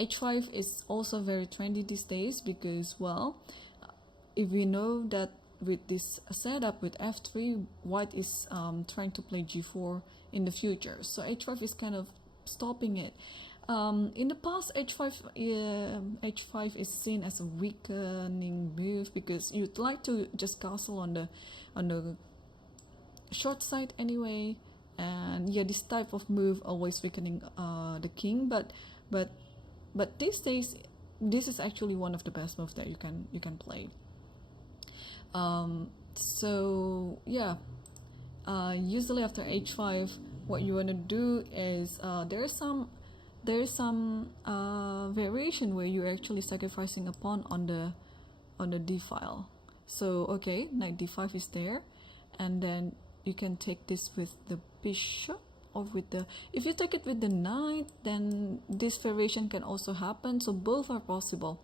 h5 is also very trendy these days because, well, if we know that with this setup with f3, white is trying to play g4 in the future, so h5 is kind of stopping it. In the past, h5 is seen as a weakening move because you'd like to just castle on the short side anyway, and yeah, this type of move always weakening the king. But these days, this is actually one of the best moves that you can play. So yeah, usually after h5, what you want to do is there's some variation where you're actually sacrificing a pawn on the d file. So okay, knight d5 is there, and then you can take this with the bishop, or with the, if you take it with the knight, then this variation can also happen. So both are possible.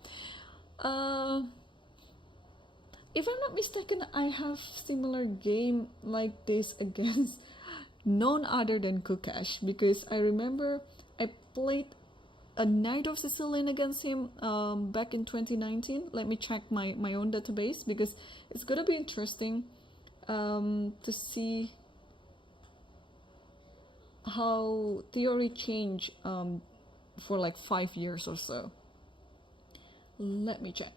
If I'm not mistaken, I have similar game like this against none other than Kukash, because I remember I played a Knight of Sicilian against him back in 2019. Let me check my own database, because it's gonna be interesting to see how theory changed for like 5 years or so. Let me check.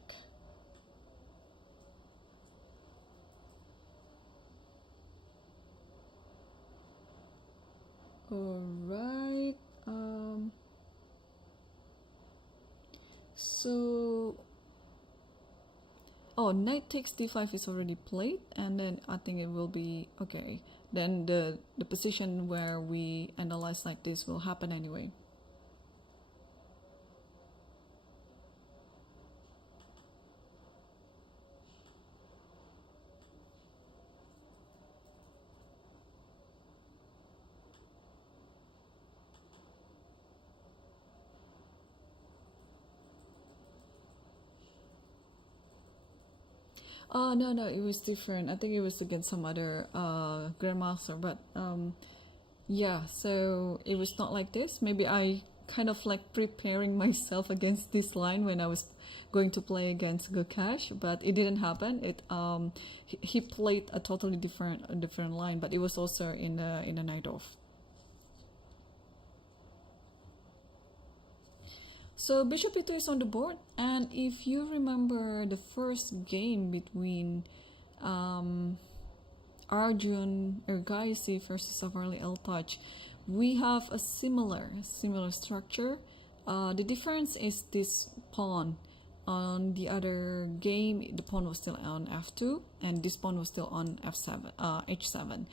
Alright, so knight takes d5 is already played, and then I think it will be okay. Then the position where we analyze like this will happen anyway. No, it was different. I think it was against some other grandmaster, but yeah, so it was not like this. Maybe I kind of like preparing myself against this line when I was going to play against Gukash, but it didn't happen. He played a totally different line, but it was also in the night off. So bishop e2 is on the board, and if you remember the first game between Arjun Ergaisi versus Savarli Eltouch, we have a similar structure. The difference is this pawn. On the other game, the pawn was still on f2, and this pawn was still on f7, h7.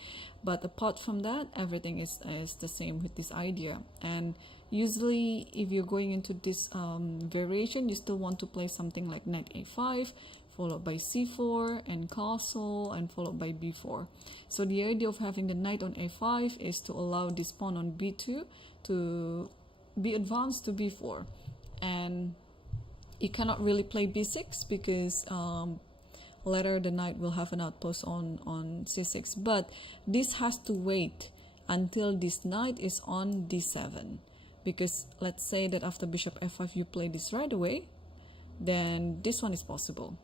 But apart from that, everything is the same with this idea. And usually, if you're going into this variation, you still want to play something like knight a5, followed by c4 and castle, and followed by b4. So the idea of having the knight on a5 is to allow this pawn on b2 to be advanced to b4. And you cannot really play b6 because later the knight will have an outpost on c6. But this has to wait until this knight is on d7. Because let's say that after bishop f5 you play this right away, then this one is possible.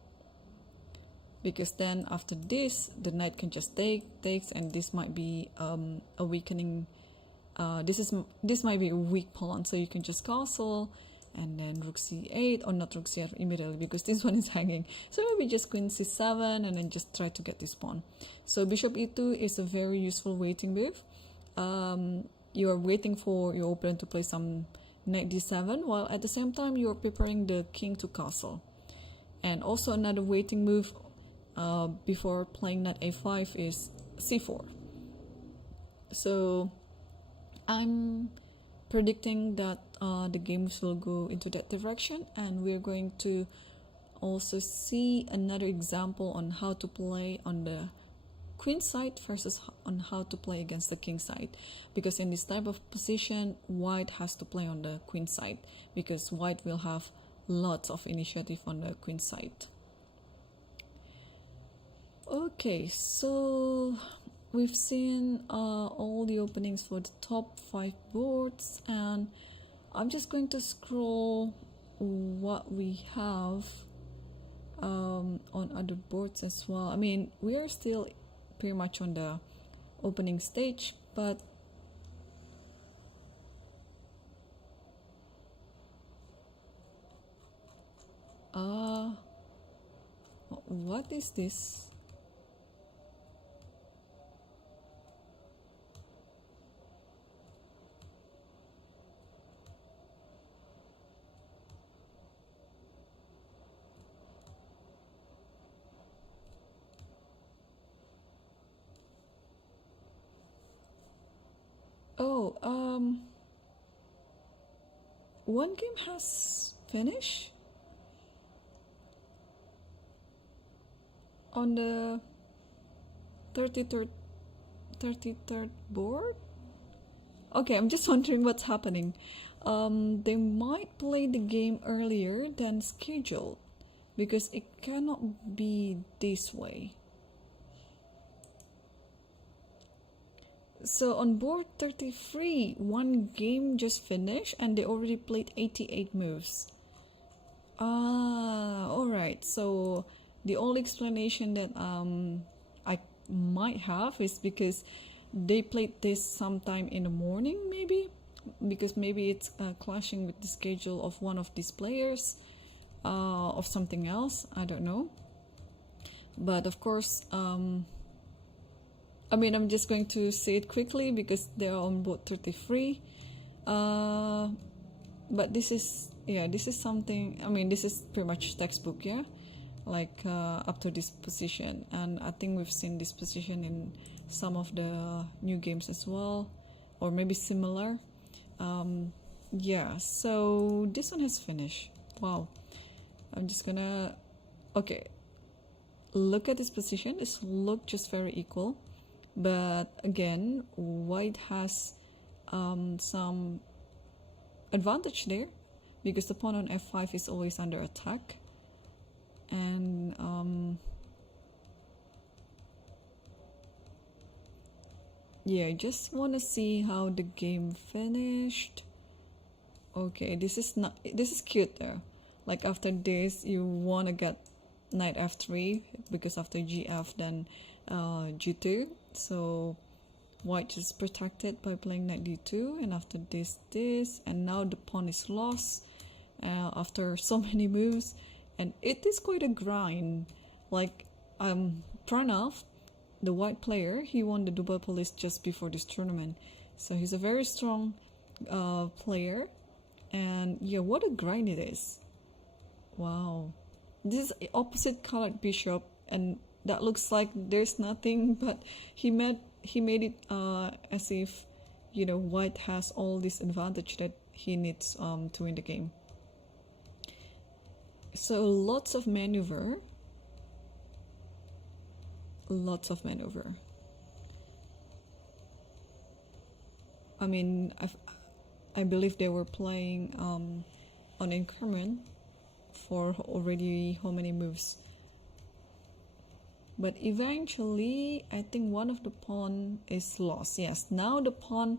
Because then after this, the knight can just takes, and this might be a weakening. This might be a weak pawn, so you can just castle, and then rook c8, or not rook c8 immediately because this one is hanging. So maybe just queen c7 and then just try to get this pawn. So bishop e2 is a very useful waiting move. You are waiting for your opponent to play some knight d7, while at the same time you are preparing the king to castle. And also another waiting move before playing knight a5 is c4. So I'm predicting that the games will go into that direction, and we're going to also see another example on how to play on the queen side versus on how to play against the king side, because in this type of position white has to play on the queen side because white will have lots of initiative on the queen side. Okay, so we've seen all the openings for the top 5 boards, and I'm just going to scroll what we have on other boards as well. I mean, we are still pretty much on the opening stage, but what is this? Oh, one game has finished on the 33rd 33rd board. Okay, I'm just wondering what's happening. They might play the game earlier than scheduled because it cannot be this way. So on board 33, one game just finished and they already played 88 moves. Alright. So the only explanation that I might have is because they played this sometime in the morning, maybe, because maybe it's clashing with the schedule of one of these players, of something else. I don't know. But of course, I mean, I'm just going to say it quickly because they're on board 33. But this is something, I mean, this is pretty much textbook, yeah? Like up to this position. And I think we've seen this position in some of the new games as well, or maybe similar. Yeah, so this one has finished. Wow. I'm just gonna, okay. Look at this position. This look just very equal. But again, white has some advantage there because the pawn on f5 is always under attack. And yeah, I just want to see how the game finished. Okay, this is cute though. Like after this, you want to get knight f3 because after gf then g2. So white is protected by playing knight d2, and after this, and now the pawn is lost after so many moves, and it is quite a grind. Like Pranav, the white player, he won the Dubai Police just before this tournament, so he's a very strong player, and yeah, what a grind it is. Wow, this is opposite colored bishop, and that looks like there's nothing, but he made it as if, you know, white has all this advantage that he needs to win the game. So lots of maneuver. I mean, I believe they were playing on increment for already how many moves. But eventually, I think one of the pawn is lost. Yes, now the pawn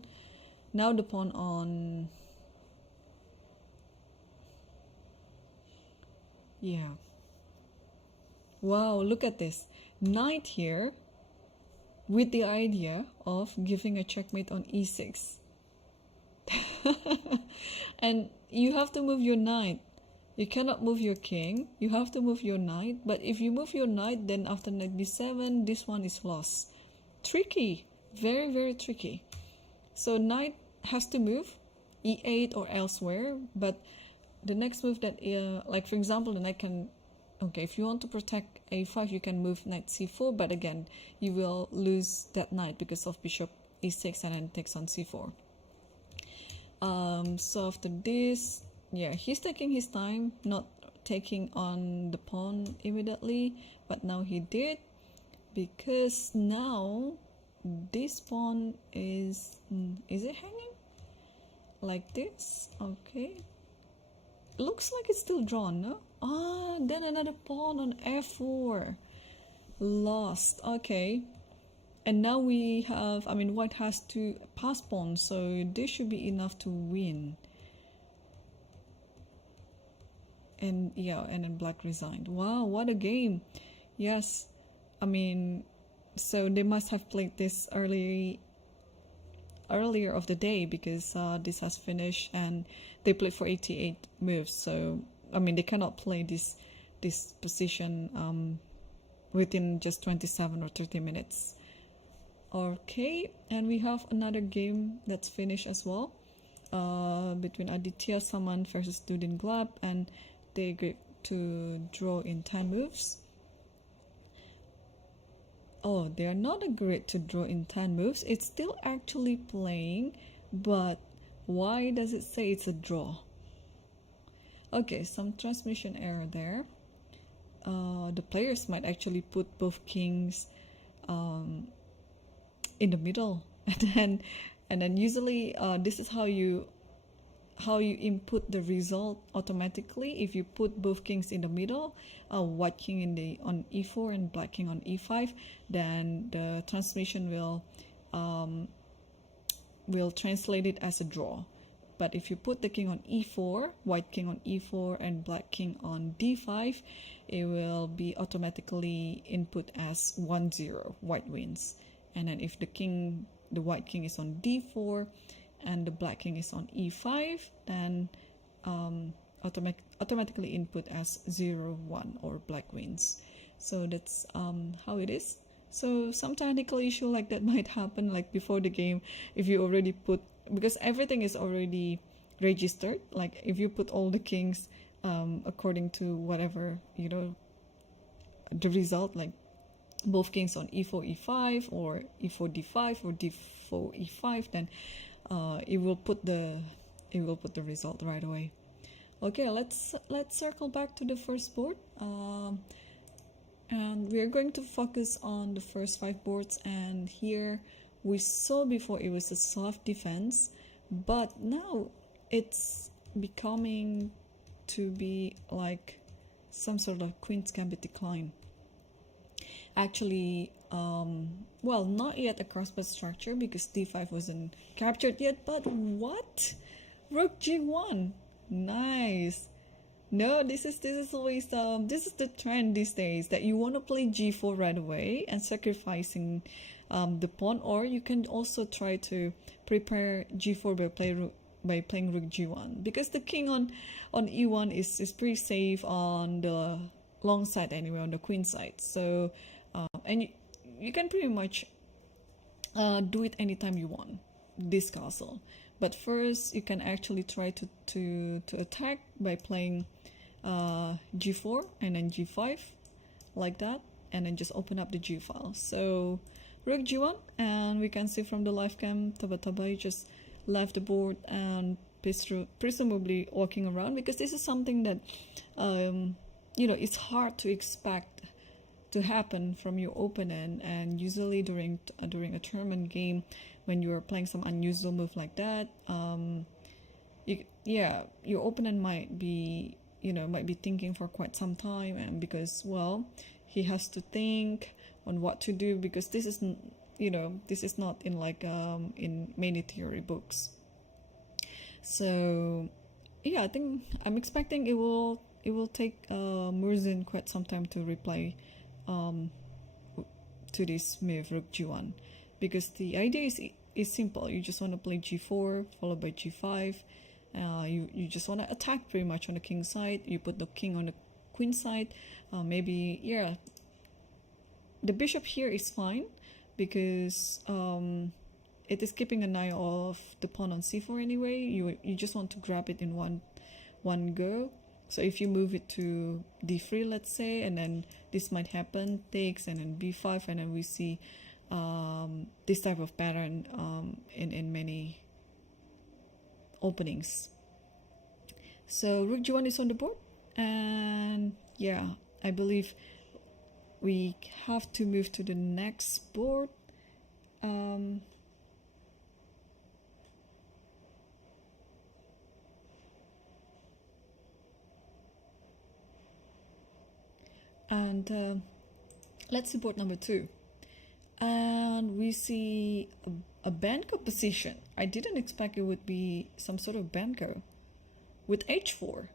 on, yeah. Wow, look at this. Knight here with the idea of giving a checkmate on e6. And you have to move your knight. You cannot move your king. You have to move your knight. But if you move your knight, then after knight b7, this one is lost. Tricky. Very, very tricky. So knight has to move e8 or elsewhere. But the next move that, like for example, the knight can... Okay, if you want to protect a5, you can move knight c4. But again, you will lose that knight because of bishop e6 and then takes on c4. So after this... Yeah, he's taking his time, not taking on the pawn immediately, but now he did, because now this pawn is it hanging? Like this? Okay. Looks like it's still drawn, no? Ah, then another pawn on f4. Lost. Okay. And now we have, I mean, white has to pass pawn, so this should be enough to win. And yeah, and then black resigned. Wow, what a game. Yes, I mean, so they must have played this earlier of the day, because this has finished and they played for 88 moves. So I mean, they cannot play this position within just 27 or 30 minutes. Okay, and we have another game that's finished as well, between Aditya Saman versus Dudin Glab, and they agreed to draw in 10 moves. Oh, they are not agreed to draw in 10 moves. It's still actually playing, but why does it say it's a draw? Okay, some transmission error there. The players might actually put both kings in the middle, and then usually this is how you input the result automatically. If you put both kings in the middle, white king on e4 and black king on e5, then the transmission will translate it as a draw. But if you put the king on e4, white king on e4, and black king on d5, it will be automatically input as 1-0, white wins. And then if the white king is on d4 and the black king is on e5, then automatically input as 0-1, or black wins. So that's how it is. So some technical issue like that might happen, like before the game, if you already put, because everything is already registered, like if you put all the kings according to whatever, the result, like both kings on e4 e5 or e4 d5 or d4 e5, then it will put the result right away. Okay, let's circle back to the first board, and we're going to focus on the first 5 boards. And here we saw before it was a soft defense, but now it's becoming to be like some sort of queen's gambit decline. Actually, well, not yet a crossbar structure because d5 wasn't captured yet, but what? Rook g1. Nice. No, this is always this is the trend these days, that you want to play g4 right away and sacrificing the pawn, or you can also try to prepare g4 by playing rook g1, because the king on e1 is pretty safe on the long side anyway, on the queen side. So and you can pretty much do it anytime you want, this castle. But first you can actually try to attack by playing g4 and then g5 like that, and then just open up the g file. So rook g1, and we can see from the live cam Taba just left the board and presumably walking around, because this is something that it's hard to expect to happen from your opponent. And usually during a tournament game, when you are playing some unusual move like that, your opponent might be thinking for quite some time, and because, well, he has to think on what to do, because this is not in like in many theory books. So yeah, I think I'm expecting it will take Murzin quite some time to reply to this move rook g1, because the idea is simple. You just want to play g4 followed by g5. You just want to attack pretty much on the king side. You put the king on the queen side. Maybe the bishop here is fine, because it is keeping an eye off the pawn on c4 anyway. You just want to grab it in one go. So if you move it to d3, let's say, and then this might happen, takes, and then b5, and then we see this type of pattern in many openings. So rook g1 is on the board, and yeah, I believe we have to move to the next board. And let's see board number 2, and we see a Banco position. I didn't expect it would be some sort of Banco with h4.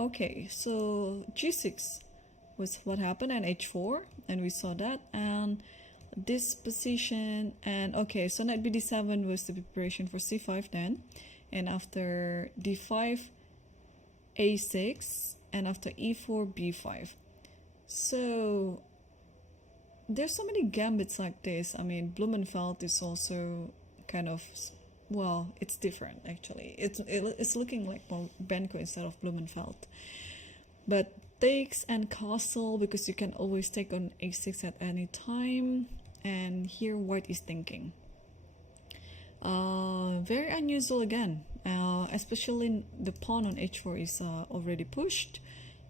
Okay, so g6 was what happened, and h4, and we saw that, and this position, and okay, so knight bd7 was the preparation for c5 then, and after d5, a6, and after e4, b5. So there's so many gambits like this. I mean, Blumenfeld is also kind of, well, it's different actually. It's looking like Benko instead of Blumenfeld. But takes and castle, because you can always take on a6 at any time. And here white is thinking. Very unusual again, especially the pawn on h4 is already pushed.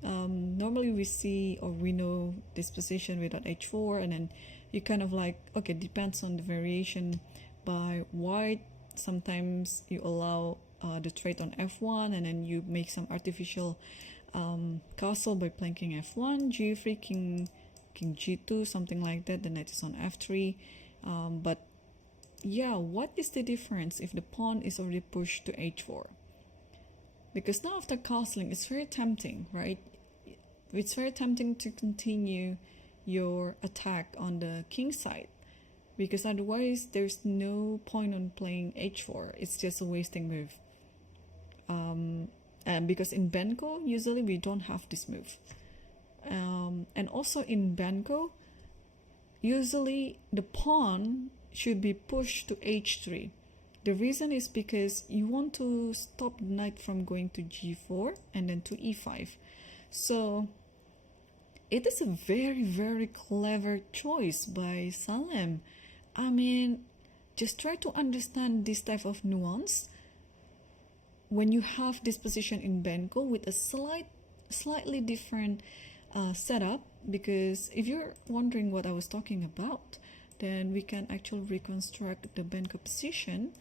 Normally we see, or we know this position without h4, and then you kind of like, okay, depends on the variation by white. Sometimes you allow the trade on f1, and then you make some artificial castle by planking f1, g3, king g2, something like that. The knight is on f3, but yeah, what is the difference if the pawn is already pushed to h4? Because now after castling, it's very tempting, right? It's very tempting to continue your attack on the king side, because otherwise there's no point on playing h4. It's just a wasting move. And because in Benko, usually we don't have this move. And also in Benko, usually the pawn should be pushed to h3. The reason is because you want to stop the knight from going to g4 and then to e5. So it is a very, very clever choice by Salem. I mean, just try to understand this type of nuance when you have this position in Benko with a slightly different setup. Because if you're wondering what I was talking about, then we can actually reconstruct the Benko position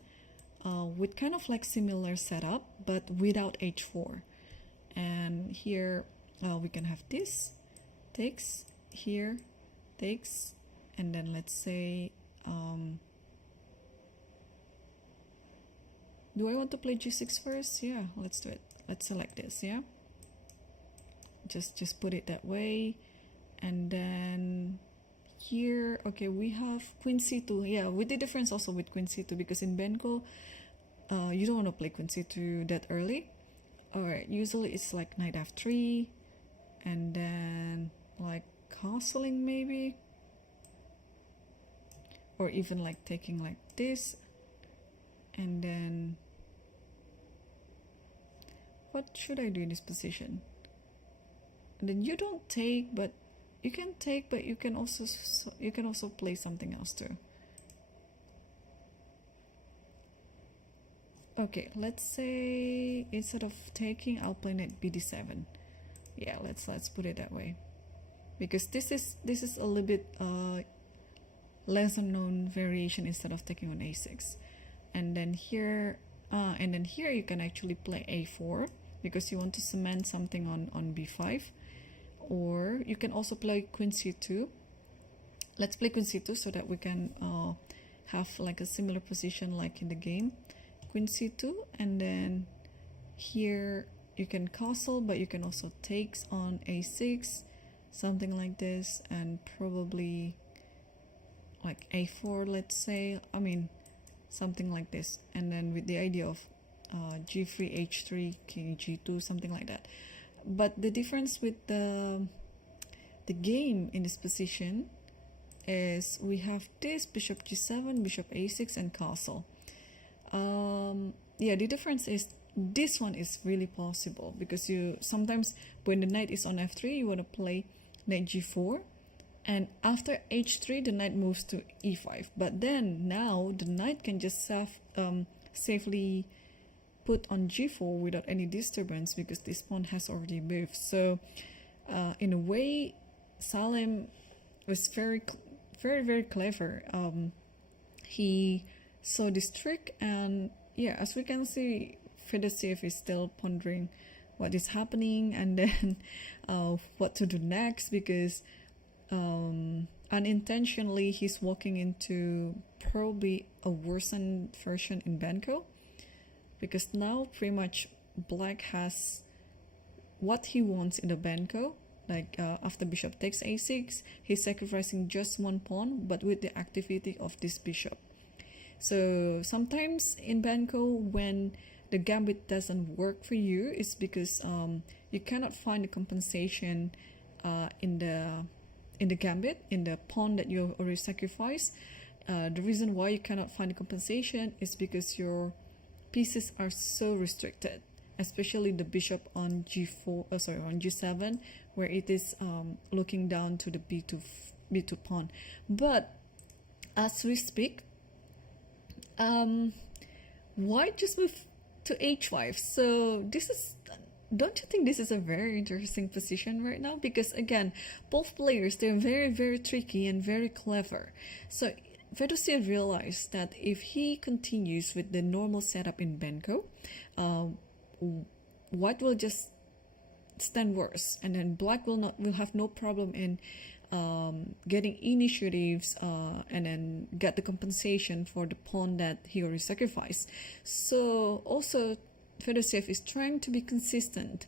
with kind of like similar setup, but without h4. And here we can have this takes, here takes, and then let's say do I want to play g6 first? Yeah, let's do it. Let's select this. Yeah, just put it that way. And then here, okay, we have queen c2. Yeah, with the difference also with queen c2, because in Benko you don't want to play queen c2 that early. Alright, usually it's like knight f3, and then like castling maybe, or even like taking like this. And then what should I do in this position? And then you don't take, but you can take, but you can also play something else too. Okay, let's say instead of taking, I'll play knight bd7. Yeah, let's put it that way, because this is a little bit lesser known variation instead of taking on a6. And then here you can actually play a4, because you want to cement something on b5. Or you can also play queen c2. Let's play queen c2 so that we can have like a similar position like in the game. Queen c2, and then here you can castle, but you can also take on a6, something like this, and probably like a4, let's say. I mean, something like this. And then with the idea of g3, h3, king g2, something like that. But the difference with the game in this position is we have this bishop g7, bishop a6, and castle. Yeah, the difference is this one is really possible, because you sometimes when the knight is on f3, you want to play knight g4, and after h3 the knight moves to e5. But then now the knight can just safely put on g4 without any disturbance, because this pawn has already moved. So in a way, Salem was very clever. He saw this trick, and yeah, as we can see, Fedosiev is still pondering what is happening, and then what to do next, because unintentionally he's walking into probably a worsened version in Benko, because now pretty much black has what he wants in the banco. Like after bishop takes a6, he's sacrificing just one pawn, but with the activity of this bishop. So sometimes in banco, when the gambit doesn't work for you, it's because you cannot find the compensation in the gambit, in the pawn that you already sacrificed. The reason why you cannot find the compensation is because your pieces are so restricted, especially the bishop on g4, on g7, where it is looking down to the b2 pawn. But as we speak, white just moved to h5. So this is, don't you think this is a very interesting position right now? Because again, both players, they're very, very tricky and very clever. So Fedosiev realized that if he continues with the normal setup in banco, white will just stand worse, and then black will have no problem in getting initiatives and then get the compensation for the pawn that he already sacrificed. So also Fedosiev is trying to be consistent.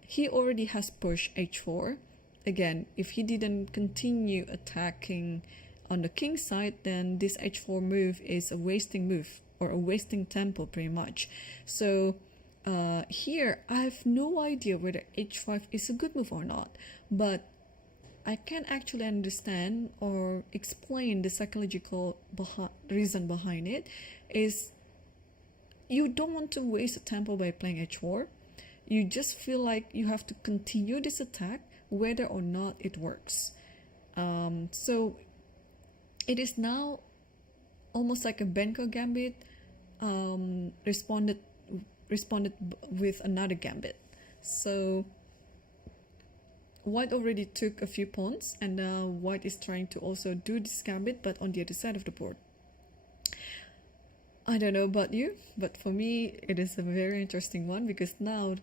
He already has pushed h4. Again, if he didn't continue attacking on the king side, then this h4 move is a wasting move, or a wasting tempo pretty much. So here I have no idea whether h5 is a good move or not, but I can actually understand or explain the psychological reason behind it. Is you don't want to waste a tempo by playing h4. You just feel like you have to continue this attack whether or not it works. So it is now almost like a banco gambit responded with another gambit. So white already took a few pawns, and now white is trying to also do this gambit, but on the other side of the board. I don't know about you, but for me it is a very interesting one, because now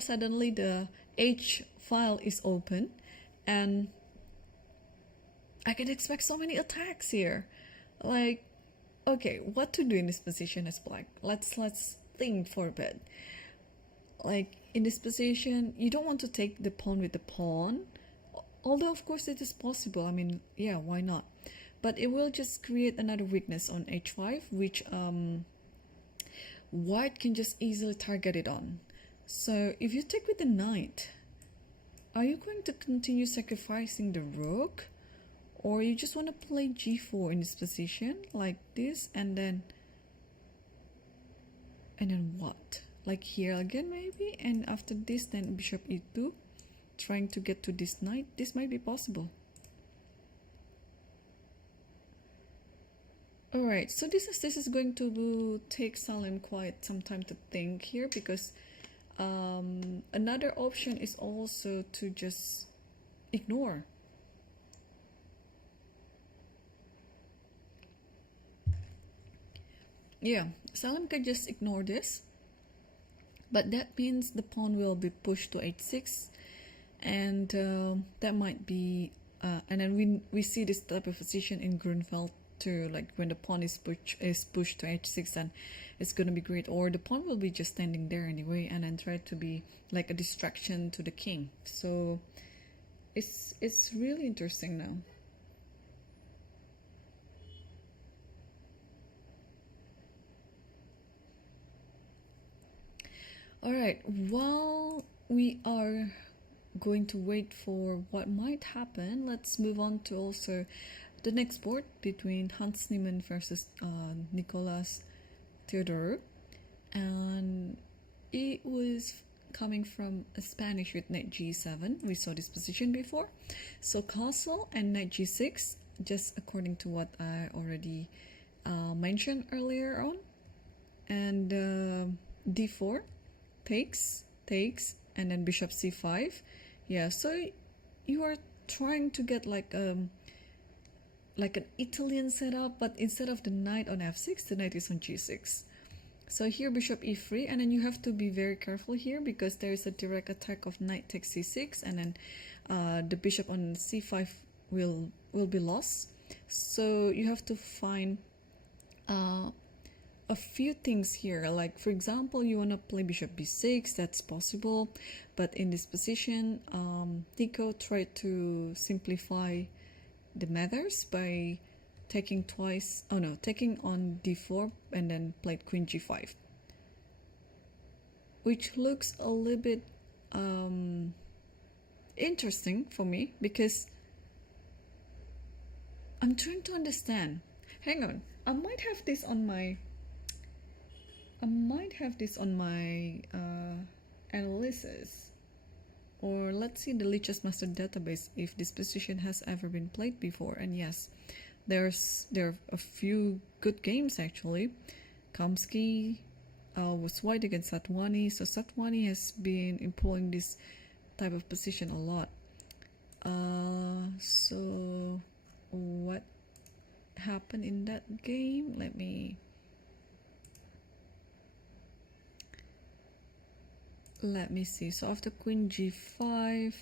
suddenly the H file is open, and I can expect so many attacks here. Like, okay, what to do in this position as black? Let's think for a bit. Like, in this position, you don't want to take the pawn with the pawn, although of course it is possible. I mean, yeah, why not? But it will just create another weakness on h5, which white can just easily target it on. So if you take with the knight, are you going to continue sacrificing the rook, or you just want to play g4 in this position like this, and then what? Like here again maybe, and after this then bishop e2, trying to get to this knight. This might be possible. Alright, so this is going to take Salim quite some time to think here, because another option is also to just ignore. Yeah, Salim can just ignore this, but that means the pawn will be pushed to h6, and that might be and then we see this type of position in Grunfeld too, like when the pawn is pushed to h6, and it's gonna be great. Or the pawn will be just standing there anyway, and then try to be like a distraction to the king. So it's really interesting now. Alright, while we are going to wait for what might happen, let's move on to also the next board between Hans Niemann versus Nicolas Theodorou, and it was coming from a Spanish with knight g7. We saw this position before. So castle and knight g6, just according to what I already mentioned earlier on, and d4 takes, and then bishop c5. Yeah, so you are trying to get like an Italian setup, but instead of the knight on f6, the knight is on g6. So here bishop e3, and then you have to be very careful here, because there is a direct attack of knight takes c6, and then the bishop on c5 will be lost. So you have to find a few things here. Like, for example, you want to play bishop b6, that's possible. But in this position, Nico tried to simplify the matters by taking on d4 and then played queen g5. Which looks a little bit interesting for me, because I'm trying to understand. Hang on, I might have this on my analysis, or let's see the Lichess Master database if this position has ever been played before. And yes, there are a few good games actually. Kamsky was white against Satwani, so Satwani has been employing this type of position a lot. So what happened in that game? Let me see. So after queen g5,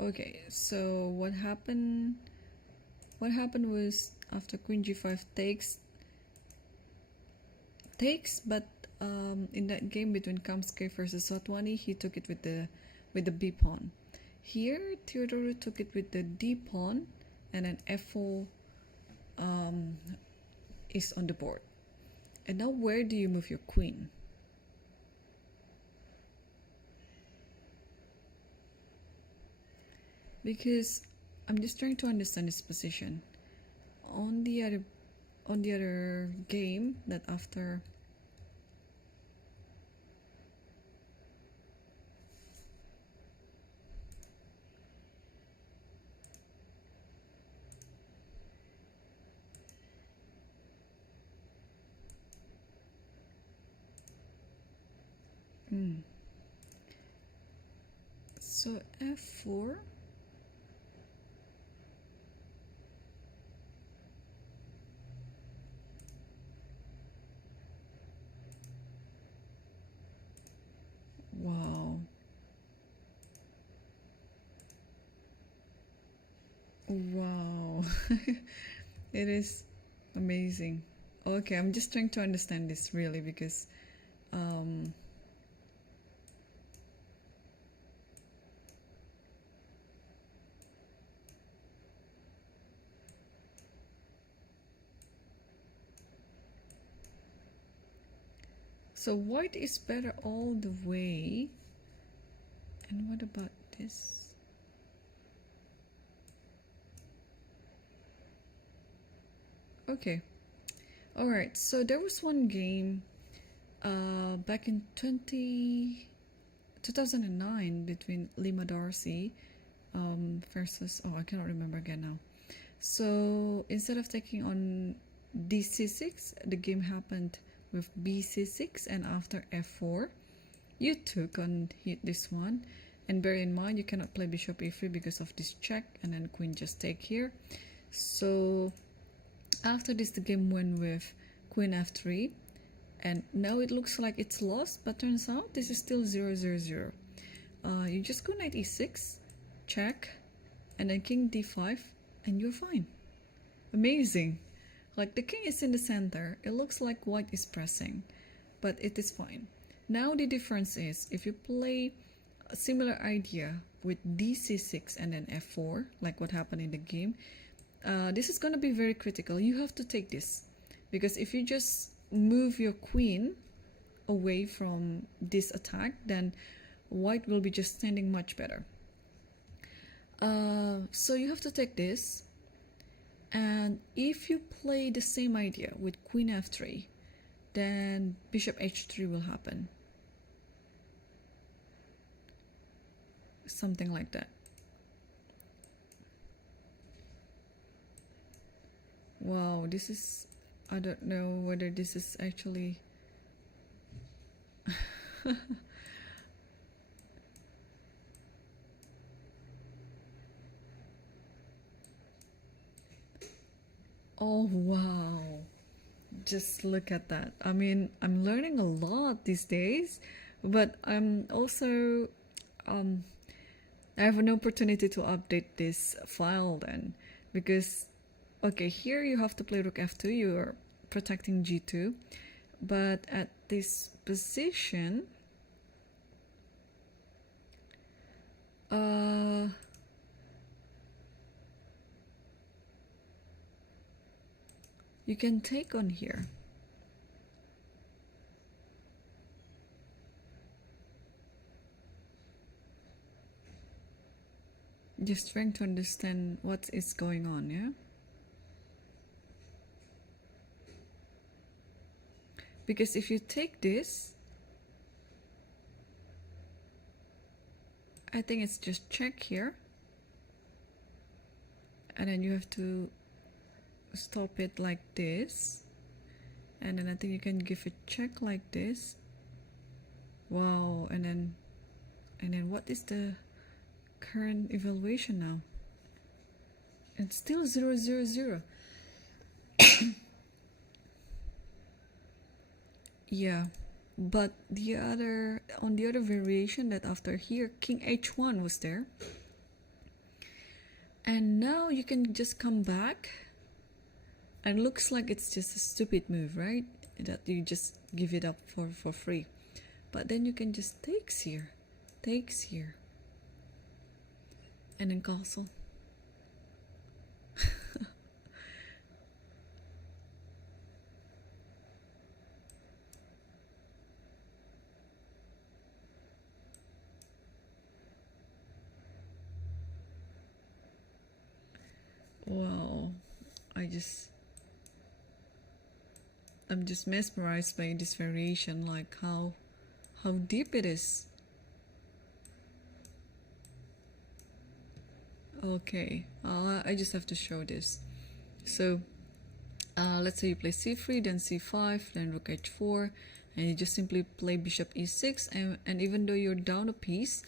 okay, so what happened was after queen g5 takes, but in that game between Kamsky versus Satwani, he took it with the b pawn. Here Theodore took it with the d pawn, and then f4 is on the board. And now where do you move your queen? Because I'm just trying to understand this position. On the other game, that after so f4, wow, it is amazing. Okay, I'm just trying to understand this really, because so white is better all the way. And what about this? Okay, all right, so there was one game back in 2009 between Lima Darcy versus, I cannot remember again now. So instead of taking on dc6, the game happened with bc6, and after f4 you took on this one. And bear in mind, you cannot play bishop e3 because of this check, and then queen just take here. So after this, the game went with queen f3, and now it looks like it's lost, but turns out this is still 0-0-0. You just go knight e6, check, and then king d5, and you're fine. Amazing. Like, the king is in the center. It looks like white is pressing, but it is fine. Now the difference is, if you play a similar idea with dc6 and then f4, like what happened in the game, this is going to be very critical. You have to take this, because if you just move your queen away from this attack, then white will be just standing much better. So you have to take this, and if you play the same idea with queen f3, then bishop h3 will happen. Something like that. Wow, this is, I don't know whether this is actually oh wow, just look at that. I mean, I'm learning a lot these days, but I'm also I have an opportunity to update this file then, because okay, here you have to play rook f2, you're protecting g2, but at this position you can take on here. Just trying to understand what is going on, yeah? Because if you take this, I think it's just check here. And then you have to stop it like this. And then I think you can give a check like this. Wow, and then what is the current evaluation now? It's still 0-0-0. Yeah, but on the other variation, that after here king h1 was there, and now you can just come back, and looks like it's just a stupid move, right? That you just give it up for free, but then you can just takes here, and then castle. Wow, I'm just mesmerized by this variation, like how deep it is. Okay, I just have to show this. So let's say you play c3, then c5, then rook h4, and you just simply play bishop e6, and even though you're down a piece,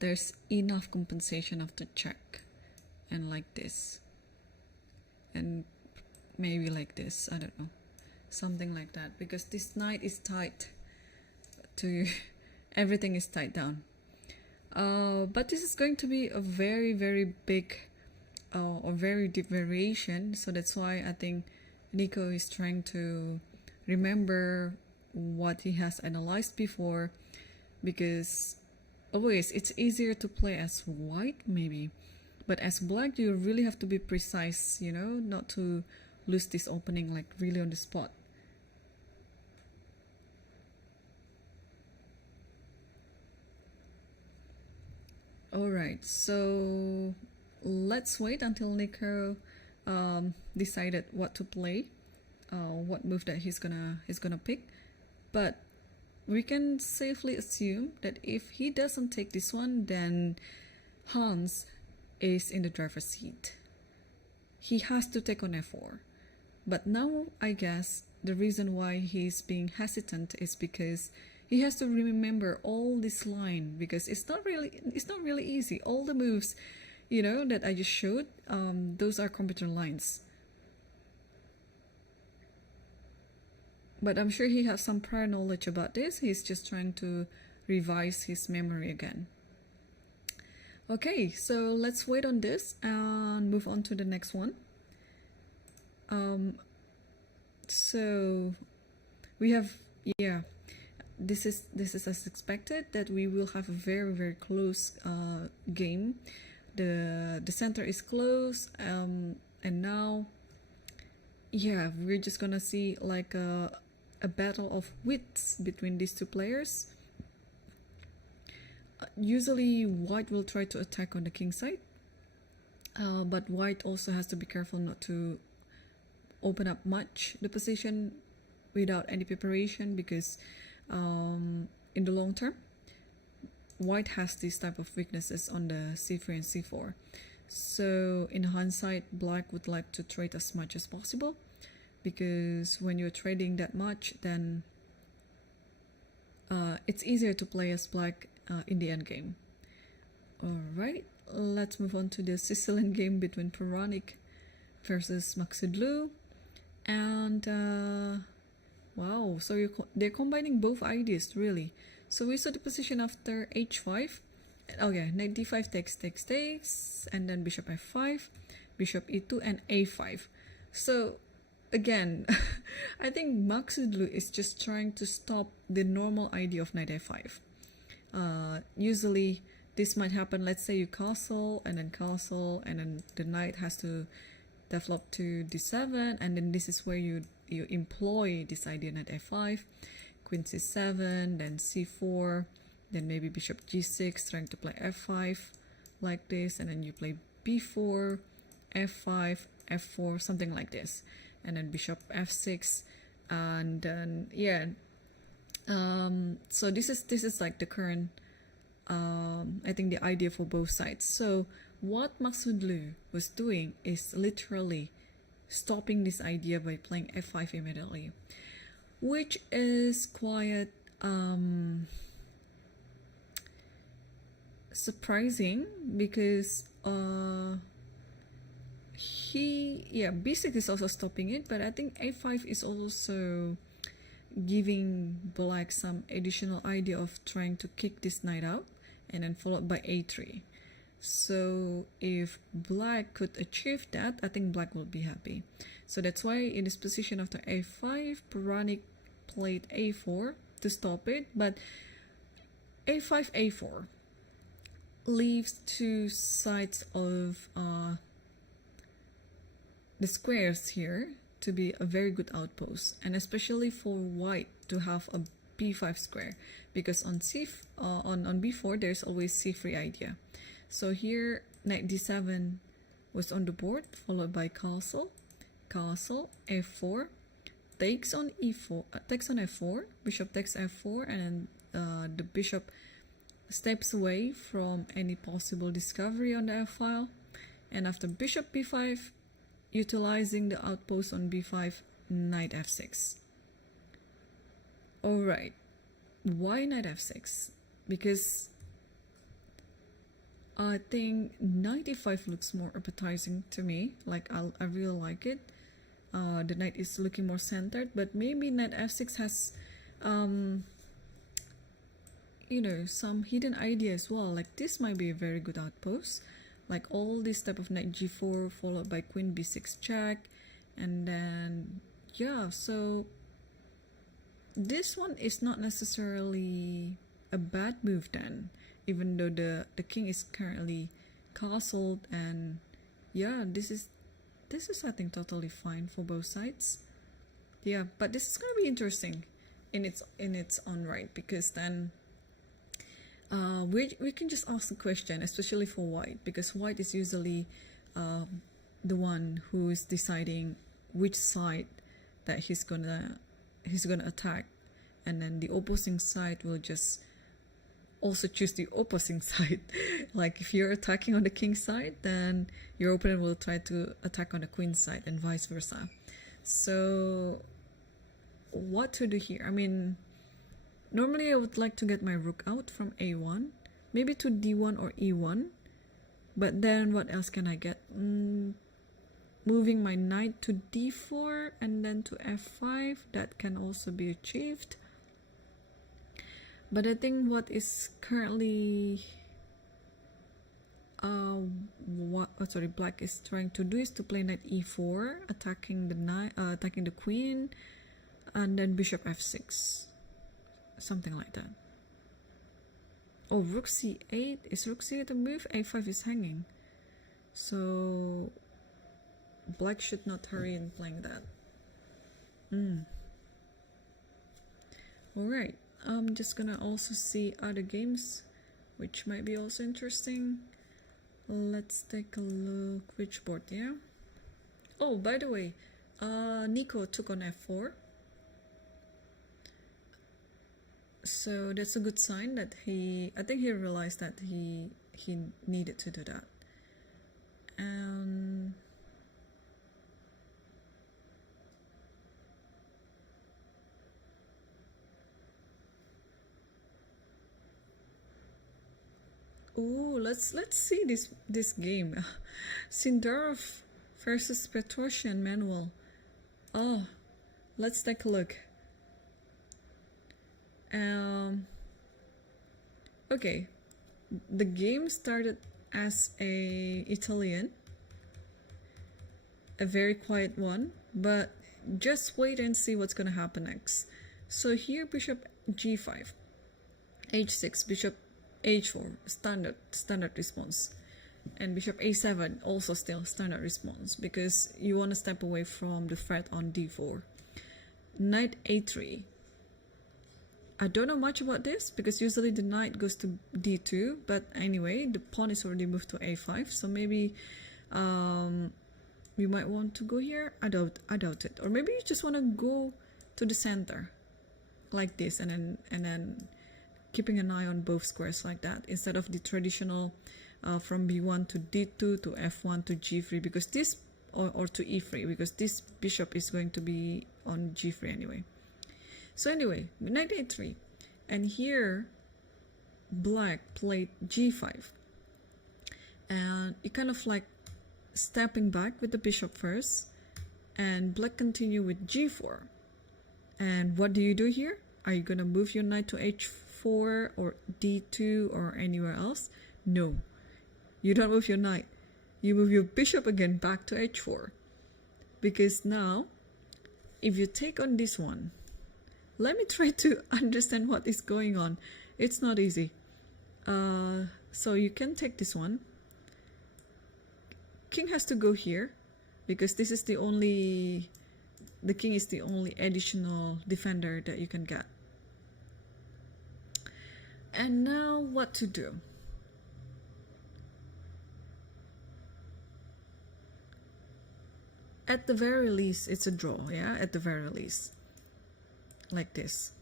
there's enough compensation after check, and like this, and maybe like this, I don't know, something like that, because this knight is tight to everything is tied down. But this is going to be a very, very big or very deep variation, so that's why I think Nico is trying to remember what he has analyzed before, because always it's easier to play as white maybe, but as black you really have to be precise, you know, not to lose this opening like really on the spot. Alright, so let's wait until Nico decided what to play, what move that he's gonna pick. But we can safely assume that if he doesn't take this one, then Hans is in the driver's seat. He has to take on f4. But now I guess the reason why he's being hesitant is because he has to remember all this line, because it's not really easy. All the moves, you know, that I just showed, those are computer lines. But I'm sure he has some prior knowledge about this. He's just trying to revise his memory again. Okay, so let's wait on this and move on to the next one. So we have, yeah, this is as expected, that we will have a very, very close game. The center is close, and now, yeah, we're just gonna see like a battle of wits between these two players. Usually white will try to attack on the king side, but white also has to be careful not to open up much the position without any preparation, because in the long term white has these type of weaknesses on the c3 and c4. So in hindsight, black would like to trade as much as possible, because when you're trading that much, then it's easier to play as black in the end game. Alright, let's move on to the Sicilian game between Puranik versus Maxidlu. And wow, so they're combining both ideas really. So we saw the position after h5, Okay, knight d5 takes, and then bishop f5, bishop e2, and a5. So again, I think Maksudlu is just trying to stop the normal idea of knight a5. Usually this might happen, let's say you castle, and then the knight has to develop to d7, and then this is where you employ this idea, knight a5, queen c7, then c4, then maybe bishop g6, trying to play f5 like this, and then you play b4, f5, f4, something like this, and then bishop f6, and then yeah. So this is like the current, I think, the idea for both sides. So what Maksudlu was doing is literally stopping this idea by playing f5 immediately, which is quite surprising, because b6 is also stopping it, but I think a5 is also giving black some additional idea of trying to kick this knight out, and then followed by a3. So if black could achieve that, I think black will be happy. So that's why in this position after a5, Puranik played a4 to stop it, but a5, a4 leaves two sides of the squares here to be a very good outpost, and especially for white to have a b5 square, because on on b4 there's always c3 idea. So here knight d7 was on the board, followed by castle, f4, takes on e4, takes on f4, bishop takes f4, and then the bishop steps away from any possible discovery on the f-file, and after bishop b5, utilizing the outpost on b5, knight f6. Alright, why knight f6? Because I think knight e5 looks more appetizing to me. Like I really like it. The knight is looking more centered, but maybe knight f6 has you know, some hidden idea as well. Like this might be a very good outpost, like all this type of knight g4 followed by queen b6 check, and then yeah, so this one is not necessarily a bad move then, even though the king is currently castled, and yeah, this is I think totally fine for both sides. Yeah, but this is gonna be interesting in its own right, because then we can just ask the question, especially for white, because white is usually the one who is deciding which side that he's gonna attack, and then the opposing side will just also choose the opposing side. Like if you're attacking on the king side, then your opponent will try to attack on the queen side, and vice versa. So what to do here? I mean, normally I would like to get my rook out from a1, maybe to d1 or e1, but then what else can I get? Moving my knight to d4 and then to f5, that can also be achieved. But I think what is currently black is trying to do is to play knight e4, attacking the queen, and then bishop f6, something like that. Oh, rook c8, is rook c8 a move? a5 is hanging, so black should not hurry in playing that. Alright, I'm just gonna also see other games which might be also interesting. Let's take a look. Which board? Yeah. Oh, by the way, Nico took on f4, so that's a good sign that I think he realized that he needed to do that. Ooh, let's see this game. Sindarov versus Petrosian Manuel. Oh, let's take a look. Okay, the game started as a Italian, a very quiet one, but just wait and see what's gonna happen next. So here bishop g5, h6, bishop h4, standard response, and bishop a7 also still standard response because you want to step away from the threat on d4. Knight a3. I don't know much about this because usually the knight goes to d2, but anyway, the pawn is already moved to a5, so maybe we might want to go here. I doubt it. Or maybe you just want to go to the center like this, and then keeping an eye on both squares like that instead of the traditional from b1 to d2 to f1 to g3, because this or to e3, because this bishop is going to be on g3 anyway. So anyway, knight a3, and here black played g5, and it kind of like stepping back with the bishop first, and black continue with g4. And what do you do here? Are you gonna move your knight to h4 or d2 or anywhere else? No, you don't move your knight. You move your bishop again back to h4, because now if you take on this one, let me try to understand what is going on. It's not easy. So you can take this one. King has to go here because this is the king is the only additional defender that you can get. And now what to do? At the very least, it's a draw, yeah? At the very least. Like this.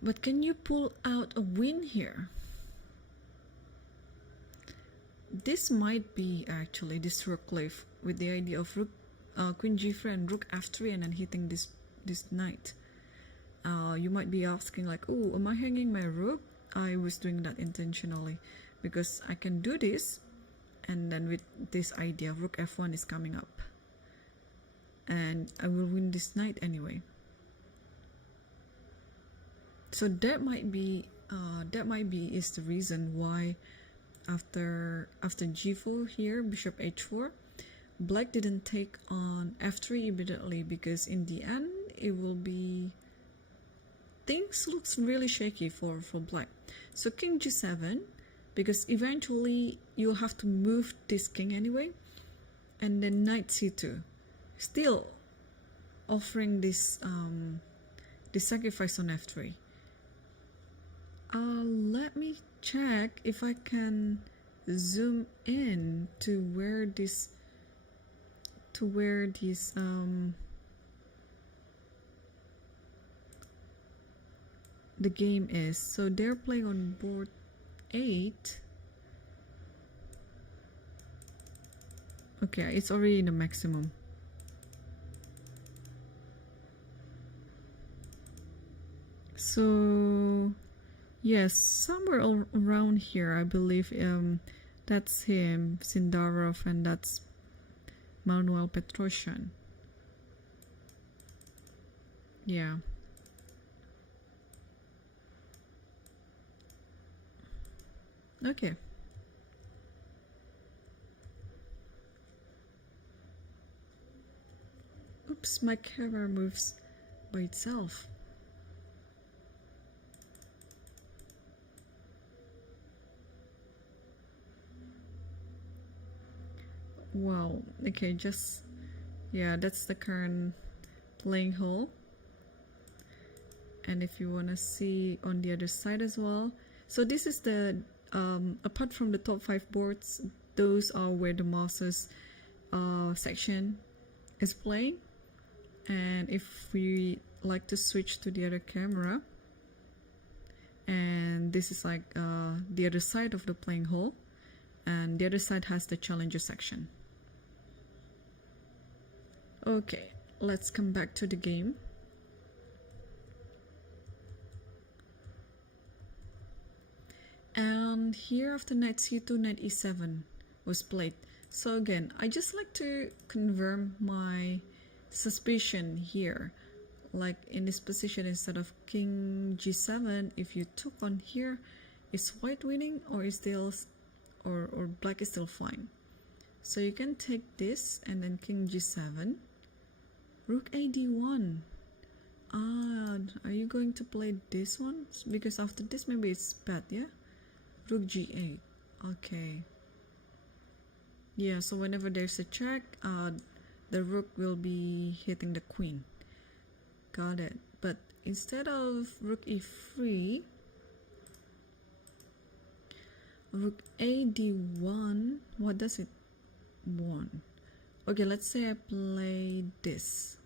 But can you pull out a win here? This might be actually this rook cliff with the idea of rook, queen g3 and rook f3, and then hitting this knight. You might be asking like, oh, am I hanging my rook? I was doing that intentionally because I can do this, and then with this idea rook f1 is coming up, and I will win this knight anyway. So that might be is the reason why after g4 here, bishop h4, black didn't take on f3 immediately, because in the end it will be, things looks really shaky for black. So king g7, because eventually you'll have to move this king anyway, and then knight c2, still offering this sacrifice on f3. Let me check if I can zoom in to where this the game is. So they're playing on board 8. Okay, it's already in the maximum. So yes, somewhere around here, I believe. That's him, Sindarov, and that's Manuel Petrosyan. Yeah. Okay. Oops, my camera moves by itself. Wow, okay, just, yeah, that's the current playing hole. And if you want to see on the other side as well, so this is the apart from the top 5 boards, those are where the Masters section is playing. And if we like to switch to the other camera, and this is like the other side of the playing hall, and the other side has the challenger section. Okay, let's come back to the game. And here after knight c2, knight e7 was played. So again, I just like to confirm my suspicion here. like in this position, instead of king g7, if you took on here, is white winning, or is still, or black is still fine? So you can take this and then king g7, rook a d1. Are you going to play this one? Because after this maybe it's bad, yeah? Rook g8. Okay. Yeah, so whenever there's a check, the rook will be hitting the queen. Got it. But instead of rook e3, rook a d1, what does it want? Okay, let's say I play this,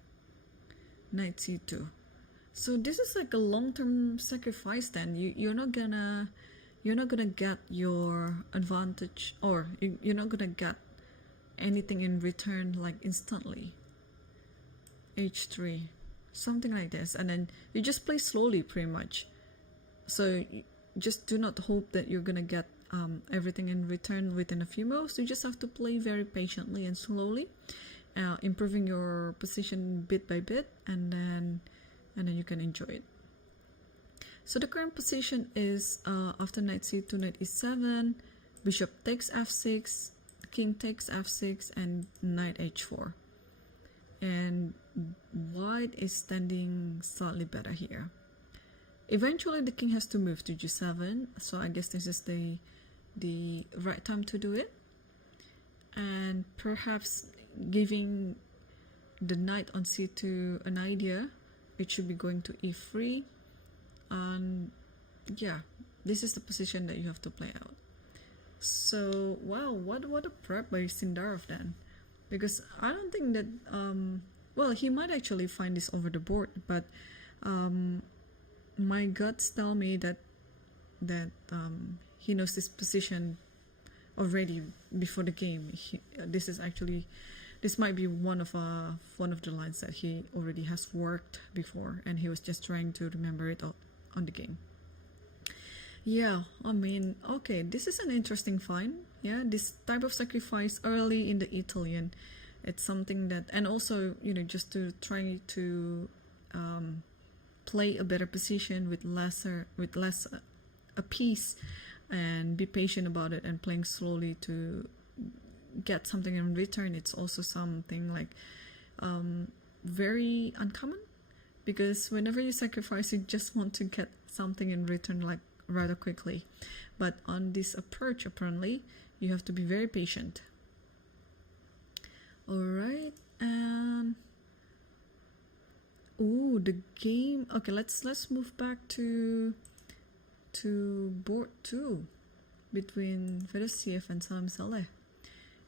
knight c2. So this is like a long-term sacrifice. Then you're not gonna get your advantage, or you're not gonna get anything in return like instantly. h3, something like this, and then you just play slowly pretty much. So just do not hope that you're gonna get everything in return within a few moves. You just have to play very patiently and slowly, improving your position bit by bit, and then you can enjoy it. So the current position is after knight c2, knight e7, bishop takes f6, king takes f6, and knight h4. And white is standing slightly better here. Eventually the king has to move to g7, so I guess this is the right time to do it. And perhaps giving the knight on c2 an idea, it should be going to e3. And yeah, this is the position that you have to play out. So wow, what a prep by Sindarov then, because I don't think that well, he might actually find this over the board, but my guts tell me that he knows this position already before the game. This might be one of the lines that he already has worked before, and he was just trying to remember it on the game. Yeah, I mean, okay, this is an interesting find. Yeah, this type of sacrifice early in the Italian, it's something that, and also, you know, just to try to play a better position with less a piece, and be patient about it, and playing slowly to get something in return. It's also something like very uncommon, because whenever you sacrifice, you just want to get something in return like rather quickly. But on this approach, apparently you have to be very patient. All right, and ooh, the game. Okay, let's move back to board 2 between Fedosiev and Salim Saleh.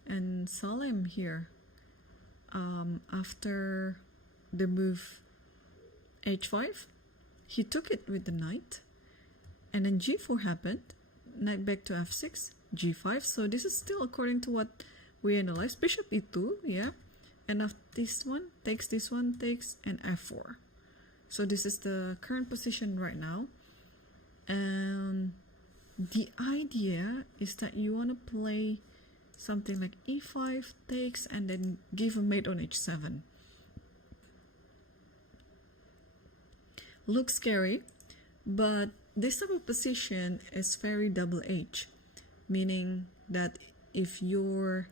And Salim here, after the move h5, he took it with the knight, and then g4 happened, knight back to f6, g5. So this is still according to what we analyzed. Bishop e2, yeah, and after this one takes, and f4. So this is the current position right now. And the idea is that you want to play something like e5 takes, and then give a mate on h7. Looks scary, but this type of position is very double-edged, meaning that if your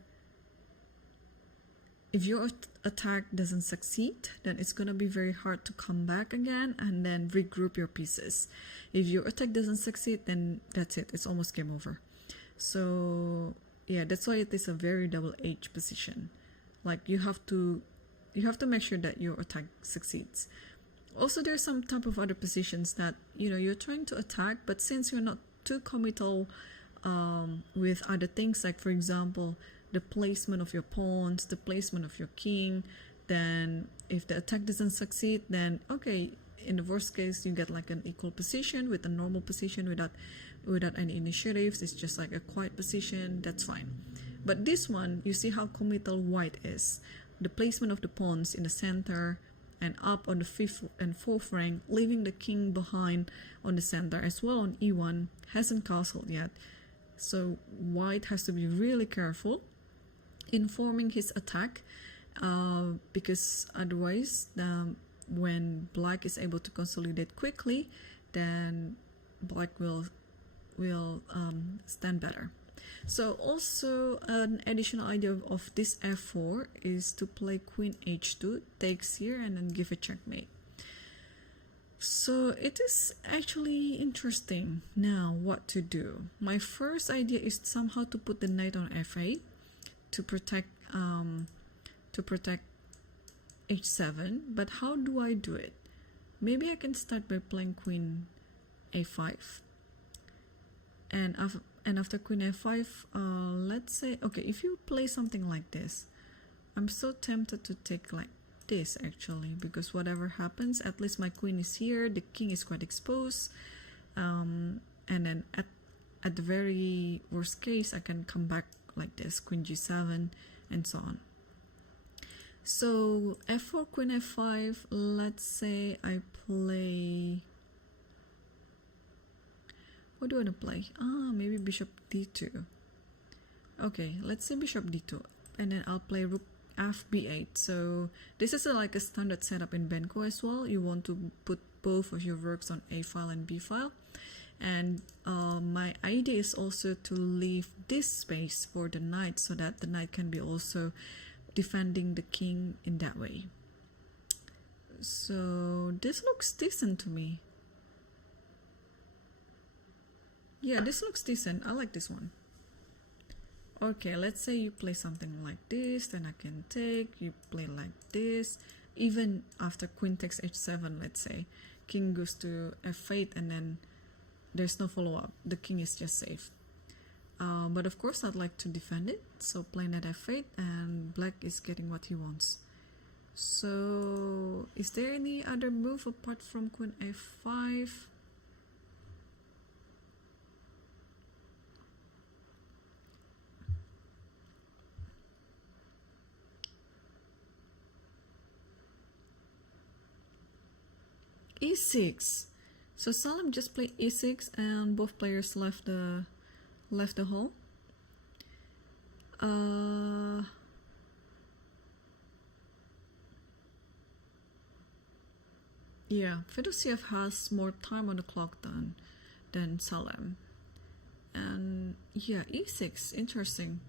attack doesn't succeed, then it's gonna be very hard to come back again and then regroup your pieces. If your attack doesn't succeed, then that's it, it's almost game over. So yeah, that's why it is a very double-edged position. Like you have to make sure that your attack succeeds. Also, there's some type of other positions that, you know, you're trying to attack, but since you're not too committal with other things, like for example the placement of your pawns, the placement of your king, then if the attack doesn't succeed, then okay, in the worst case you get like an equal position with a normal position without any initiatives. It's just like a quiet position, that's fine. But this one, you see how committal white is. The placement of the pawns in the center and up on the 5th and 4th rank, leaving the king behind on the center as well on e1, hasn't castled yet. So white has to be really careful in forming his attack, because otherwise when black is able to consolidate quickly, then black will stand better. So also an additional idea of this f4 is to play queen h2, takes here, and then give a checkmate. So it is actually interesting now what to do. My first idea is somehow to put the knight on f8 to protect h7, but how do I do it? Maybe I can start by playing queen a5, and after queen a5, let's say, okay, if you play something like this, I'm so tempted to take like this actually, because whatever happens, at least my queen is here, the king is quite exposed, and then at the very worst case, I can come back like this, queen g7, and so on. So f4, queen f5, let's say I play, what do I want to play? Maybe bishop d2. Okay, let's say bishop d2, and then I'll play rook fb8. So this is like a standard setup in Benko as well. You want to put both of your rooks on a file and b file, and my idea is also to leave this space for the knight so that the knight can be also defending the king in that way. So this looks decent to me. Yeah, this looks decent. I like this one. Okay, let's say you play something like this, then I can take, you play like this. Even after queen takes h7, let's say, king goes to f8, and then there's no follow-up. The king is just safe. But of course, I'd like to defend it. So playing at f8, and black is getting what he wants. So is there any other move apart from queen a5? e6. So Salim just played e6, and both players left the hole. Yeah, Fedosiev has more time on the clock than Salim. And yeah, e6, interesting.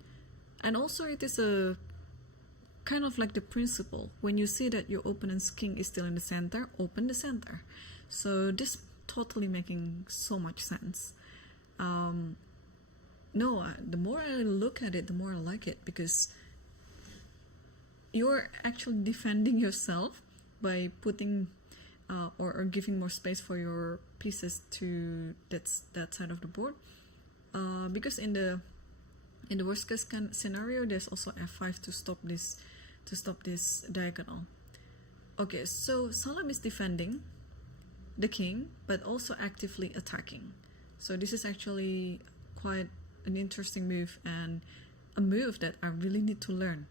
And also it is a kind of like the principle. When you see that your opponent's king is still in the center, open the center. So this totally making so much sense. The more I look at it, the more I like it, because you're actually defending yourself by putting or giving more space for your pieces to that side of the board. Because in the worst case scenario, there's also f5 to stop this diagonal. Okay, so Salam is defending the king, but also actively attacking. So this is actually quite an interesting move, and a move that I really need to learn.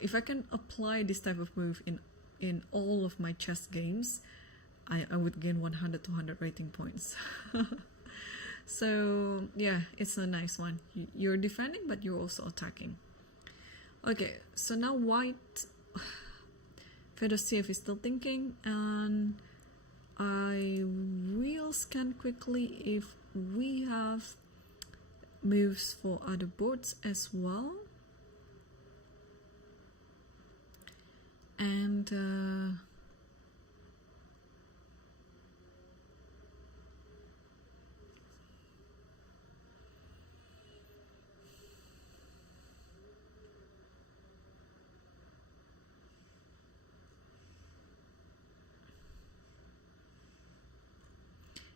If I can apply this type of move in all of my chess games, I would gain 100-200 rating points. So yeah, it's a nice one. You're defending, but you're also attacking. Okay, so now white, Fedosiev is still thinking, and I will scan quickly if we have moves for other boards as well. And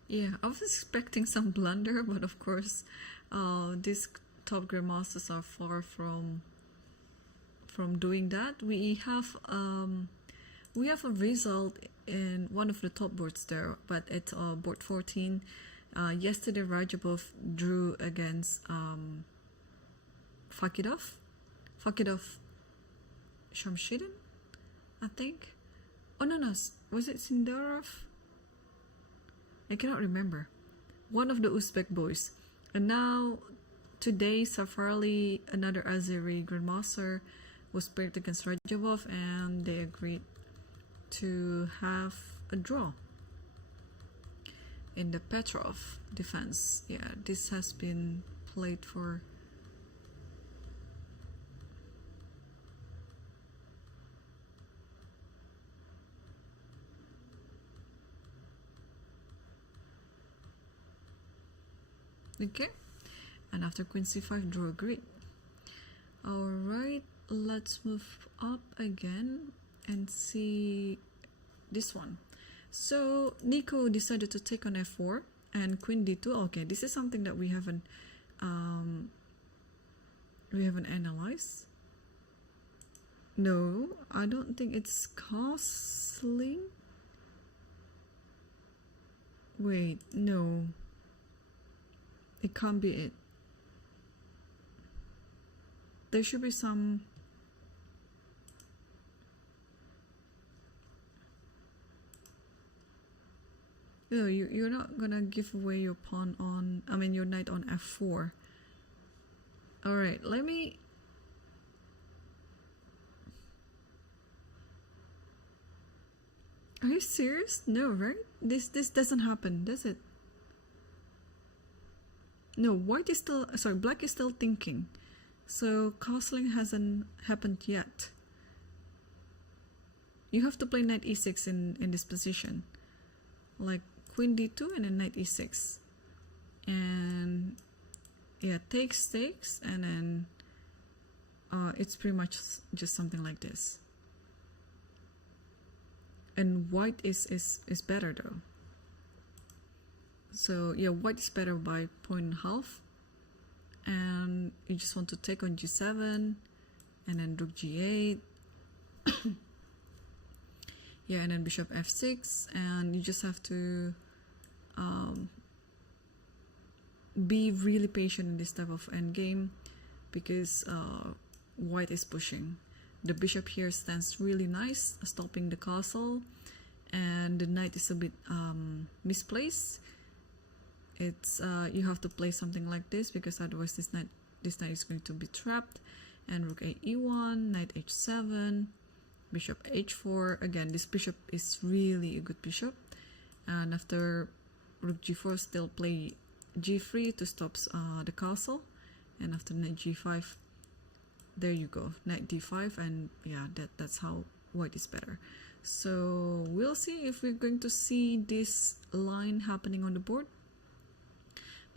yeah, I was expecting some blunder, but of course, these top grandmasters are far from doing that. We have a result in one of the top boards there, but it's board 14. Yesterday, Rajabov drew against Fakidov Shamshidin, I think. Oh no, was it Sindarov? I cannot remember. One of the Uzbek boys. And now, today, Safarli, another Azeri grandmaster, was paired against Rajabov, and they agreed to have a draw in the Petrov defense. Yeah, this has been played for. Okay, and after queen c5, draw a grid. Alright, let's move up again and see this one. So Nico decided to take on f4 and queen d2. Okay, this is something that we haven't analyzed. No, I don't think it's castling. Wait, no, it can't be it. There should be some. No, you're not gonna give away your pawn on, I mean your knight on f4. Alright, let me. Are you serious? No, right? This doesn't happen, does it? No, white is still, sorry, black is still thinking. So castling hasn't happened yet. You have to play knight e6 in this position. Like queen d2 and then knight e6. And yeah, takes, and then it's pretty much just something like this. And white is better though. So yeah, white is better by 1.5. And you just want to take on g7 and then rook g8. Yeah, and then bishop f6, and you just have to be really patient in this type of endgame because white is pushing. The bishop here stands really nice, stopping the castle, and the knight is a bit misplaced. It's you have to play something like this because otherwise this knight is going to be trapped. And rook a e1, knight h7, bishop h4. Again, this bishop is really a good bishop. And after rook g4, still play g3 to stop the castle. And after knight g5, there you go, knight d5, and yeah, that's how white is better. So we'll see if we're going to see this line happening on the board,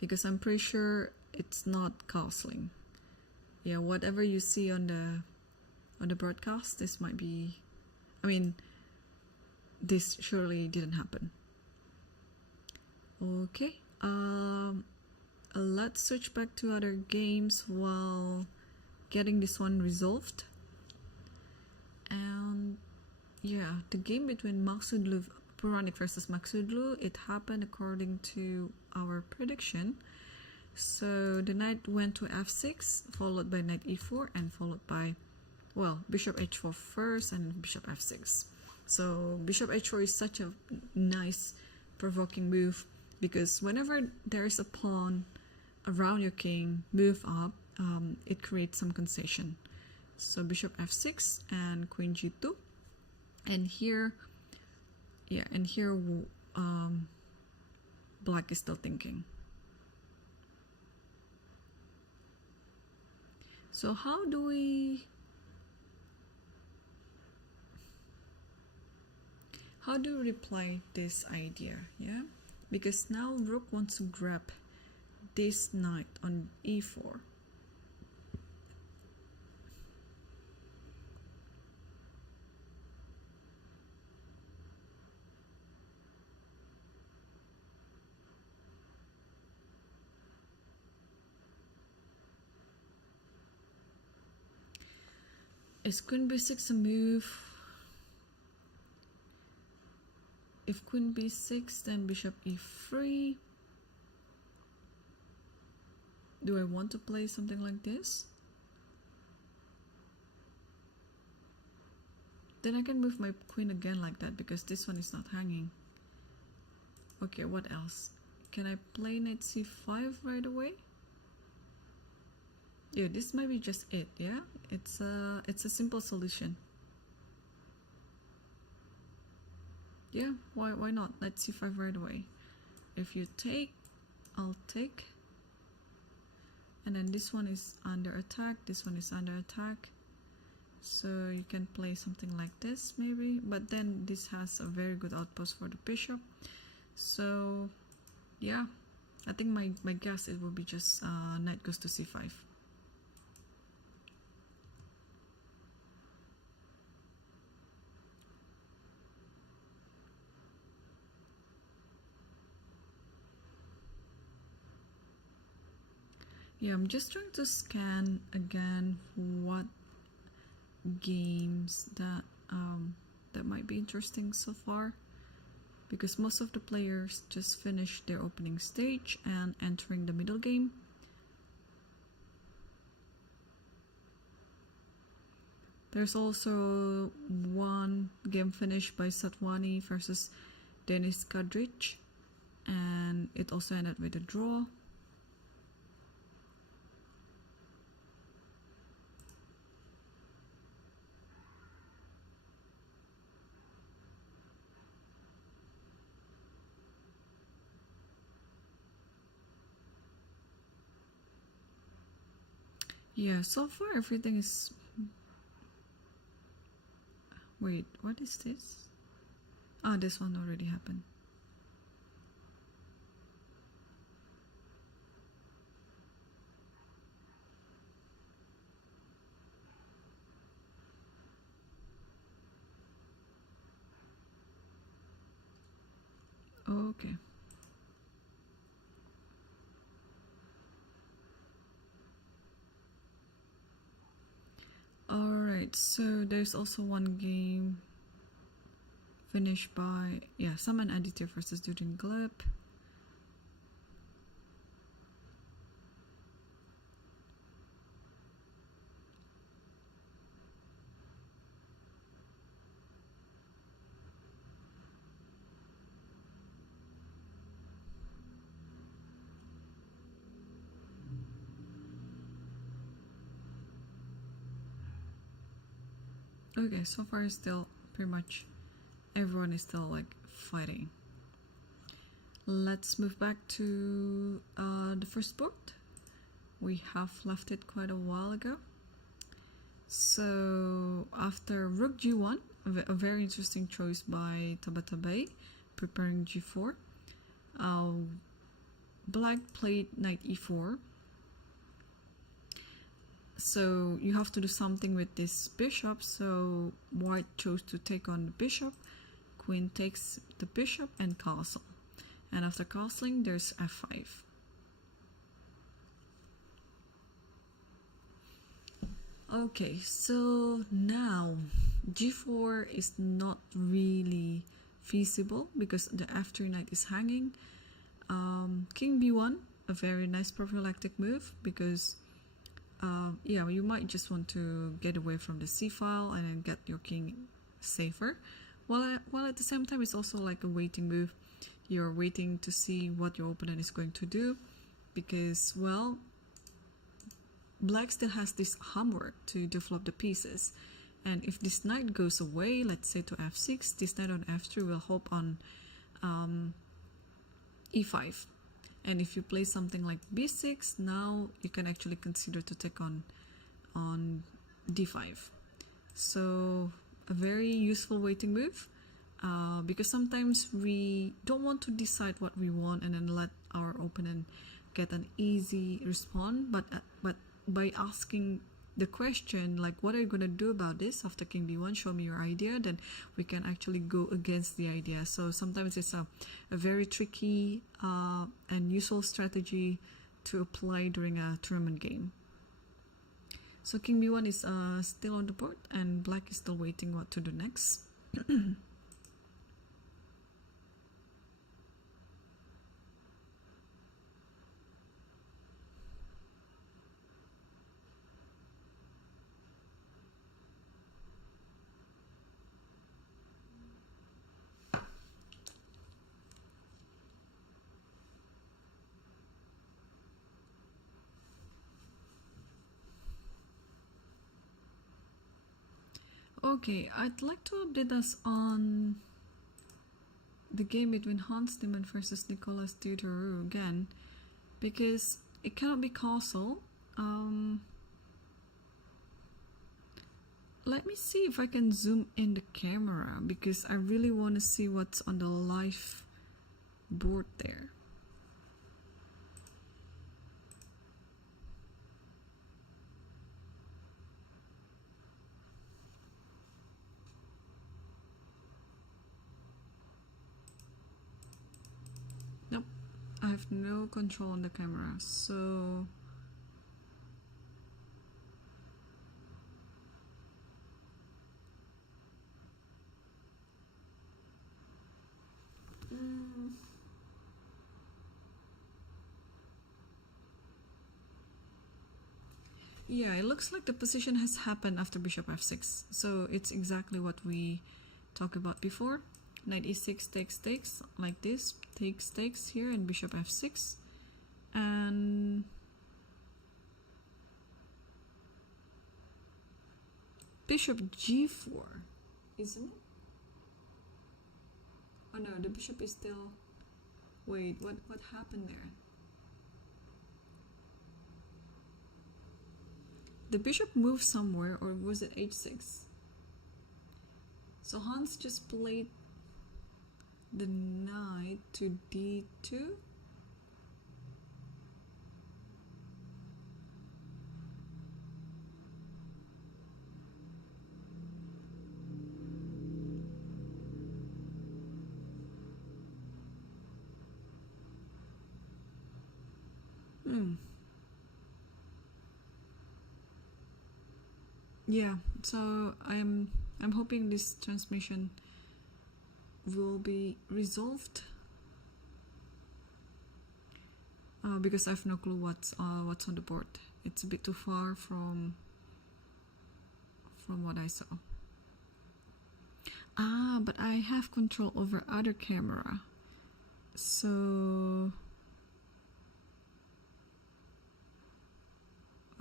because I'm pretty sure it's not castling. Yeah, whatever you see on the broadcast, this might be, I mean, this surely didn't happen. Okay, let's switch back to other games while getting this one resolved. And yeah, the game between Maksudlu Puranik versus Maksudlu, it happened according to our prediction. So the knight went to f6, followed by knight e4, and followed by, well, bishop h4 first and bishop f6. So bishop h4 is such a nice provoking move, because whenever there is a pawn around your king move up, it creates some concession. So bishop f6 and queen g2, and here, yeah, and here black is still thinking. So how do we reply this idea? Yeah, because now rook wants to grab this knight on e4. Is queen b6 a move? If queen b6, then bishop e3. Do I want to play something like this? Then I can move my queen again like that, because this one is not hanging. Okay, what else? Can I play knight c5 right away? Yeah, this might be just it. Yeah, it's a simple solution. Yeah, why not? Let's c5 right away. If you take, I'll take. And then this one is under attack, this one is under attack. So you can play something like this maybe, but then this has a very good outpost for the bishop. So yeah, I think my guess it will be just knight goes to c5. Yeah, I'm just trying to scan again what games that that might be interesting so far, because most of the players just finished their opening stage and entering the middle game. There's also one game finished by Satwani versus Denis Kadrich, and it also ended with a draw. Yeah, so far everything is... Wait, what is this? Ah, this one already happened. Okay. Alright, so there's also one game finished by, yeah, Summon Editor versus Dudin Gleb. Okay, so far still pretty much everyone is still like fighting. Let's move back to the first board. We have left it quite a while ago. So after Rook G1, a very interesting choice by Tabatabai, preparing G4. Black played Knight E4. So you have to do something with this bishop, so White chose to take on the bishop. Queen takes the bishop and castle. And after castling, there's F5. Okay, so now G4 is not really feasible because the F3 knight is hanging. King B1, a very nice prophylactic move because yeah, you might just want to get away from the C file and then get your king safer. While at the same time, it's also like a waiting move. You're waiting to see what your opponent is going to do because, well, Black still has this homework to develop the pieces. And if this knight goes away, let's say to F6, this knight on F3 will hop on E5. And if you play something like B6, now you can actually consider to take on D5. So a very useful waiting move because sometimes we don't want to decide what we want and then let our opponent get an easy response, but by asking the question like, what are you going to do about this after King B1, show me your idea, then we can actually go against the idea. So sometimes it's a very tricky and useful strategy to apply during a tournament game. So King B1 is still on the board and Black is still waiting what to do next. Okay, I'd like to update us on the game between Hans Niemann versus Nicolas Deuteroux again, because it cannot be castle. Let me see if I can zoom in the camera, because I really want to see what's on the live board there. Nope, I have no control on the camera, so yeah, it looks like the position has happened after bishop f6, so it's exactly what we talked about before. Knight e6 takes like this, takes here, and bishop f6, and bishop g4, isn't it? Oh no, the bishop is still... Wait, what happened there? The bishop moved somewhere, or was it h6? So Hans just played the knight to d2. Yeah, so I'm hoping this transmission will be resolved, because I have no clue what's on the board. It's a bit too far from what I saw. But I have control over other camera, so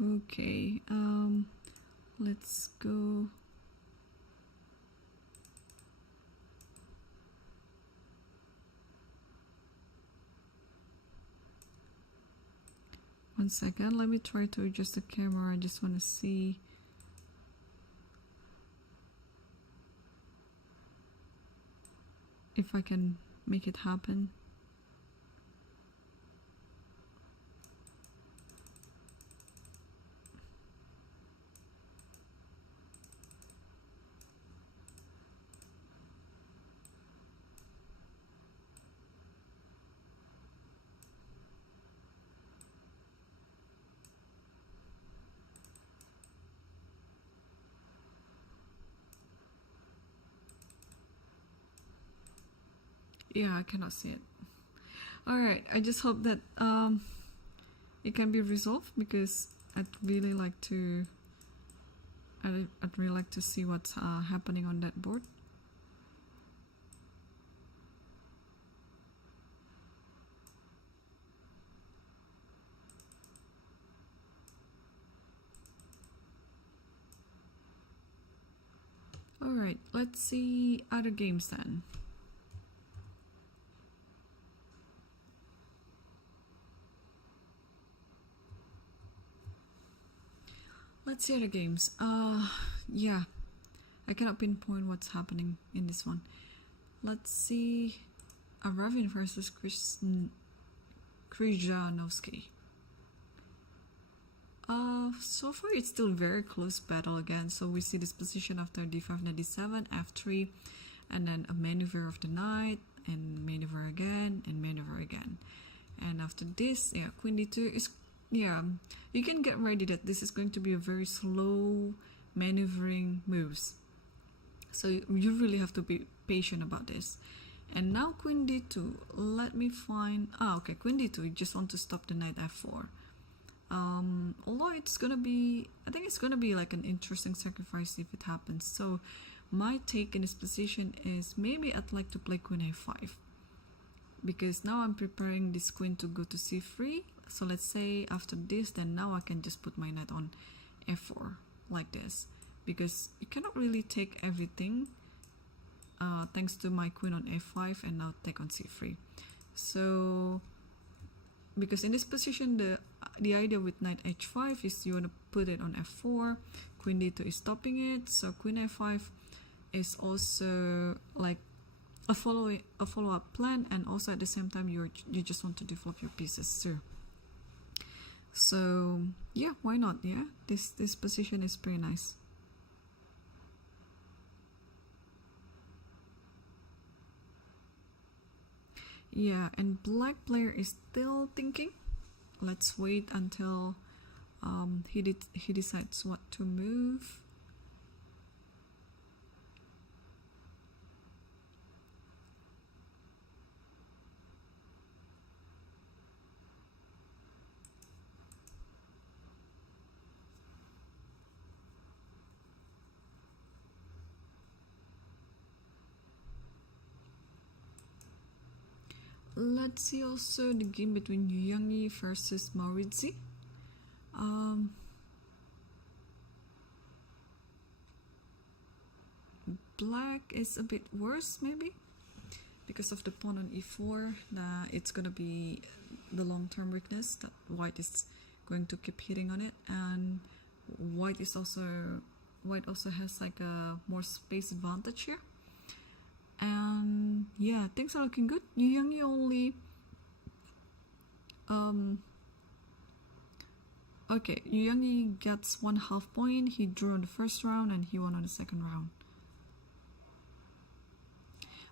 okay. Let's go. One second, let me try to adjust the camera. I just want to see. If I can make it happen. Yeah, I cannot see it. Alright, I just hope that it can be resolved, because I'd really like to see what's happening on that board. Alright, let's see other games then. Let's see other games. Yeah, I cannot pinpoint what's happening in this one. Let's see Aravin versus Krzyzanowski. So far it's still very close battle again. So we see this position after d5, knight d7, f3, and then a maneuver of the knight, and maneuver again, and maneuver again. And after this, yeah, queen d2 is... Yeah, you can get ready that this is going to be a very slow maneuvering moves. So you really have to be patient about this. And now queen d2, let me find... okay, queen d2, you just want to stop the knight f4. Although it's gonna be... I think it's gonna be like an interesting sacrifice if it happens. So my take in this position is maybe I'd like to play queen a5. Because now I'm preparing this queen to go to c3. So let's say after this, then now I can just put my knight on f4 like this, because you cannot really take everything thanks to my queen on f5 and now take on c3. So because in this position the idea with knight h5 is you want to put it on f4, queen d2 is stopping it, so queen f5 is also like a follow-up plan, and also at the same time you just want to develop your pieces too. So yeah, why not? Yeah, this position is pretty nice. Yeah, and black player is still thinking. Let's wait until he decides what to move. Let's see also the game between Yu Yangyi versus Maurizi. Black is a bit worse maybe because of the pawn on e4. It's gonna be the long-term weakness that white is going to keep hitting on it, and white also has like a more space advantage here. And yeah, things are looking good. Yu Yangyi only okay, Yu Yangyi gets 1/2 point. He drew on the first round and he won on the second round.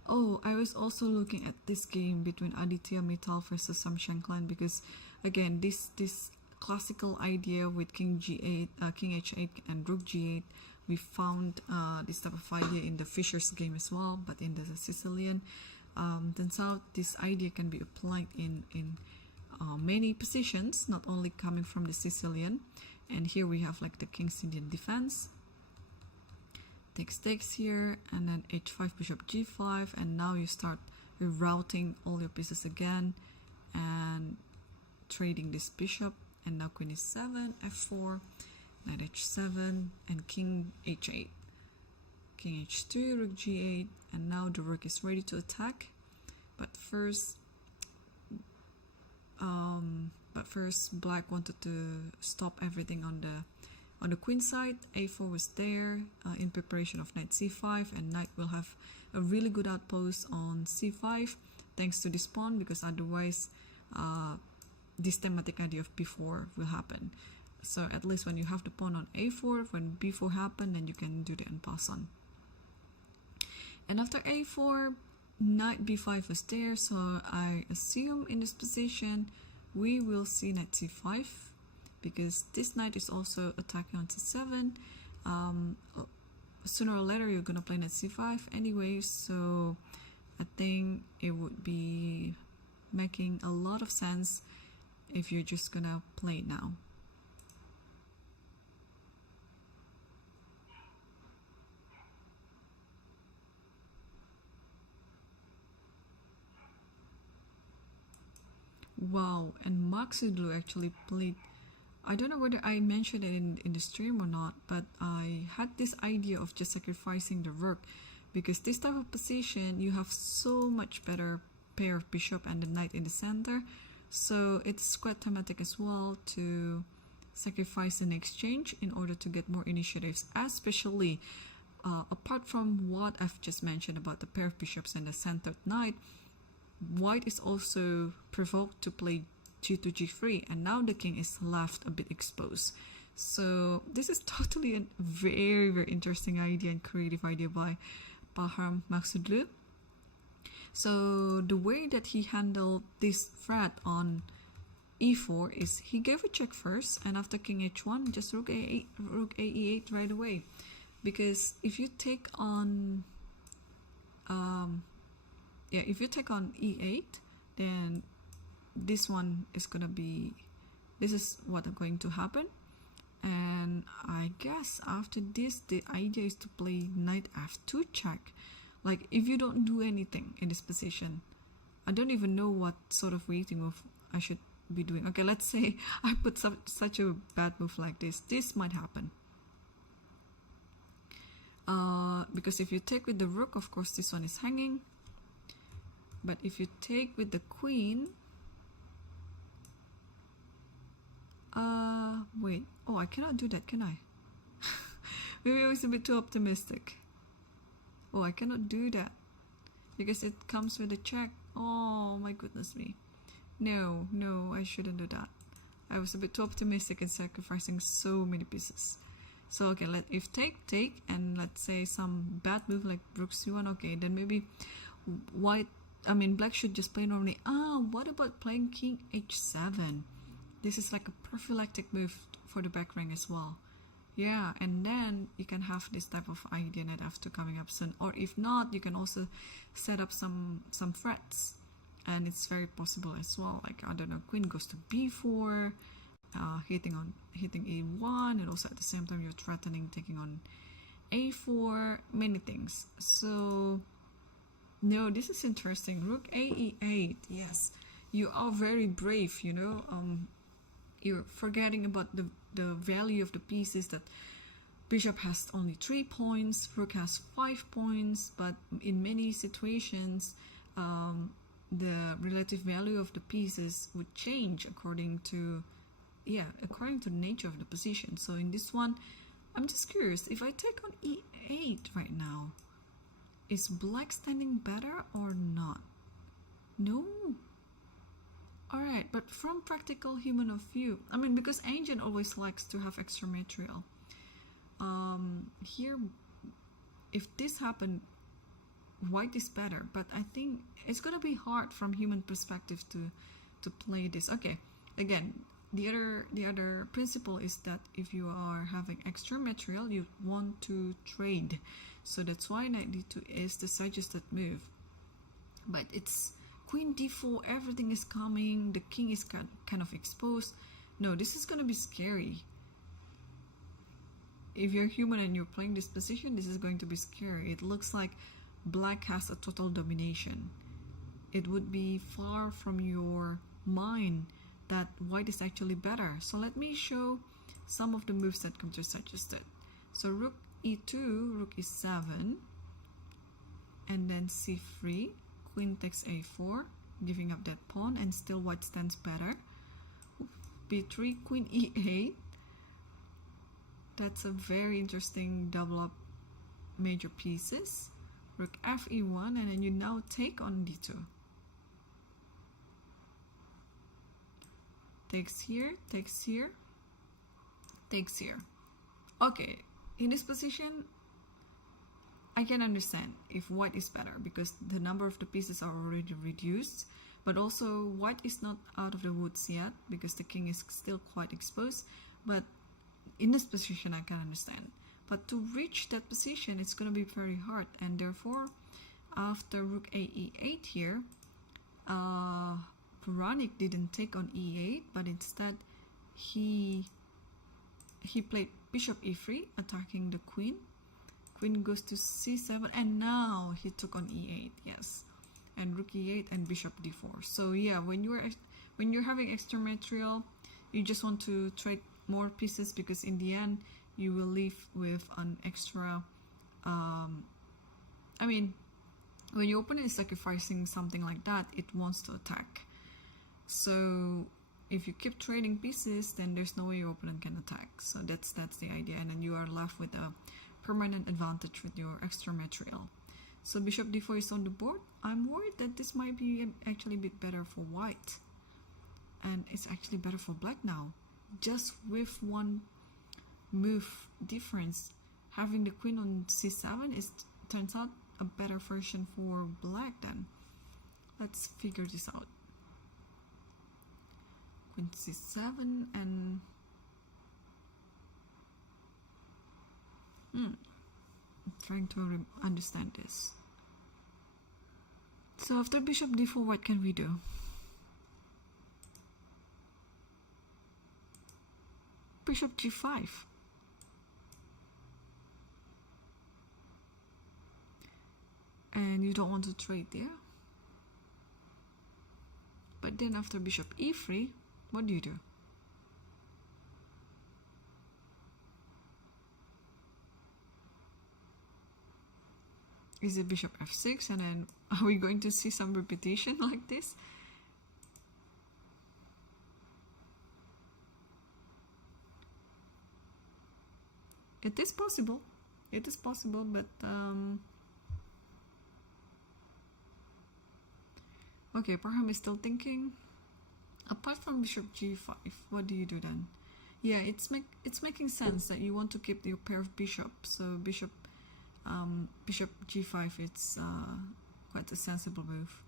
Oh, I was also looking at this game between Aditya Mittal versus Sam Shankland, because again this classical idea with king g8, king h8 and rook g8, we found this type of idea in the Fischer's game as well, but in the Sicilian. Turns out this idea can be applied in many positions, not only coming from the Sicilian. And here we have like the King's Indian defense. Takes here, and then h5, bishop g5, and now you start rerouting all your pieces again and trading this bishop. And now queen e7, f4, knight h7, and king h8, king h2, rook g8, and now the rook is ready to attack. But first black wanted to stop everything on the queen side. a4 was there in preparation of knight c5, and knight will have a really good outpost on c5 thanks to this pawn, because otherwise this thematic idea of b4 will happen. So at least when you have the pawn on a4, when b4 happen, then you can do the en passant. And after a4, knight b5 was there, so I assume in this position we will see knight c5, because this knight is also attacking on c7. Sooner or later you're gonna play knight c5 anyway, so I think it would be making a lot of sense if you're just gonna play it now. Wow, and Maxudlu actually played, I don't know whether I mentioned it in the stream or not, but I had this idea of just sacrificing the rook, because this type of position you have so much better pair of bishop and the knight in the center, so it's quite thematic as well to sacrifice an exchange in order to get more initiatives, especially apart from what I've just mentioned about the pair of bishops and the centered knight. White is also provoked to play g2, g3, and now the king is left a bit exposed. So this is totally a very, very interesting idea and creative idea by Bahram Maxudlu. So the way that he handled this threat on e4 is he gave a check first, and after king h1, just rook a8, rook ae8 right away. Because if you take on if you take on e8, then this one is gonna be, this is what is going to happen. And I guess after this the idea is to play knight f2 check. Like if you don't do anything in this position, I don't even know what sort of waiting move I should be doing. Okay, let's say I put such a bad move like this might happen. because if you take with the rook, of course this one is hanging, but if you take with the queen, wait, oh, I cannot do that, can I? Maybe I was a bit too optimistic. Oh, I cannot do that because it comes with a check. Oh my goodness me. No, I shouldn't do that. I was a bit too optimistic and sacrificing so many pieces. So okay, if take, and let's say some bad move like rook c1, okay, then maybe black should just play normally. What about playing king h7? This is like a prophylactic move for the back rank as well. Yeah, and then you can have this type of idea knight f2 coming up soon, or if not, you can also set up some threats, and it's very possible as well. Like, I don't know, queen goes to b4, hitting e1, and also at the same time you're threatening taking on a4, many things. So no, this is interesting. Rook a e8. Yes, you are very brave, you know. You're forgetting about the value of the pieces, that bishop has only 3 points, rook has 5 points, but in many situations the relative value of the pieces would change according to the nature of the position. So in this one, I'm just curious, if I take on e8 right now, is black standing better or not? No. Alright, but from practical human of view, I mean, because Ancient always likes to have extra material. Here, if this happened, white is better, but I think it's gonna be hard from human perspective to play this. Okay, again, the other principle is that if you are having extra material, you want to trade. So that's why knight d2 is the suggested move. But it's queen d4, everything is coming, the king is kind of exposed. No, this is gonna be scary. If you're human and you're playing this position, this is going to be scary. It looks like black has a total domination. It would be far from your mind that white is actually better. So let me show some of the moves that computer suggested. So rook e2, rook e7, and then c3. Queen takes a4, giving up that pawn, and still white stands better. b3, queen e8. That's a very interesting double up major pieces. Rook fe1, and then you now take on d2. Takes here, takes here, takes here. Okay, in this position, I can understand if white is better because the number of the pieces are already reduced, but also white is not out of the woods yet because the king is still quite exposed. But in this position, I can understand. But to reach that position, it's going to be very hard, and therefore, after rook a e8 here, Puranik didn't take on e8, but instead he played bishop e3, attacking the queen. Queen goes to c7, and now he took on e8, yes, and rook e8 and bishop d4. So yeah, when you're having extra material, you just want to trade more pieces because in the end you will leave with an extra. I mean, when your opponent is sacrificing something like that, it wants to attack. So if you keep trading pieces, then there's no way your opponent can attack. So that's the idea, and then you are left with a permanent advantage with your extra material. So bishop d4 is on the board. I'm worried that this might be actually a bit better for white, and it's actually better for black now, just with one move difference. Having the queen on c7 turns out a better version for black. Then let's figure this out. Queen c7 and I'm trying to understand this. So after bishop d4, what can we do? Bishop g5. And you don't want to trade there. But then after bishop e3, what do you do? Is it bishop f6, and then are we going to see some repetition like this? It is possible. It is possible, but okay, Parham is still thinking. Apart from bishop g5, what do you do then? Yeah, it's making sense that you want to keep your pair of bishops. So bishop g5, it's quite a sensible move.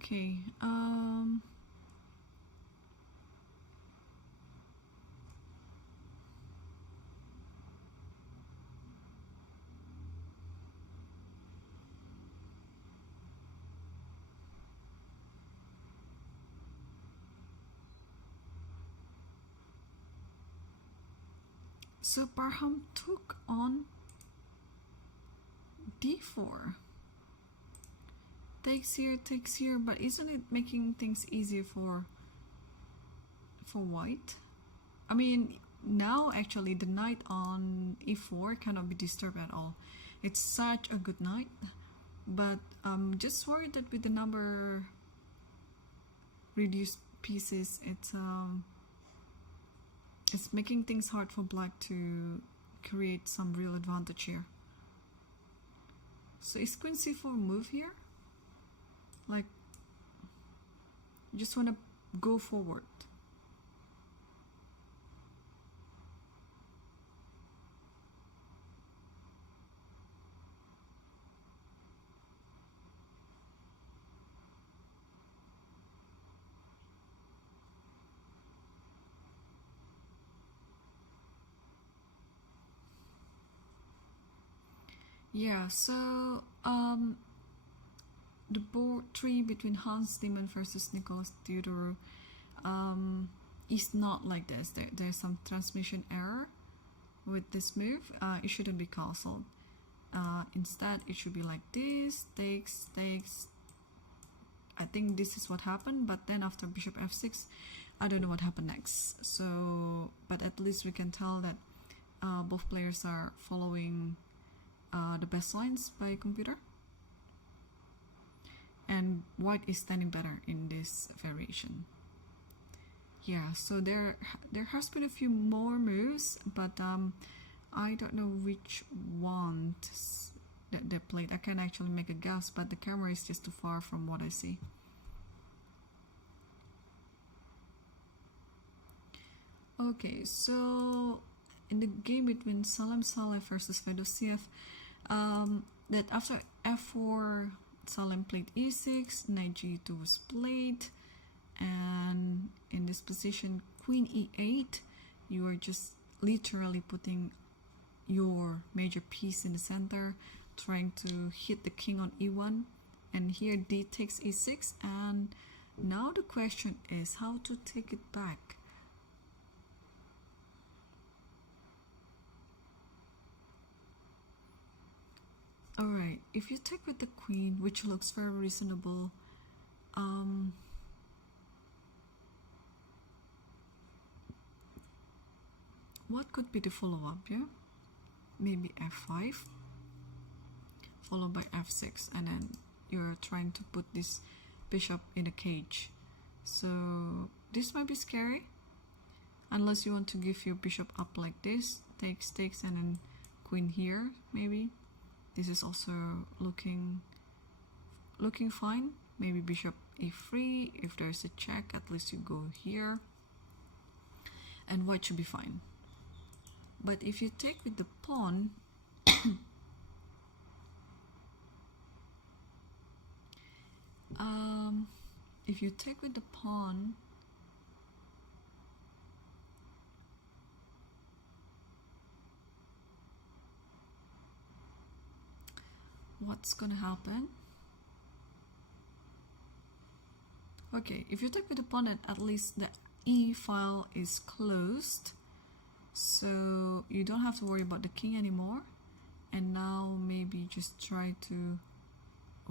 Okay. So Parham took on d4. Takes here, but isn't it making things easier for white? I mean, now actually the knight on e4 cannot be disturbed at all. It's such a good knight, but I'm just worried that with the number reduced pieces, it's making things hard for black to create some real advantage here. So is queen c4 move here? Like, you just want to go forward. Yeah, so the board 3 between Hans Niemann versus Nicholas Theodore is not like this. There's some transmission error with this move. It shouldn't be castled. Instead, it should be like this, takes. I think this is what happened, but then after bishop f6, I don't know what happened next. So, but at least we can tell that both players are following the best lines by computer, and white is standing better in this variation. Yeah, so there has been a few more moves, but I don't know which ones that they played. I can actually make a guess, but the camera is just too far from what I see. Okay, so in the game between Salem Saleh versus Fedosiev, that after f4, Salem played e6, knight g2 was played, and in this position, queen e8, you are just literally putting your major piece in the center, trying to hit the king on e1, and here d takes e6, and now the question is how to take it back. Alright, if you take with the queen, which looks very reasonable, what could be the follow-up, yeah? Maybe f5, followed by f6, and then you're trying to put this bishop in a cage. So this might be scary, unless you want to give your bishop up like this, takes, and then queen here, maybe. This is also looking fine. Maybe bishop e3. If there's a check, at least you go here, and white should be fine. But if you take with the pawn, if you take with the pawn, what's gonna happen? Okay, if you take with the pawn, at least the e file is closed, so you don't have to worry about the king anymore. And now maybe just try to,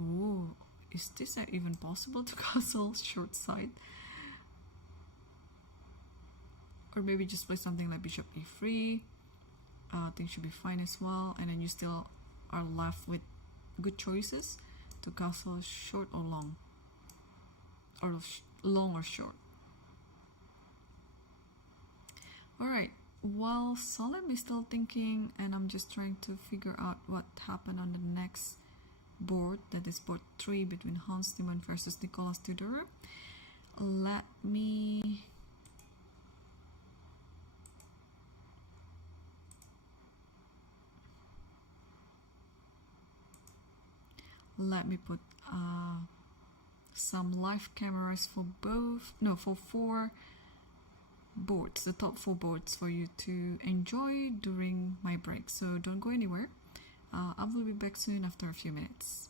oh, is this even possible to castle short side? Or maybe just play something like bishop e3. I think should be fine as well, and then you still are left with good choices to castle short or long, or long or short. Alright, while Salim is still thinking and I'm just trying to figure out what happened on the next board, that is board 3 between Hans Timon versus Nicolas Tudor, let me put some live cameras for both, no, for 4 boards, the top 4 boards, for you to enjoy during my break. So don't go anywhere. I will be back soon after a few minutes.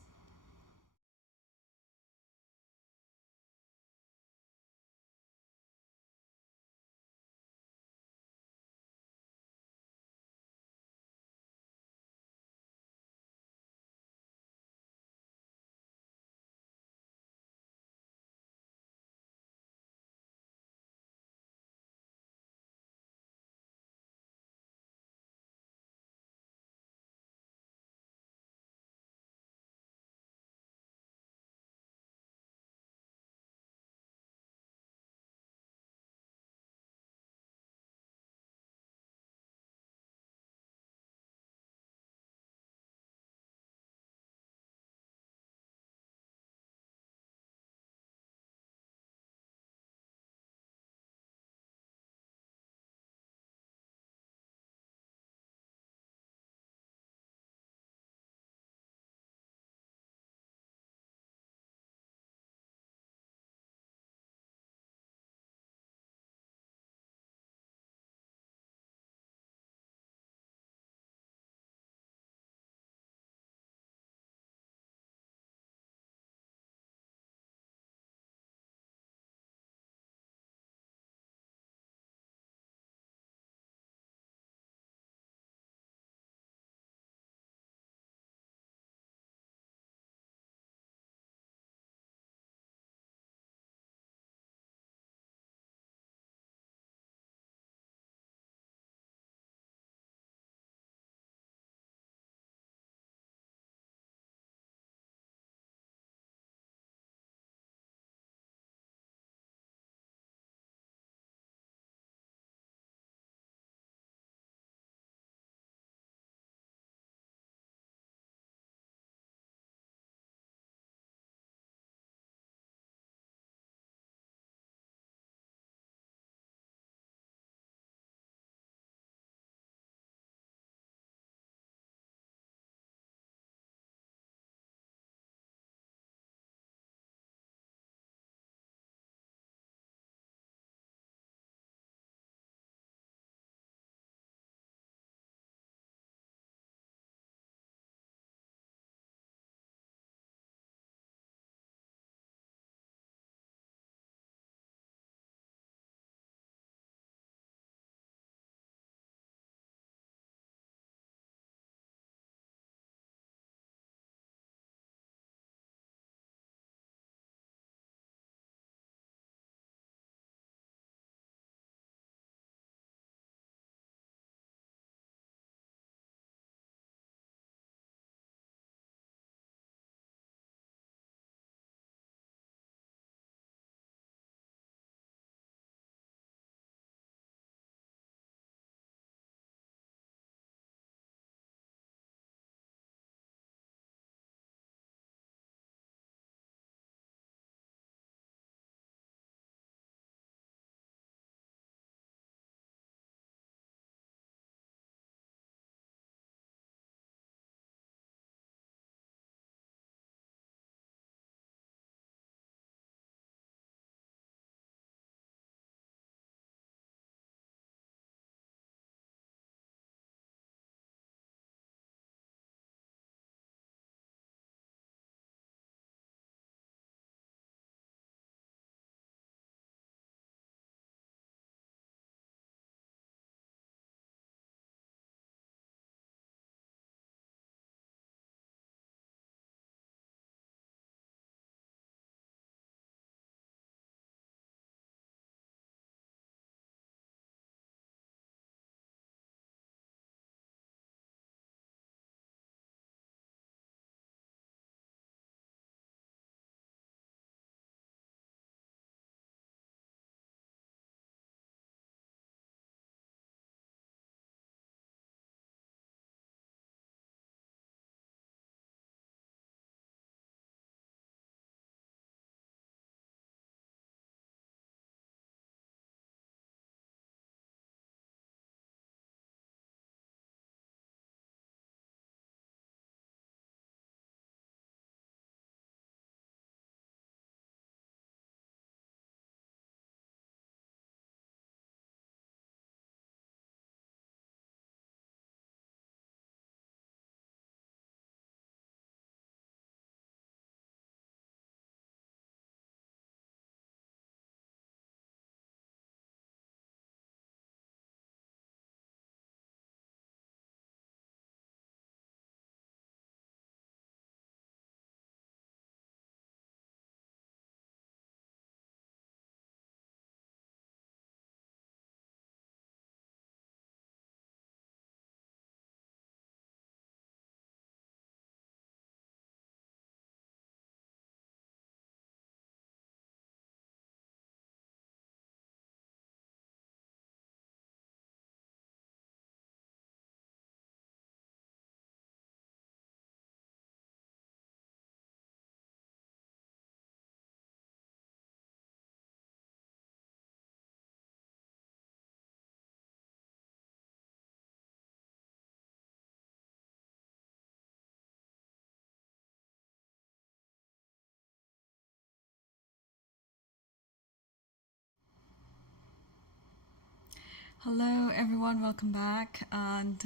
Hello everyone, welcome back. And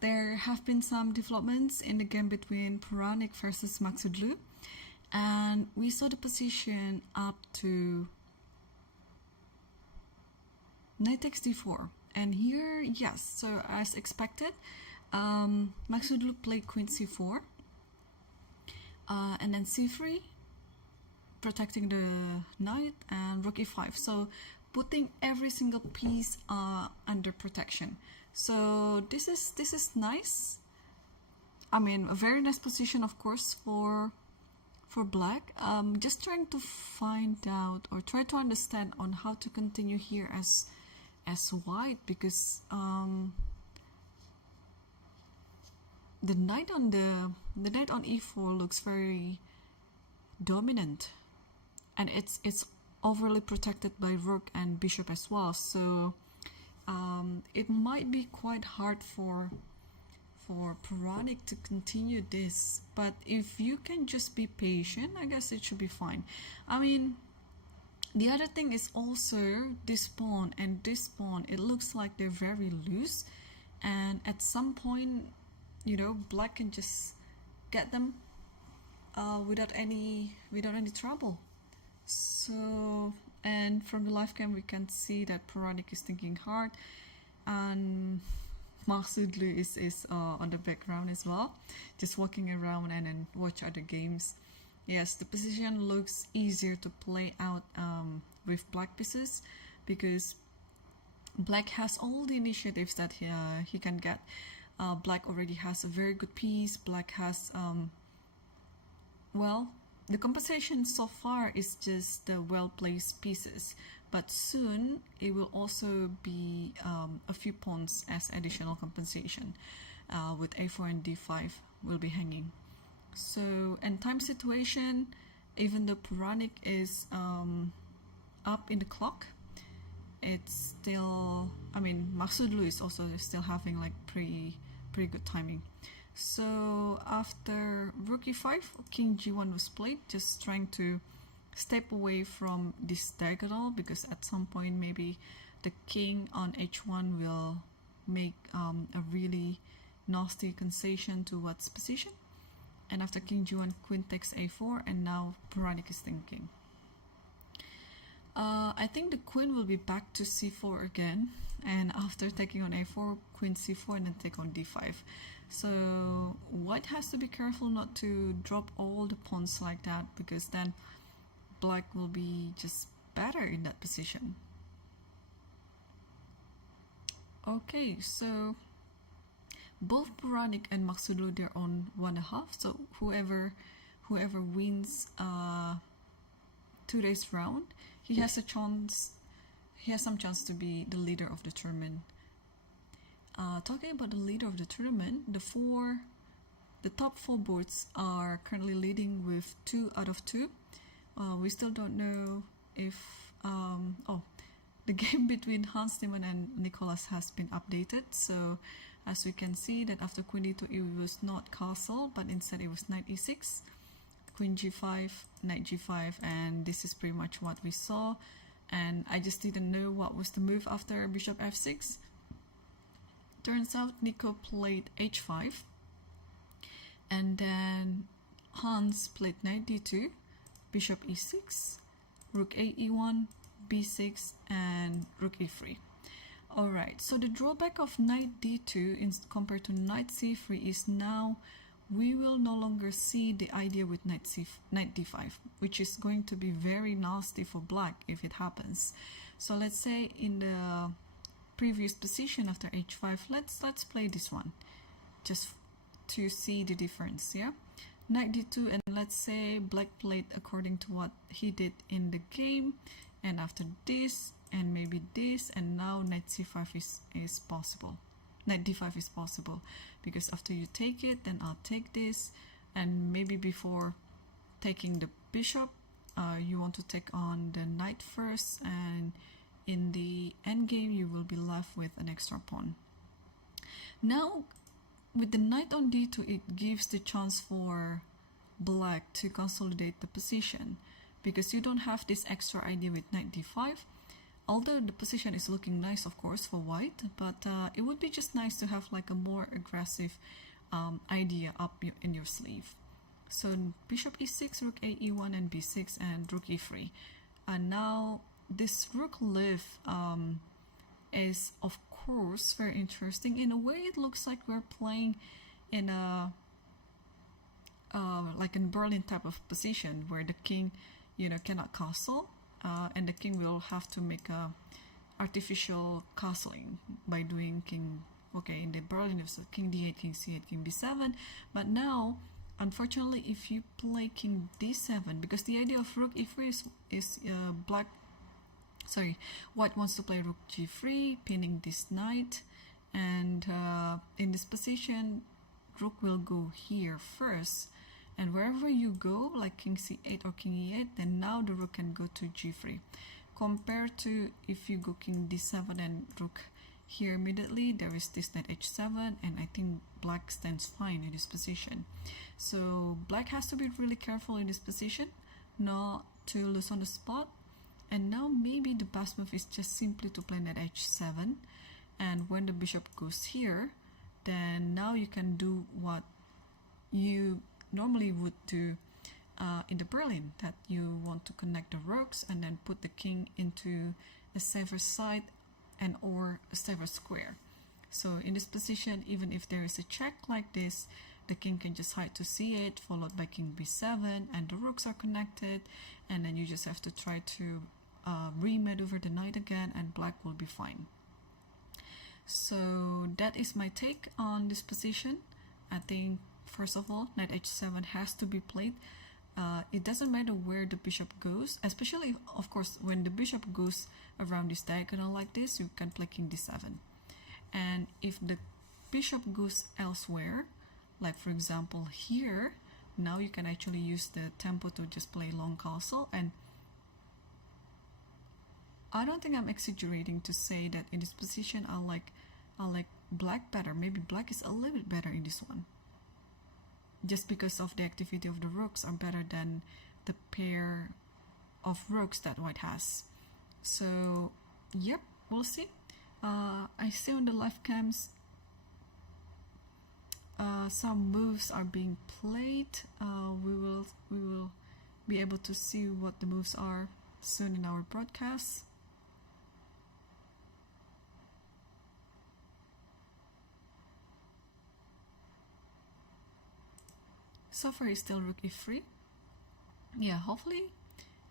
there have been some developments in the game between Puranik versus Maksudlu, and we saw the position up to knight takes d4. And here, yes, so as expected, Maksudlu played queen c4, and then c3, protecting the knight, and rook e5. So putting every single piece under protection. So this is nice. I mean, a very nice position, of course, for black. Just trying to find out or try to understand on how to continue here as white, because the knight on e4 looks very dominant, and it's overly protected by rook and bishop as well. So it might be quite hard for Puranik to continue this, but if you can just be patient, I guess it should be fine. I mean, the other thing is also this pawn and this pawn, it looks like they're very loose, and at some point, you know, black can just get them without any trouble. So, and from the live cam we can see that Puranik is thinking hard, and Maksudlu is on the background as well, just walking around and then watch other games. Yes, the position looks easier to play out with black pieces, because black has all the initiatives that he can get. Black already has a very good piece. Black has well, the compensation so far is just the well-placed pieces, but soon it will also be a few pawns as additional compensation, with a4 and d5 will be hanging. So, and time situation, even though Puranik is up in the clock, it's still, I mean, Maksudlu is also still having like pretty good timing. So after rook e5, king g1 was played, just trying to step away from this diagonal, because at some point maybe the king on h1 will make a really nasty concession to Watt's position. And after king g1, queen takes a4, and now Puranik is thinking. I think the queen will be back to c4 again, and after taking on a4, queen c4, and then take on d5. So white has to be careful not to drop all the pawns like that, because then black will be just better in that position. Okay, so both Puranik and Maksudlu, they're on 1.5. So whoever wins today's round, he has a chance. He has some chance to be the leader of the tournament. Talking about the leader of the tournament, the top 4 boards are currently leading with 2 out of 2. We still don't know if the game between Hans Niemann and Nicholas has been updated. So as we can see that after queen d2, it was not castle, but instead it was knight e6, queen g5, knight g5, and this is pretty much what we saw. And I just didn't know what was the move after bishop f6. Turns out Nico played h5, and then Hans played knight d2, bishop e6, rook a e1, b6, and rook e3. Alright, so the drawback of knight d2 compared to knight c3 is now we will no longer see the idea with knight d5, which is going to be very nasty for black if it happens. So let's say in the previous position after h5, let's play this one just to see the difference. Yeah, knight d2, and let's say black played according to what he did in the game, and after this and maybe this, and now knight c5 is possible. Knight d5 is possible, because after you take it, then I'll take this, and maybe before taking the bishop, you want to take on the knight first, and in the endgame you will be left with an extra pawn. Now with the knight on d2, it gives the chance for black to consolidate the position, because you don't have this extra idea with knight d5. although the position is looking nice, of course, for white, but it would be just nice to have like a more aggressive idea up in your sleeve. So bishop e6, rook a e1 and b6, and rook e3. And now this rook lift is of course very interesting. In a way, it looks like we're playing in a like in Berlin type of position where the king, you know, cannot castle, and the king will have to make a artificial castling by doing king. Okay, in the Berlin it's king d8, king c8, king b7. But now, unfortunately, if you play king d7, because the idea of rook e3 is white wants to play rook g3, pinning this knight, and in this position, rook will go here first, and wherever you go, like king c8 or king e8, then now the rook can go to g3. Compared to if you go king d7 and rook here immediately, there is this knight h7, and I think black stands fine in this position. So black has to be really careful in this position, not to lose on the spot. And now maybe the best move is just simply to play knight h7, and when the bishop goes here, then now you can do what you normally would do in the Berlin, that you want to connect the rooks and then put the king into a safer side and or a safer square. So in this position, even if there is a check like this, the king can just hide to c8, followed by king b7, and the rooks are connected, and then you just have to try to re-maneuver the knight again, and black will be fine. So that is my take on this position. I think first of all, knight h7 has to be played. It doesn't matter where the bishop goes, especially of course when the bishop goes around this diagonal like this, you can play king d7. And if the bishop goes elsewhere, like for example here, now you can actually use the tempo to just play long castle. And I don't think I'm exaggerating to say that in this position I like black better. Maybe black is a little bit better in this one, just because of the activity of the rooks are better than the pair of rooks that white has. So yep, we'll see. I see on the live cams some moves are being played. We will be able to see what the moves are soon in our broadcast. So far it's still rook e3. Yeah, hopefully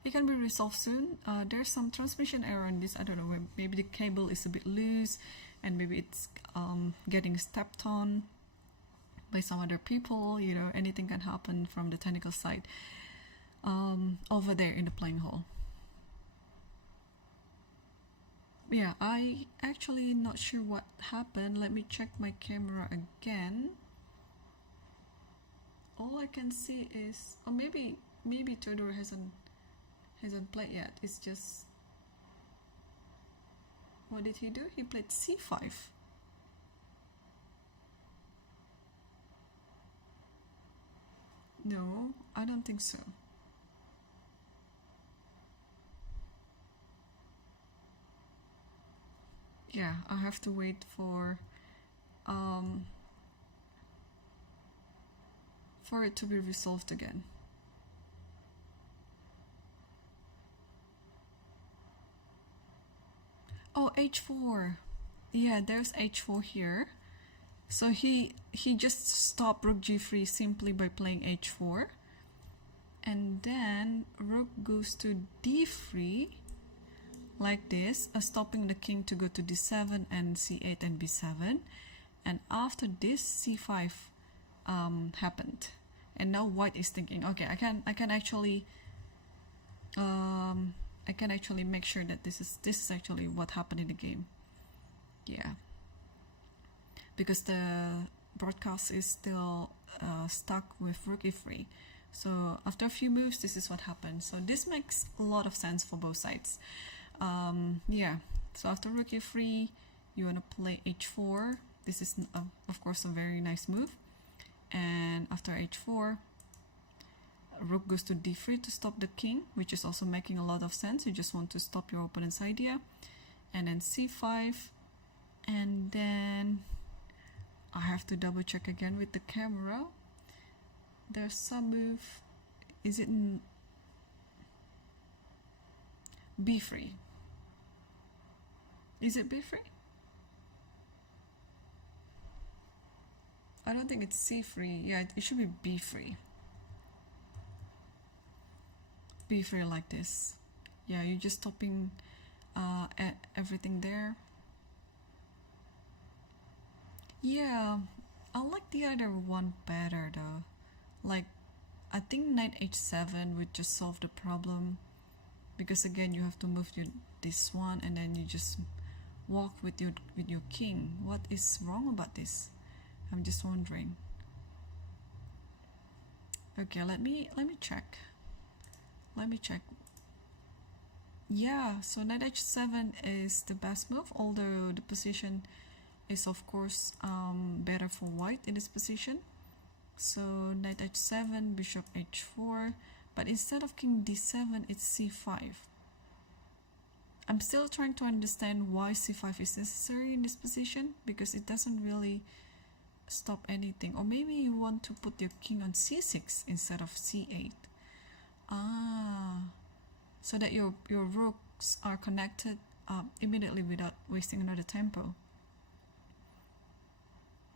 it can be resolved soon. There's some transmission error in this. I don't know, maybe the cable is a bit loose, and maybe it's getting stepped on by some other people. You know, anything can happen from the technical side over there in the playing hall. Yeah, I actually not sure what happened. Let me check my camera again. All I can see is, or maybe Theodore hasn't played yet. It's just, what did he do? He played c5. No, I don't think so. Yeah, I have to wait for it to be resolved again. Oh, h4. Yeah, there's h4 here. So he just stopped rook g3 simply by playing h4. And then rook goes to d3 like this, stopping the king to go to d7 and c8 and b7. And after this, c5 happened. And now white is thinking, okay, I can actually make sure that this is actually what happened in the game. Yeah, because the broadcast is still stuck with rook e3. So after a few moves, this is what happened. So this makes a lot of sense for both sides. Yeah, so after rook e3, you want to play h4. This is of course a very nice move. And after h4, rook goes to d3 to stop the king, which is also making a lot of sense. You just want to stop your opponent's idea. And then c5, and then I have to double check again with the camera. There's some move. Is it b3? Is it b3? I don't think it's c3. Yeah, it should be b3. b3 like this. Yeah, you're just stopping everything there. Yeah, I like the other one better though. Like, I think knight h7 would just solve the problem, because again you have to move this one and then you just walk with your king. What is wrong about this? I'm just wondering. Okay, let me check. Let me check. Yeah, so knight h7 is the best move, although the position is of course better for white in this position. So knight h7, bishop h4, but instead of king d7, it's c5. I'm still trying to understand why c5 is necessary in this position, because it doesn't really stop anything. Or maybe you want to put your king on c6 instead of c8. So that your rooks are connected immediately without wasting another tempo.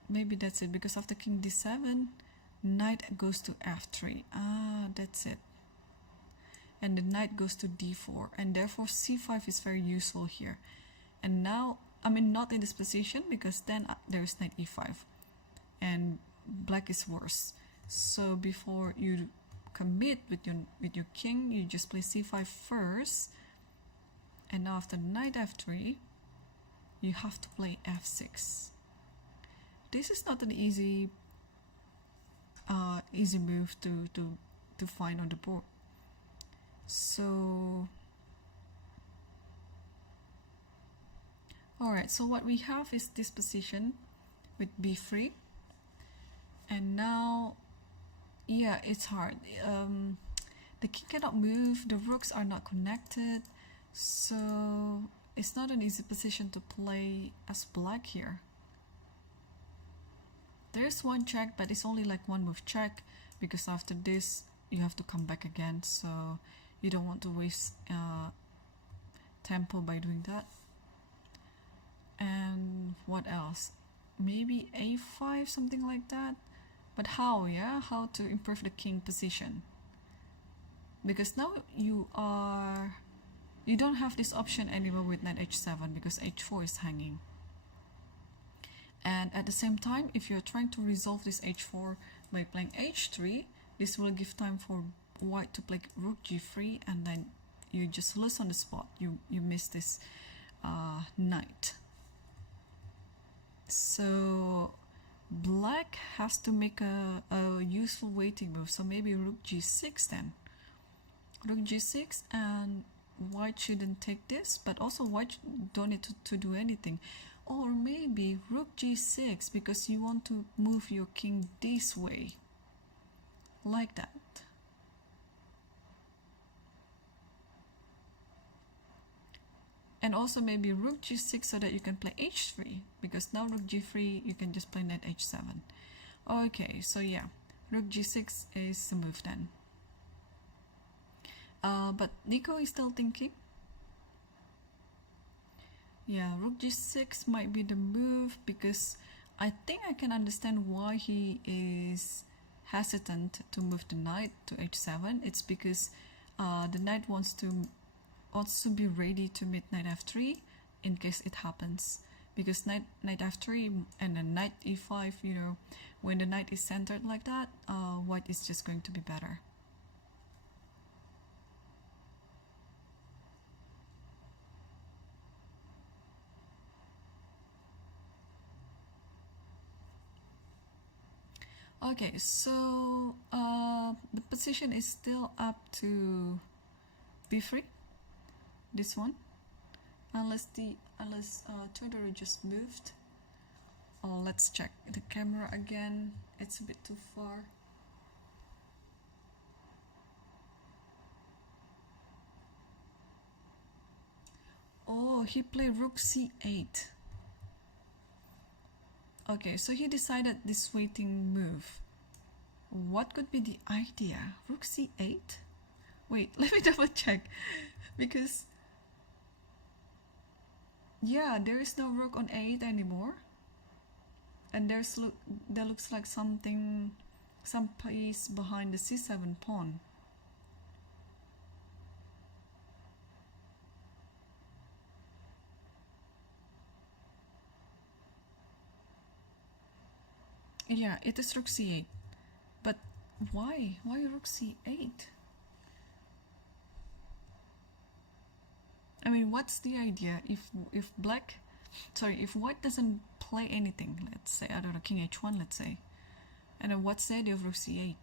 Maybe that's it, because after king d7, knight goes to f3. That's it. And the knight goes to d4, and therefore c5 is very useful here. And now, I mean, not in this position, because then there is knight e5, and black is worse. So before you commit with your king, you just play c5 first, and now after knight f3, you have to play f6. This is not an easy move to find on the board. So alright, so what we have is this position with b3, and now, yeah, it's hard. The king cannot move, the rooks are not connected, so it's not an easy position to play as black here. There's one check, but it's only like one move check, because after this you have to come back again, so you don't want to waste tempo by doing that. And what else? Maybe a5, something like that. But how, yeah? How to improve the king position? Because now you don't have this option anymore with knight h7, because h4 is hanging. And at the same time, if you're trying to resolve this h4 by playing h3, this will give time for white to play rook g3, and then you just lose on the spot. You miss this knight. So black has to make a useful waiting move. So maybe rook g6 then. Rook g6, and white shouldn't take this, but also white don't need to do anything. Or maybe rook g6, because you want to move your king this way, like that. And also maybe rook g6 so that you can play h3, because now rook g3 you can just play knight h7. Okay, so yeah, rook g6 is the move then. But Nico is still thinking. Yeah, rook g6 might be the move, because I think I can understand why he is hesitant to move the knight to h7. It's because the knight wants to be ready to meet knight f3 in case it happens. Because knight f3 and then knight e5, you know, when the knight is centered like that, white is just going to be better. Okay, so the position is still up to b3, this one, unless Tudor just moved. Oh, let's check the camera again. It's a bit too far. Oh, he played rook c8. Okay, so he decided this waiting move. What could be the idea? Rook c8? Wait, let me double check. Because, yeah, there is no rook on a8 anymore. And there looks like something, some piece behind the c7 pawn. Yeah, it is rook c8. But why? Why rook c8? I mean, what's the idea if black, sorry, if white doesn't play anything, let's say, I don't know, king h1, let's say, and then what's the idea of rook c8?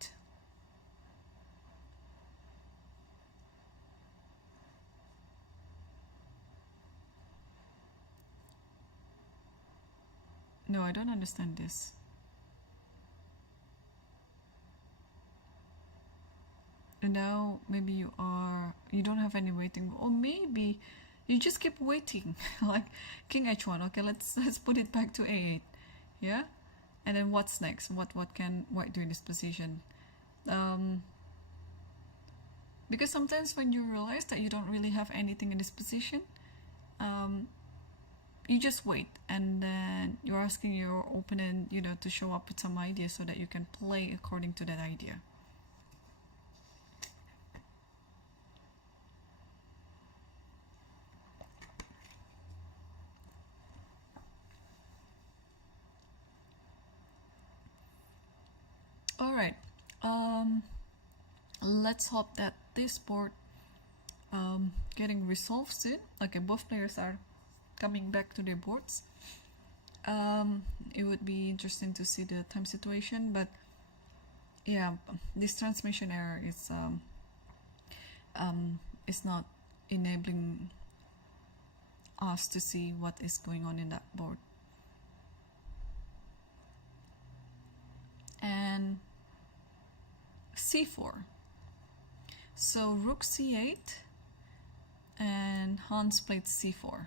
No, I don't understand this. And now maybe you don't have any waiting, or maybe you just keep waiting. Like king h1. Okay, let's put it back to a8. Yeah, and then what's next? What can white do in this position? Because sometimes when you realize that you don't really have anything in this position, you just wait, and then you're asking your opponent, you know, to show up with some idea so that you can play according to that idea. All right, let's hope that this board getting resolved soon. Okay, both players are coming back to their boards. It would be interesting to see the time situation, but yeah, this transmission error is not enabling us to see what is going on in that board. And c4. So rook c8, and Hans played c4.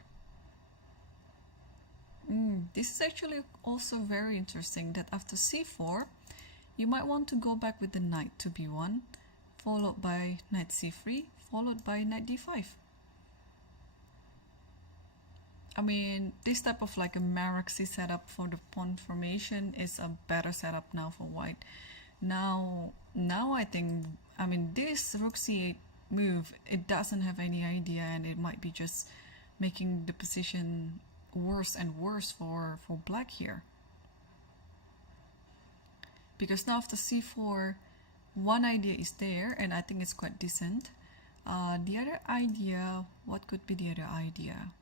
This is actually also very interesting, that after c4, you might want to go back with the knight to b1, followed by knight c3, followed by knight d5. I mean, this type of like a Maraxi setup for the pawn formation is a better setup now for white. Now I think, I mean, this rook c8 move, it doesn't have any idea, and it might be just making the position worse and worse for black here. Because now after c4, one idea is there, and I think it's quite decent. The other idea, what could be the other idea?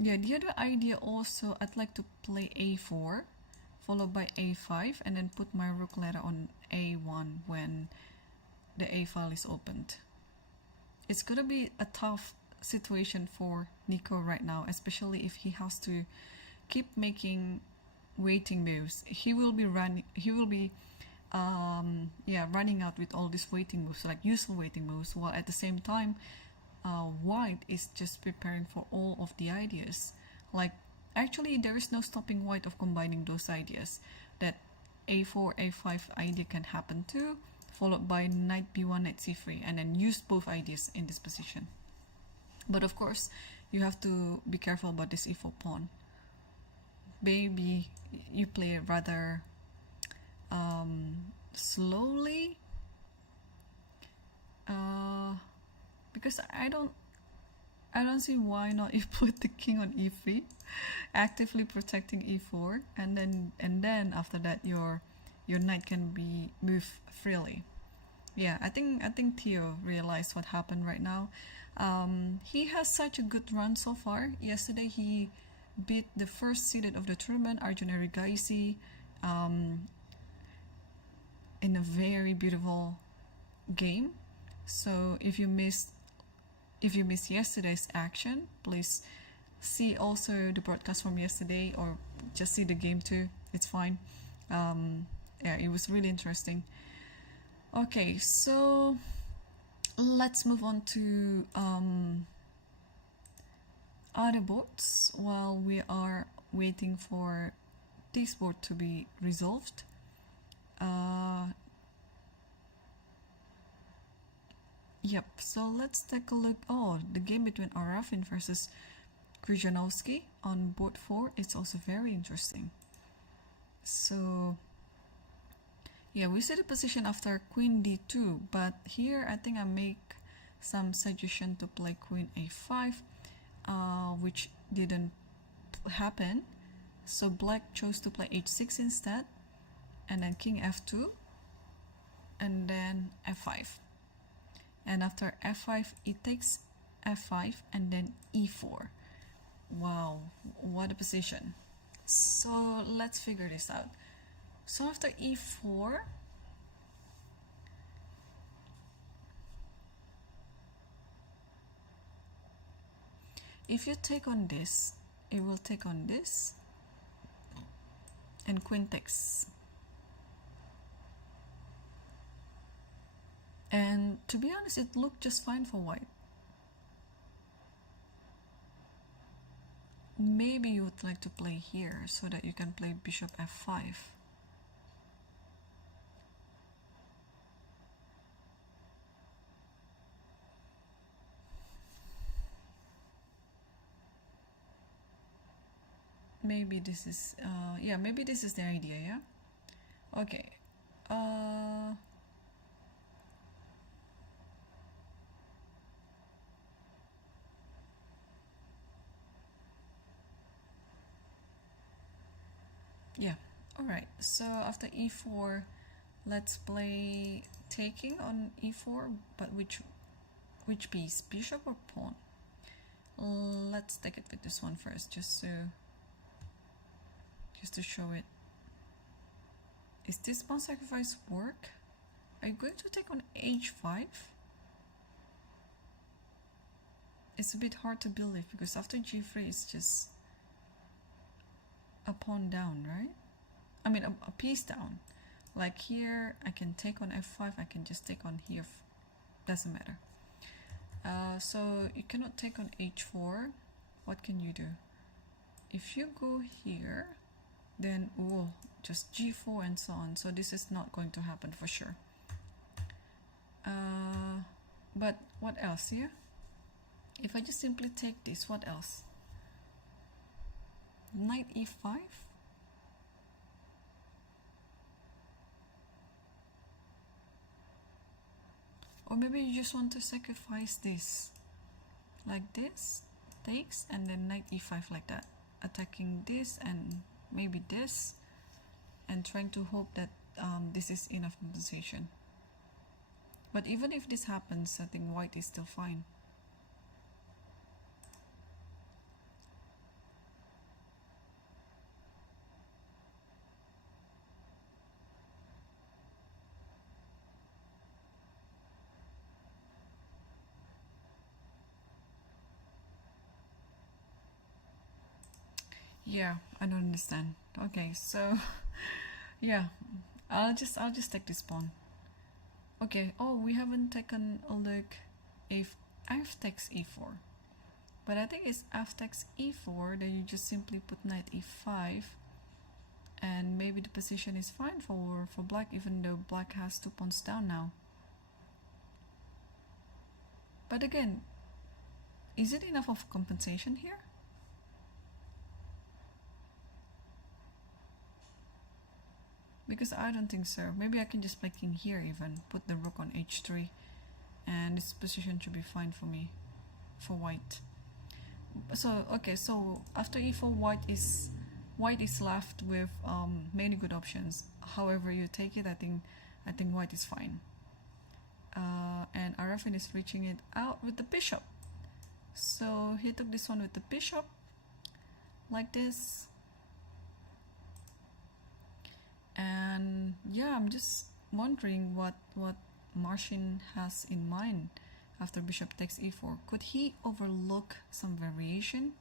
Yeah, the other idea also, I'd like to play a4, followed by a5, and then put my rook later on a1 when the a file is opened. It's gonna be a tough situation for Nico right now, especially if he has to keep making waiting moves. He will be running out with all these waiting moves, like useful waiting moves, while at the same time white is just preparing for all of the ideas. Like, actually there is no stopping white of combining those ideas. That a4 a5 idea can happen too, followed by knight b1 knight c3, and then use both ideas in this position. But of course you have to be careful about this e4 pawn. Maybe you play it rather slowly, because I don't see why not you put the king on e3, actively protecting e4, and then after that your knight can be moved freely. Yeah, I think Theo realized what happened right now. He has such a good run so far. Yesterday he beat the first seeded of the tournament, Arjun Erigaisi, in a very beautiful game. So if you missed yesterday's action, please see also the broadcast from yesterday, or just see the game too. It's fine. Yeah, it was really interesting. Okay, so let's move on to other boards while we are waiting for this board to be resolved. Yep, so let's take a look. Oh, the game between Arafin versus Krzyzanowski on board 4 is also very interesting. So yeah, we see the position after queen d2, but here I think I make some suggestion to play queen a5, which didn't happen. So black chose to play h6 instead, and then king f2, and then f5. And after f5, it takes f5 and then e4. Wow, what a position. So let's figure this out. So after e4, if you take on this, it will take on this, and queen takes. And to be honest, it looked just fine for white. Maybe you would like to play here so that you can play bishop f5. Maybe this is, yeah, maybe this is the idea, yeah? Okay. Yeah, alright. So after e4, let's play taking on e4, but which piece? Bishop or pawn? Let's take it with this one first, just to show it. Is this pawn sacrifice work? Are you going to take on h5? It's a bit hard to believe because after g3 it's just a pawn down, right? I mean a piece down. Like here I can take on f5, I can just take on here, doesn't matter. So you cannot take on h4. What can you do? If you go here, then just g4 and so on. So this is not going to happen for sure. But what else here? If I just simply take this, what else? Knight e5? Or maybe you just want to sacrifice this. Like this, takes, and then knight e5 like that. Attacking this and maybe this, and trying to hope that this is enough compensation. But even if this happens, I think white is still fine. Yeah, I don't understand. Okay, so yeah, I'll just take this pawn. Okay, oh, we haven't taken a look if f takes e4. But I think it's f takes e4, then you just simply put knight e5, and maybe the position is fine for black, even though black has 2 pawns down now. But again, is it enough of compensation here? Because I don't think so. Maybe I can just play king here even, put the rook on h3, and this position should be fine for me, for white. So okay, so after e4, white is left with many good options. However you take it, I think white is fine. And Arafin is reaching it out with the bishop. So he took this one with the bishop, like this. And yeah, I'm just wondering what Marcin has in mind after bishop takes e4. Could he overlook some variation?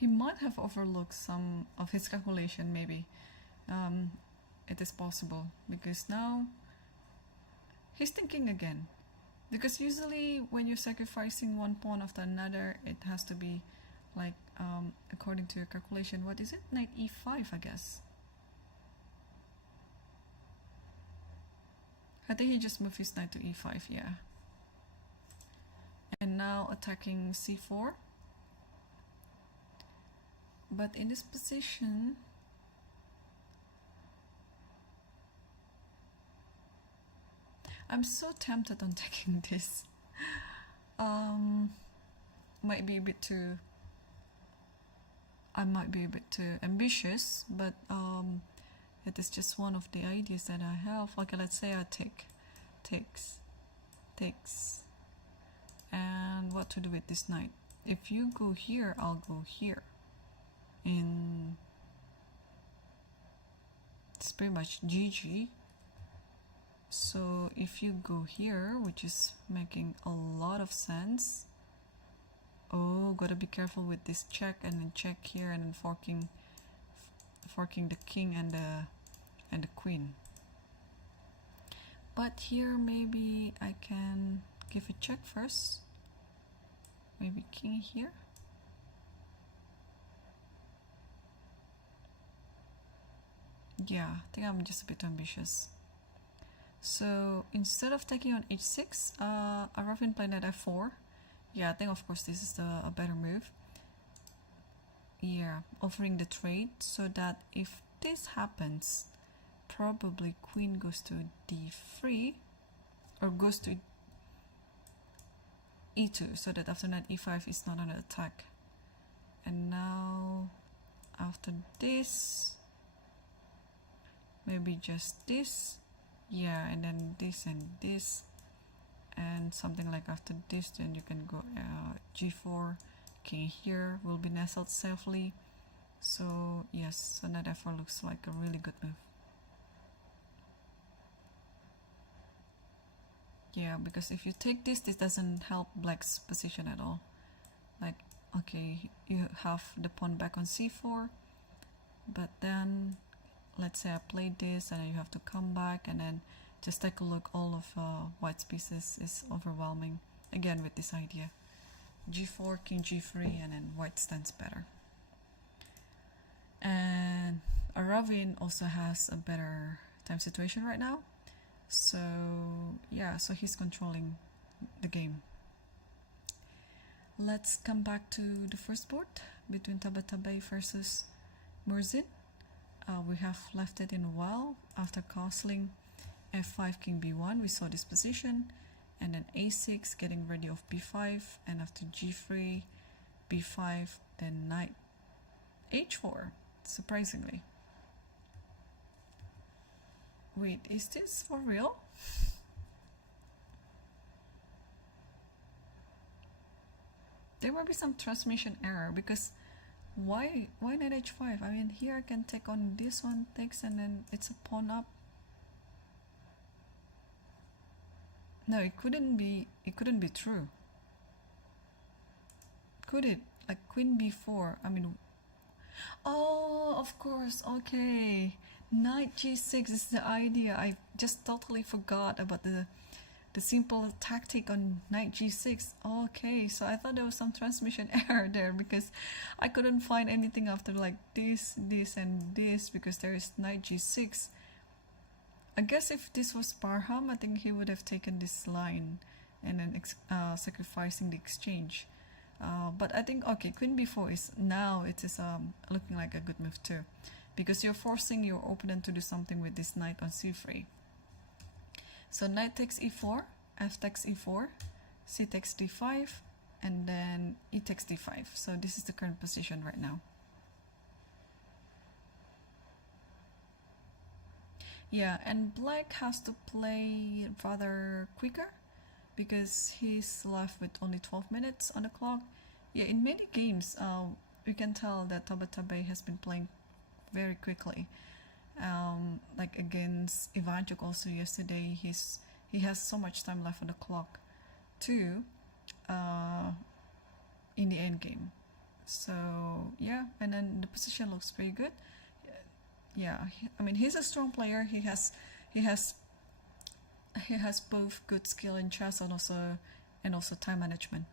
he might have overlooked some of his calculation, maybe. It is possible, because now he's thinking again. Because usually when you're sacrificing one pawn after another, it has to be like according to your calculation. What is it? Knight e5, I guess. I think he just moved his knight to e5, yeah. And now attacking c4. But in this position, I'm so tempted on taking this. Might be a bit too... I might be a bit too ambitious, but it is just one of the ideas that I have. Okay, let's say I takes. And what to do with this knight? If you go here, I'll go here. And it's pretty much GG. So if you go here, which is making a lot of sense. Oh, gotta be careful with this check, and then check here, and then forking the king and the queen. But here maybe I can give a check first. Maybe king here. Yeah, I think I'm just a bit ambitious. So instead of taking on h6, Aravin played at f4. Yeah, I think of course this is a better move. Yeah, offering the trade so that if this happens, probably queen goes to d3 or goes to e2, so that after knight e5 is not under attack. And now after this, maybe just this. Yeah, and then this and this, and something like after this, then you can go g4, king here will be nestled safely. So yes, so knight f4 looks like a really good move. Yeah, because if you take this, this doesn't help black's position at all. Like, okay, you have the pawn back on c4, but then let's say I played this and you have to come back, and then just take a look, all of white's pieces is overwhelming again with this idea. g4, king g3, and then white stands better. And Aravin also has a better time situation right now. So yeah, so he's controlling the game. Let's come back to the first board between Tabatabai versus Murzin. We have left it in a while. After castling f5, king b1, we saw this position, and then a6, getting ready of b5, and after g3, b5, then knight h4, surprisingly. Wait, is this for real? There might be some transmission error, because why knight h5? I mean, here I can take on this one, takes, and then it's a pawn up. No, it couldn't be true. Could it? Like queen b4, I mean, oh, of course, okay. Knight g6 is the idea. I just totally forgot about the simple tactic on knight g6. Okay, so I thought there was some transmission error there, because I couldn't find anything after like this, and this, because there is knight g6. I guess if this was Parham, I think he would have taken this line and then sacrificing the exchange. But I think, okay, queen b4 is now, it is looking like a good move too, because you're forcing your opponent to do something with this knight on c3. So knight takes e4, f takes e4, c takes d5, and then e takes d5. So this is the current position right now. Yeah, and black has to play rather quicker, because he's left with only 12 minutes on the clock. Yeah, in many games, we can tell that Tabatabai has been playing very quickly. Like against Ivanchuk also yesterday, he has so much time left on the clock too, in the end game. So yeah, and then the position looks pretty good. Yeah, I mean, he's a strong player. He has he has both good skill in chess and also time management.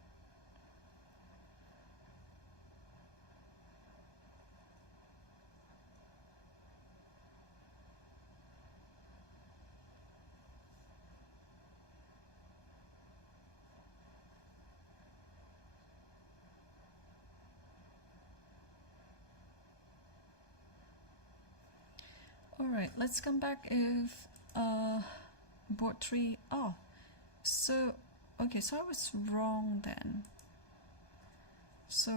All right, let's come back if board 3. Oh, so okay, so I was wrong then. So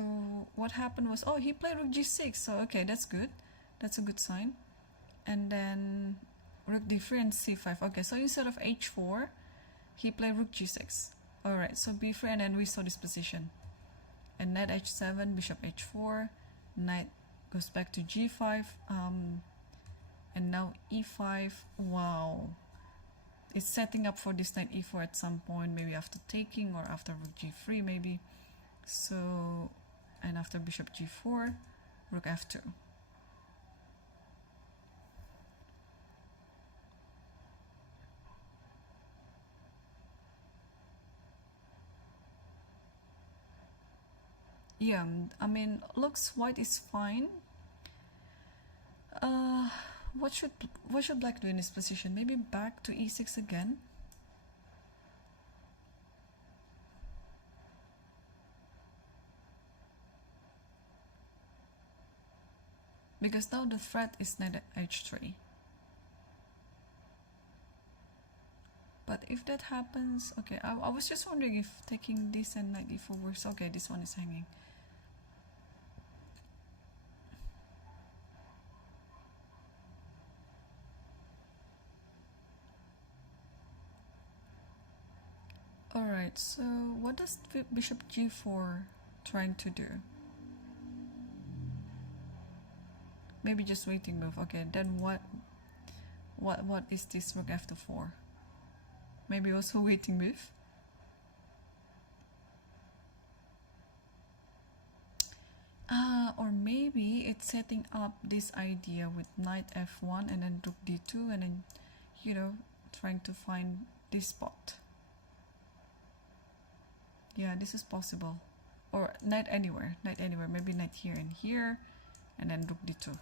what happened was, oh, he played rook g6. So okay, that's good. That's a good sign. And then rook d3 and c5. Okay, so instead of h4, he played rook g6. All right, so b3, and then we saw this position. And knight h7, bishop h4, knight goes back to g5. And now e5. Wow, it's setting up for this knight e4 at some point, maybe after taking or after rook g3 maybe. So, and after bishop g4, rook f2. Yeah, I mean, looks white is fine. What should black do in this position? Maybe back to e6 again. Because now the threat is knight at h3. But if that happens, okay, I was just wondering if taking this and knight e4 works. Okay, this one is hanging. Alright, so what does bishop g4 trying to do? Maybe just waiting move. Okay, then what is this rook f2 for? Maybe also waiting move. Or maybe it's setting up this idea with knight f1 and then rook d2 and then, you know, trying to find this spot. Yeah, this is possible. Or knight anywhere, maybe knight here and then rook d2.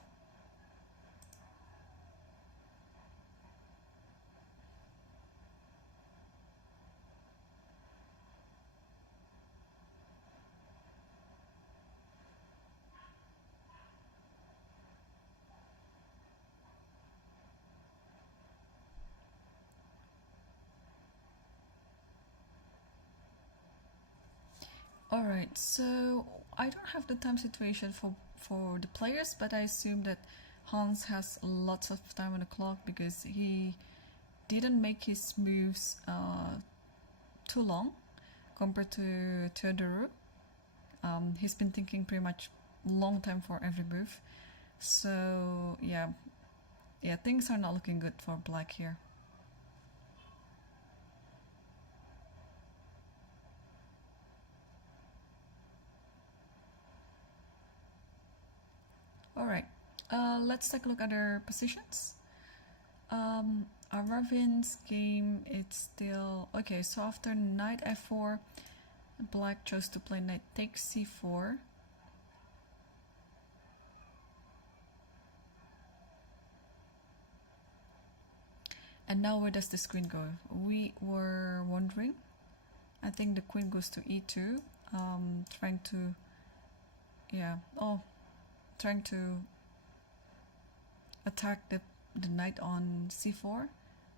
Alright, so I don't have the time situation for the players, but I assume that Hans has lots of time on the clock because he didn't make his moves too long compared to Theodore. He's been thinking pretty much long time for every move. So yeah, things are not looking good for black here. Alright, let's take a look at their positions. Aravin's game, it's still okay. So after knight f4, black chose to play knight takes c4. And now where does this queen go? We were wondering. I think the queen goes to e2, trying to, trying to attack the knight on c4,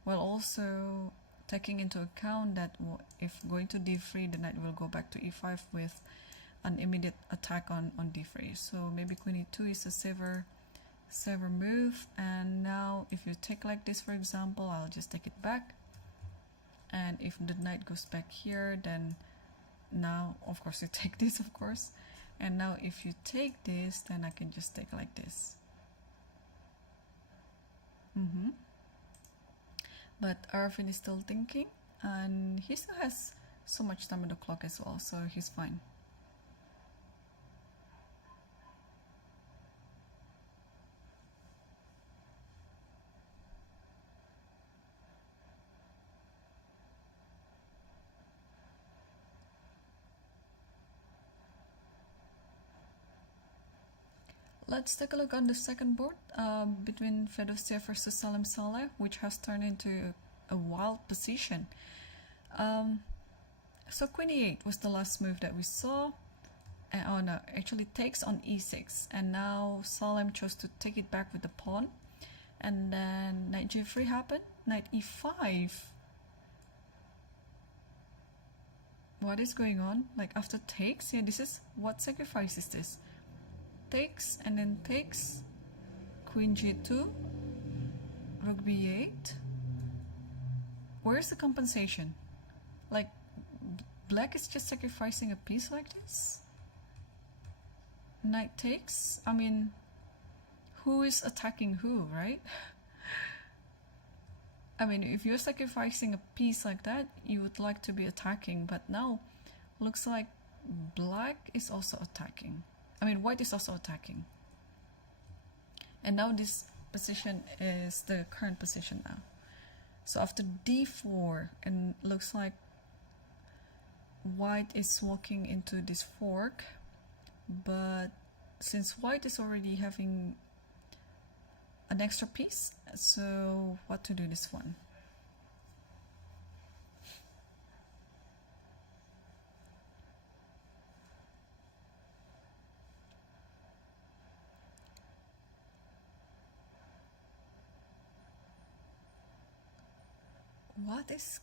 while also taking into account that if going to d3, the knight will go back to e5 with an immediate attack on d3. So maybe queen e2 is a safer move. And now if you take like this, for example, I'll just take it back. And if the knight goes back here, then now of course you take this, of course. And now if you take this, then I can just take like this. But Arvin is still thinking, and he still has so much time on the clock as well, so he's fine. Let's take a look on the second board between Fedosia versus Salim Saleh, which has turned into a wild position. So Queen e8 was the last move that we saw. Oh no, actually takes on e6, and now Salim chose to take it back with the pawn, and then knight g3 happened, knight e5. What is going on? Like after takes, yeah, this is what sacrifice is this? Takes and then takes, queen g2, rook b8. Where's the compensation? Like black is just sacrificing a piece like this? Knight takes. I mean, who is attacking who, right? I mean, if you're sacrificing a piece like that, you would like to be attacking, but now looks like black is also attacking. I mean, white is also attacking. And now this position is the current position now. So after d4, and looks like white is walking into this fork, but since white is already having an extra piece, so what to do this one? What is...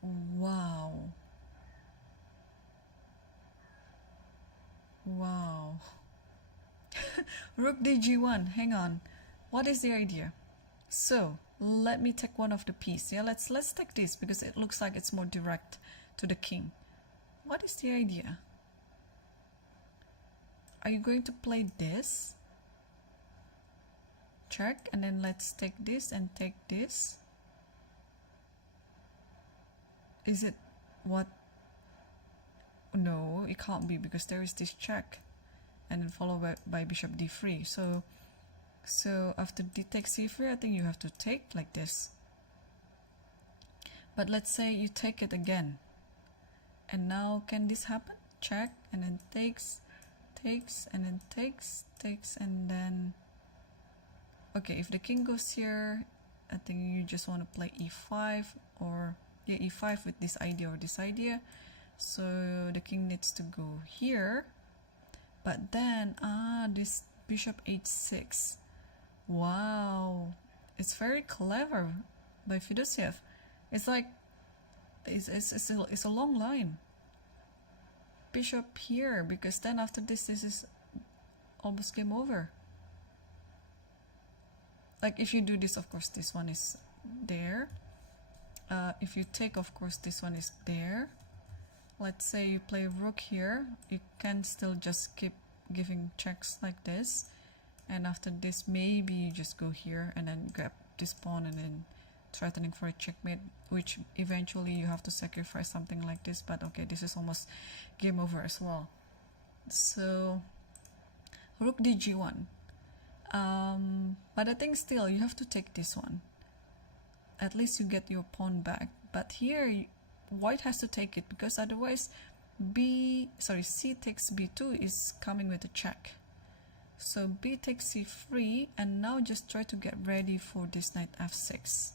Wow. Wow. Rook dg1, hang on. What is the idea? So, let me take one of the piece. Yeah, let's take this because it looks like it's more direct to the king. What is the idea? Are you going to play this? Check, and then let's take this and take this. Is it what? No, it can't be because there is this check and then followed by bishop d3. So after d takes c3, I think you have to take like this. But let's say you take it again. And now can this happen? Check, and then takes, and then takes, and then... Okay, if the king goes here, I think you just want to play e5 or... Yeah, e5 with this idea or this idea. So the king needs to go here. But then, this bishop h6. Wow. It's very clever by Fedosiev. It's like, it's a long line. Bishop here, because then after this is almost game over. Like if you do this, of course, this one is there. If you take, of course, this one is there. Let's say you play rook here, you can still just keep giving checks like this, and after this maybe you just go here and then grab this pawn and then threatening for a checkmate, which eventually you have to sacrifice something like this. But okay, this is almost game over as well. So rook dg1, but I think still you have to take this one. At least you get your pawn back. But here white has to take it because otherwise c takes b2 is coming with a check. So b takes c3, and now just try to get ready for this knight f6.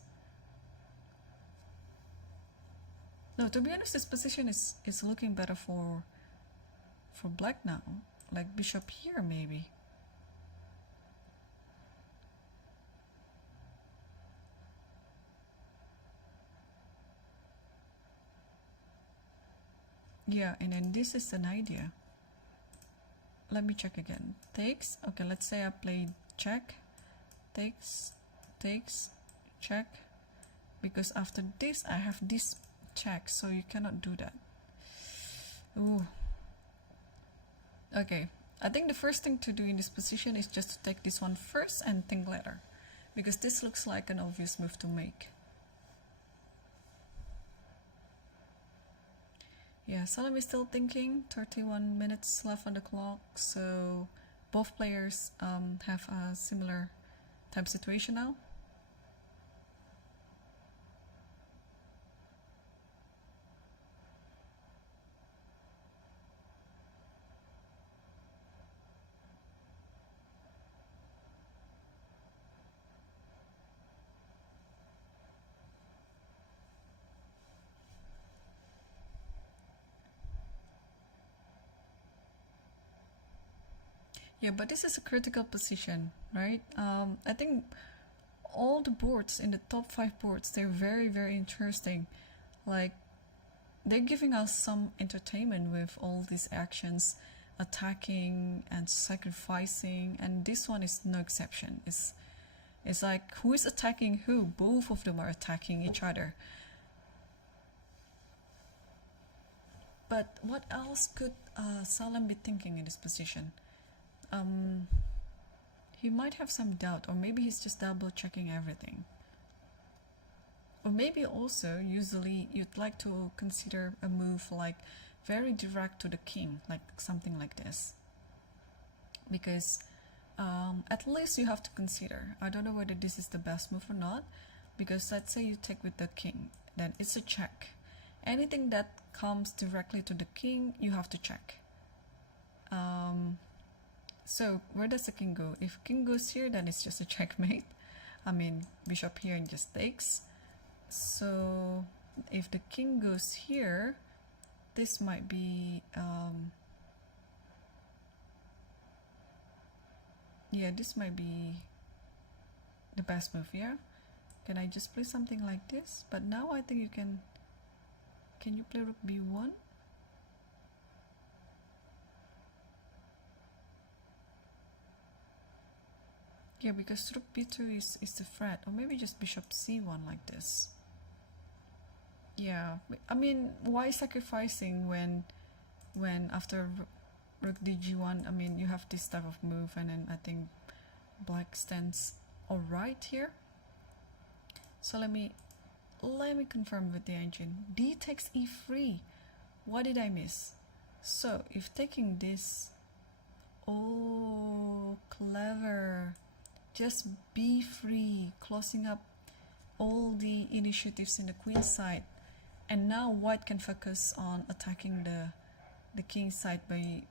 No, to be honest, this position is looking better for black now. Like bishop here maybe. Yeah, and then this is an idea. Let me check again. Takes. Okay, let's say I played check. Takes, check. Because after this, I have this check, so you cannot do that. Ooh. Okay, I think the first thing to do in this position is just to take this one first and think later. Because this looks like an obvious move to make. Yeah, Salim is still thinking. 31 minutes left on the clock, so both players have a similar time situation now. Yeah, but this is a critical position, right? I think all the boards in the top 5 boards, they're very, very interesting. Like, they're giving us some entertainment with all these actions, attacking and sacrificing, and this one is no exception. It's like, who is attacking who? Both of them are attacking each other. But what else could Salem be thinking in this position? He might have some doubt, or maybe he's just double checking everything. Or maybe also, usually you'd like to consider a move like very direct to the king, like something like this. Because at least you have to consider. I don't know whether this is the best move or not, because let's say you take with the king, then it's a check. Anything that comes directly to the king, you have to check. So where does the king go? If king goes here, then it's just a checkmate. I mean, bishop here and just takes. So if the king goes here, this might be yeah, this might be the best move here. Can I just play something like this? But now I think you can you play rook b1? Yeah, because rook b2 is the threat. Or maybe just bishop c1 like this. Yeah, I mean, why sacrificing when after rook dg1, I mean, you have this type of move, and then I think black stands alright here. So let me confirm with the engine. D takes e3. What did I miss? So if taking this, oh, clever. Just be free, closing up all the initiatives in the queen side. And now white can focus on attacking the king side by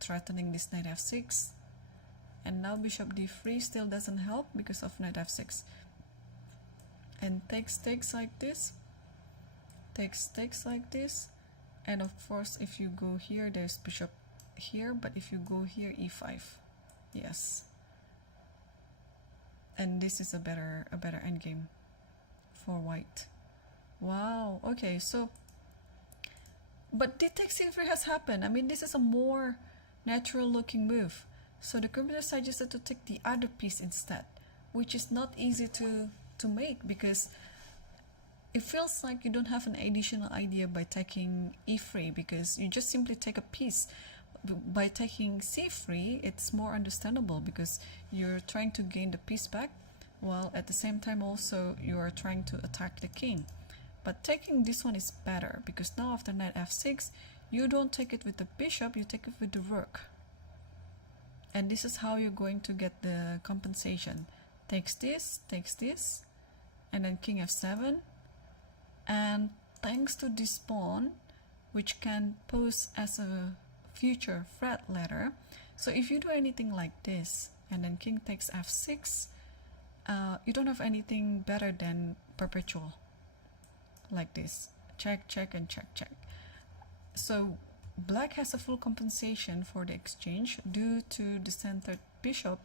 threatening this knight f6. And now bishop d3 still doesn't help because of knight f6. And takes like this. Takes like this. And of course, if you go here, there's bishop here. But if you go here, e5. Yes. And this is a better endgame for white. Wow, okay, so but d takes e3 has happened. I mean, this is a more natural looking move. So the computer suggested to take the other piece instead, which is not easy to make, because it feels like you don't have an additional idea by taking e3, because you just simply take a piece. By taking c3, it's more understandable because you're trying to gain the piece back, while at the same time also you are trying to attack the king. But taking this one is better, because now after knight f6, you don't take it with the bishop, you take it with the rook. And this is how you're going to get the compensation. Takes this, and then king f7. And thanks to this pawn, which can pose as a future threat later. So if you do anything like this, and then king takes f6, you don't have anything better than perpetual. Like this, check, and check. So black has a full compensation for the exchange due to the centered bishop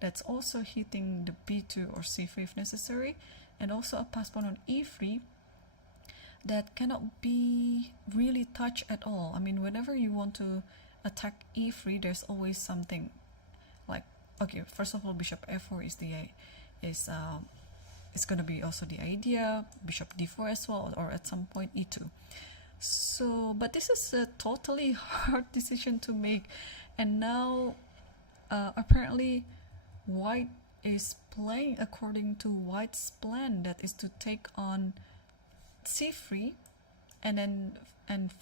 that's also hitting the b2 or c3 if necessary, and also a pass pawn on e3 that cannot be really touched at all. I mean, whenever you want to attack e3, there's always something like, okay, first of all, bishop f4 it's going to be also the idea, bishop d4 as well, or at some point e2. So, but this is a totally hard decision to make, and now apparently white is playing according to white's plan, that is to take on c3, and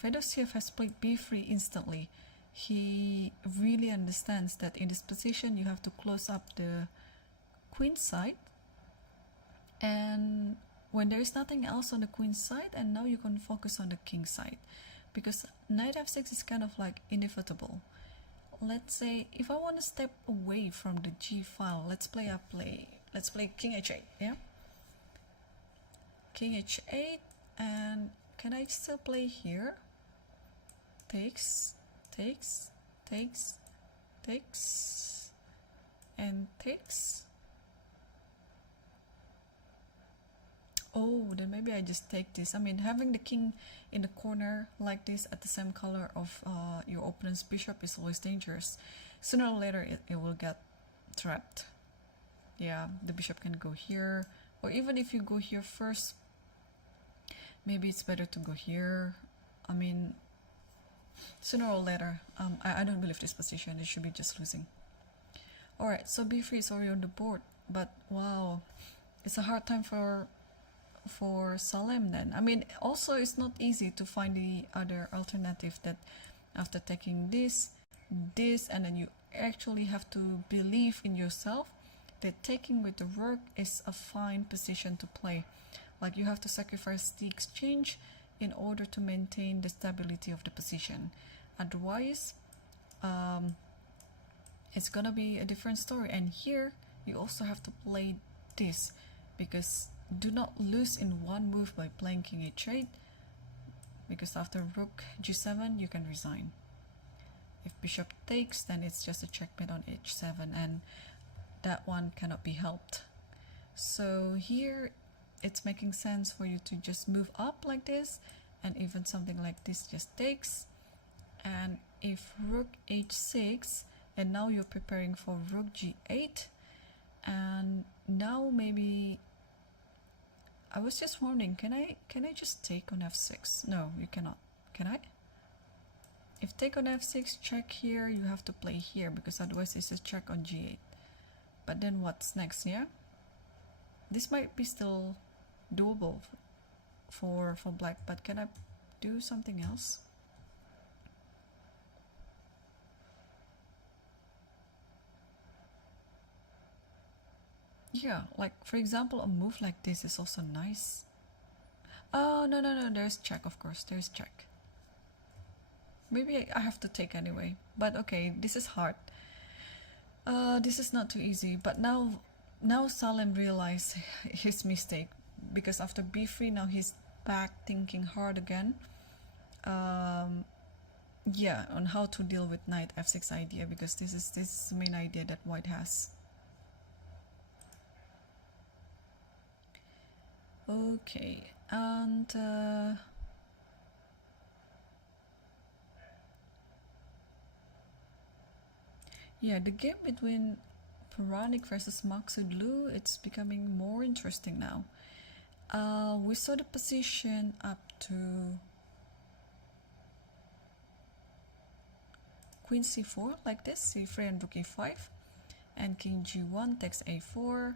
Fedosiev has played b3 instantly. He really understands that in this position you have to close up the queen side, and when there is nothing else on the queen side, and now you can focus on the king side, because knight f6 is kind of like inevitable. Let's say if I want to step away from the g file, let's play king h8. Yeah, king h8, and can I still play here? Takes, takes and takes. Oh, then maybe I just take this. I mean, having the king in the corner like this at the same color of your opponent's bishop is always dangerous. Sooner or later it will get trapped. Yeah, the bishop can go here, or even if you go here first, maybe it's better to go here. I mean, sooner or later, I don't believe this position. It should be just losing. Alright, so b3 is already on the board, but wow, it's a hard time for Salem then. I mean, also it's not easy to find the other alternative that after taking this, and then you actually have to believe in yourself that taking with the rook is a fine position to play. Like, you have to sacrifice the exchange in order to maintain the stability of the position. Otherwise, it's gonna be a different story. And here you also have to play this, because do not lose in one move by playing king h8, because after rook g7 you can resign. If bishop takes, then it's just a checkmate on h7, and that one cannot be helped. So here it's making sense for you to just move up like this, and even something like this just takes. And if rook h6, and now you're preparing for rook g8, and now maybe I was just wondering, can I just take on f6? No, you cannot. Can I? If take on f6, check here, you have to play here, because otherwise it's a check on g8. But then what's next? Yeah, this might be still doable for black, but can I do something else? Yeah, like for example, a move like this is also nice. Oh, no, there's check, of course, there's check. Maybe I have to take anyway, but okay, this is hard. This is not too easy, but now Salem realized his mistake, because after b3 now he's back thinking hard again. Yeah, on how to deal with knight f6 idea, because this is the main idea that white has. Okay, and yeah, the game between Puranik versus Maksudlu, it's becoming more interesting now. We saw the position up to queen c4 like this, c3 and rook e5, and king g1 takes a4,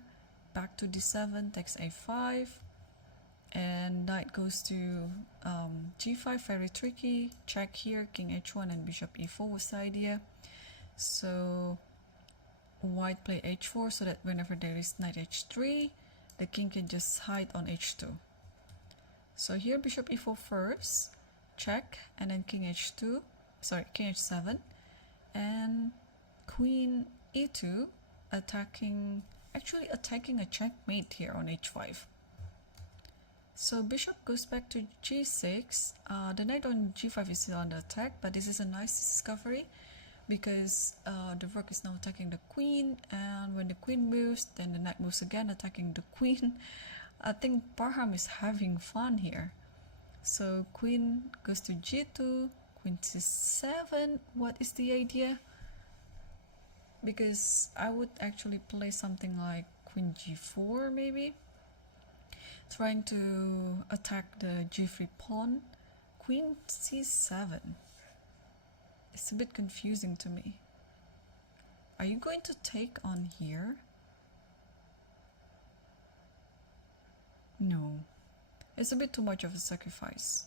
back to d7 takes a5, and knight goes to g5, very tricky. Check here, king h1 and bishop e4 was the idea. So white play h4 so that whenever there is knight h3, the king can just hide on h2. So here bishop e4 first, check, and then king h2, sorry, king h7, and queen e2, actually attacking a checkmate here on h5. So bishop goes back to g6. The knight on g5 is still under attack, but this is a nice discovery, because the rook is now attacking the queen, and when the queen moves, then the knight moves again, attacking the queen. I think Parham is having fun here. So queen goes to g2, queen c7. What is the idea? Because I would actually play something like queen g4 maybe, trying to attack the g3 pawn. Queen c7. It's a bit confusing to me. Are you going to take on here? No. It's a bit too much of a sacrifice.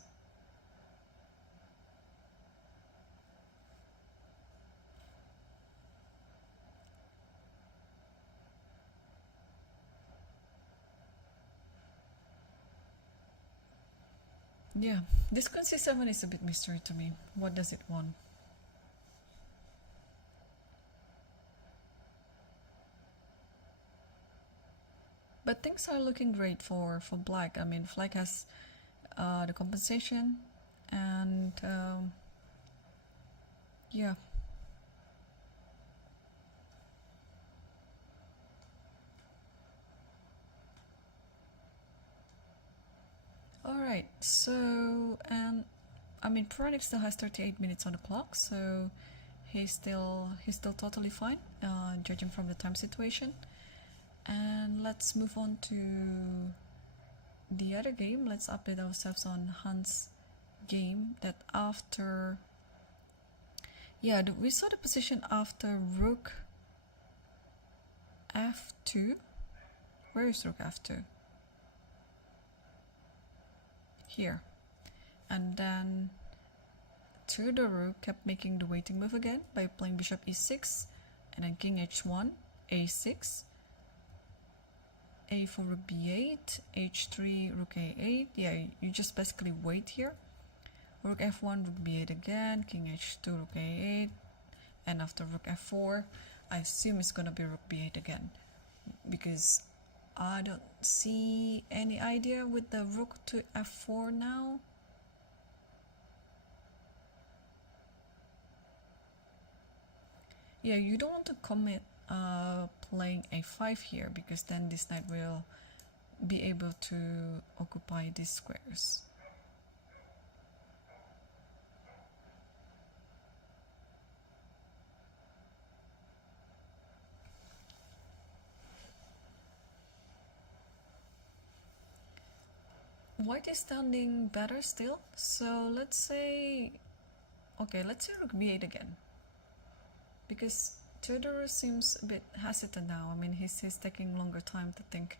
Yeah, this queen c7 is a bit mystery to me. What does it want? But things are looking great for black. I mean, black has the compensation, and yeah. Right, so I mean Puranik still has 38 minutes on the clock, so he's still totally fine, judging from the time situation. And let's move on to the other game. Let's update ourselves on Hans' game. That after, yeah, we saw the position after rook f2. Where is rook f2? Here. And then Theodore Rook kept making the waiting move again by playing bishop e6, and then king h1, a6, a4 rook b8, h3 rook a8. Yeah, you just basically wait here. Rook f1, rook b8 again, king h2, rook a8, and after rook f4, I assume it's gonna be rook b8 again, because I don't see any idea with the rook to f4 now. Yeah, you don't want to commit playing a5 here, because then this knight will be able to occupy these squares. White is standing better still, so let's say, okay, let's say rook b8 again, because Theodore seems a bit hesitant now. I mean, he's taking longer time to think.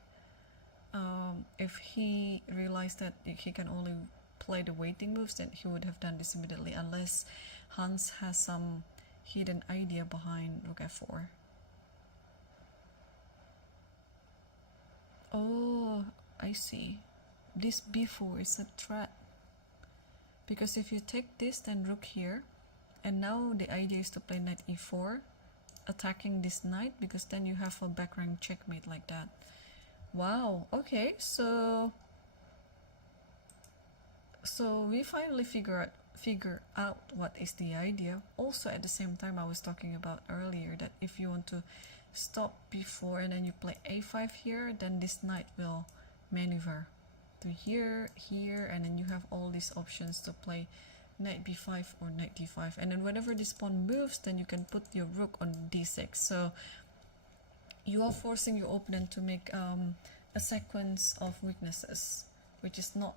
If he realized that he can only play the waiting moves, then he would have done this immediately, unless Hans has some hidden idea behind rook f4. Oh, I see. This b4 is a threat, because if you take this, then rook here, and now the idea is to play knight e4, attacking this knight, because then you have a back rank checkmate like that. Wow, okay, so we finally figure out what is the idea. Also, at the same time, I was talking about earlier that if you want to stop b4 and then you play a5 here, then this knight will maneuver to here, here, and then you have all these options to play knight b5 or knight d5, and then whenever this pawn moves, then you can put your rook on d6. So you are forcing your opponent to make a sequence of weaknesses, which is not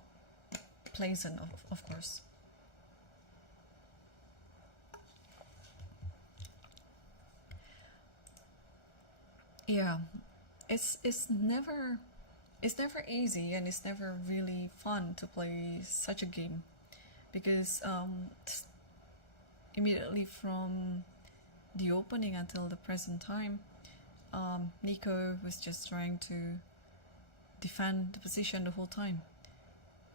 pleasant, of course. Yeah, it's never easy, and it's never really fun to play such a game, because immediately from the opening until the present time, Nico was just trying to defend the position the whole time.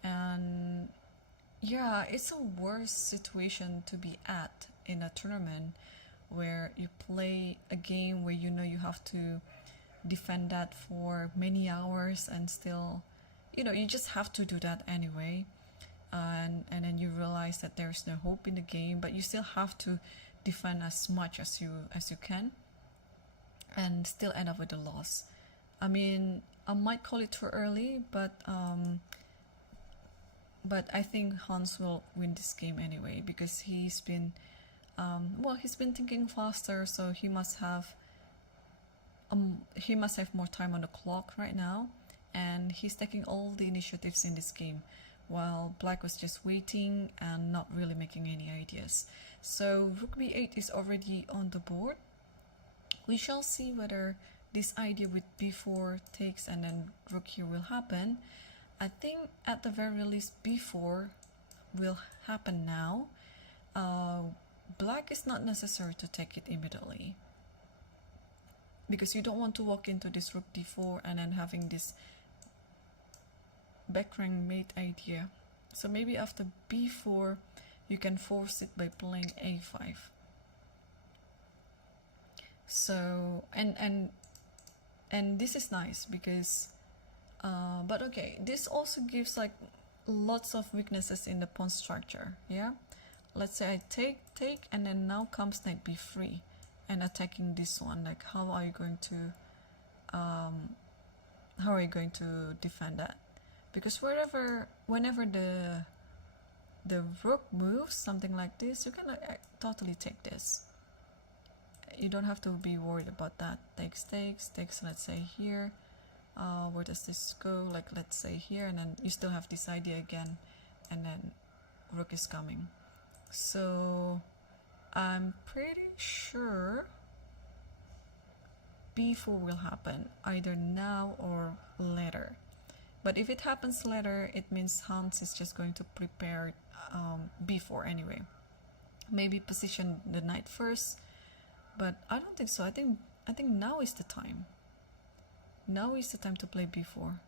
And yeah, it's a worse situation to be at in a tournament where you play a game where you know you have to defend that for many hours, and still, you know, you just have to do that anyway, and then you realize that there's no hope in the game, but you still have to defend as much as you can, and still end up with a loss. I mean, I might call it too early, but I think Hans will win this game anyway, because he's been thinking faster, so he must have more time on the clock right now, and he's taking all the initiatives in this game, while Black was just waiting and not really making any ideas. So rook b8 is already on the board. We shall see whether this idea with b4 takes and then rook here will happen. I think at the very least b4 will happen now. Black is not necessary to take it immediately, because you don't want to walk into this rook d4 and then having this back rank mate idea. So maybe after b4 you can force it by playing a5. So and this is nice, because but okay, this also gives like lots of weaknesses in the pawn structure. Yeah, let's say I take, and then now comes knight b3 and attacking this one. Like, how are you going to defend that? because whenever the rook moves something like this, you can totally take this. You don't have to be worried about that. Takes, let's say here. Where does this go? Like, let's say here, and then you still have this idea again, and then rook is coming. So I'm pretty sure b4 will happen either now or later. But if it happens later, it means Hans is just going to prepare b4 anyway. Maybe position the knight first, but I don't think so. I think now is the time. Now is the time to play b4.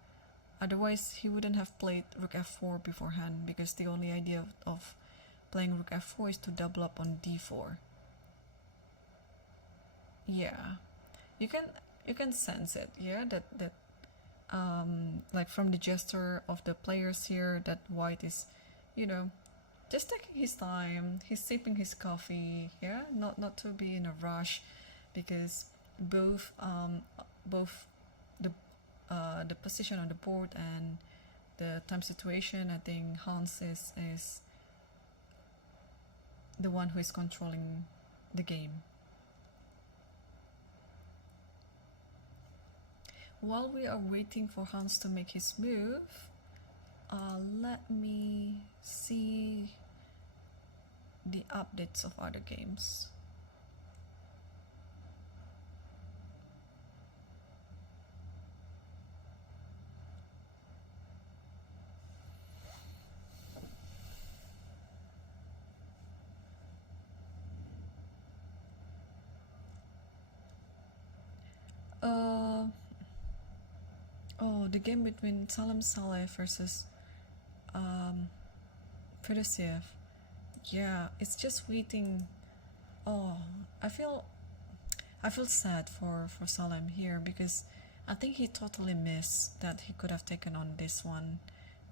Otherwise, he wouldn't have played rook f4 beforehand, because the only idea of playing rook f4 is to double up on d4. Yeah, you can sense it. Yeah, that like from the gesture of the players here, that white is, just taking his time. He's sipping his coffee. Yeah, not to be in a rush, because both the position on the board and the time situation, I think Hans is the one who is controlling the game. While we are waiting for Hans to make his move, let me see the updates of other games. Oh, the game between Salam Saleh versus Fedosiev. Yeah, it's just waiting. Oh, I feel sad for Salem here, because I think he totally missed that he could have taken on this one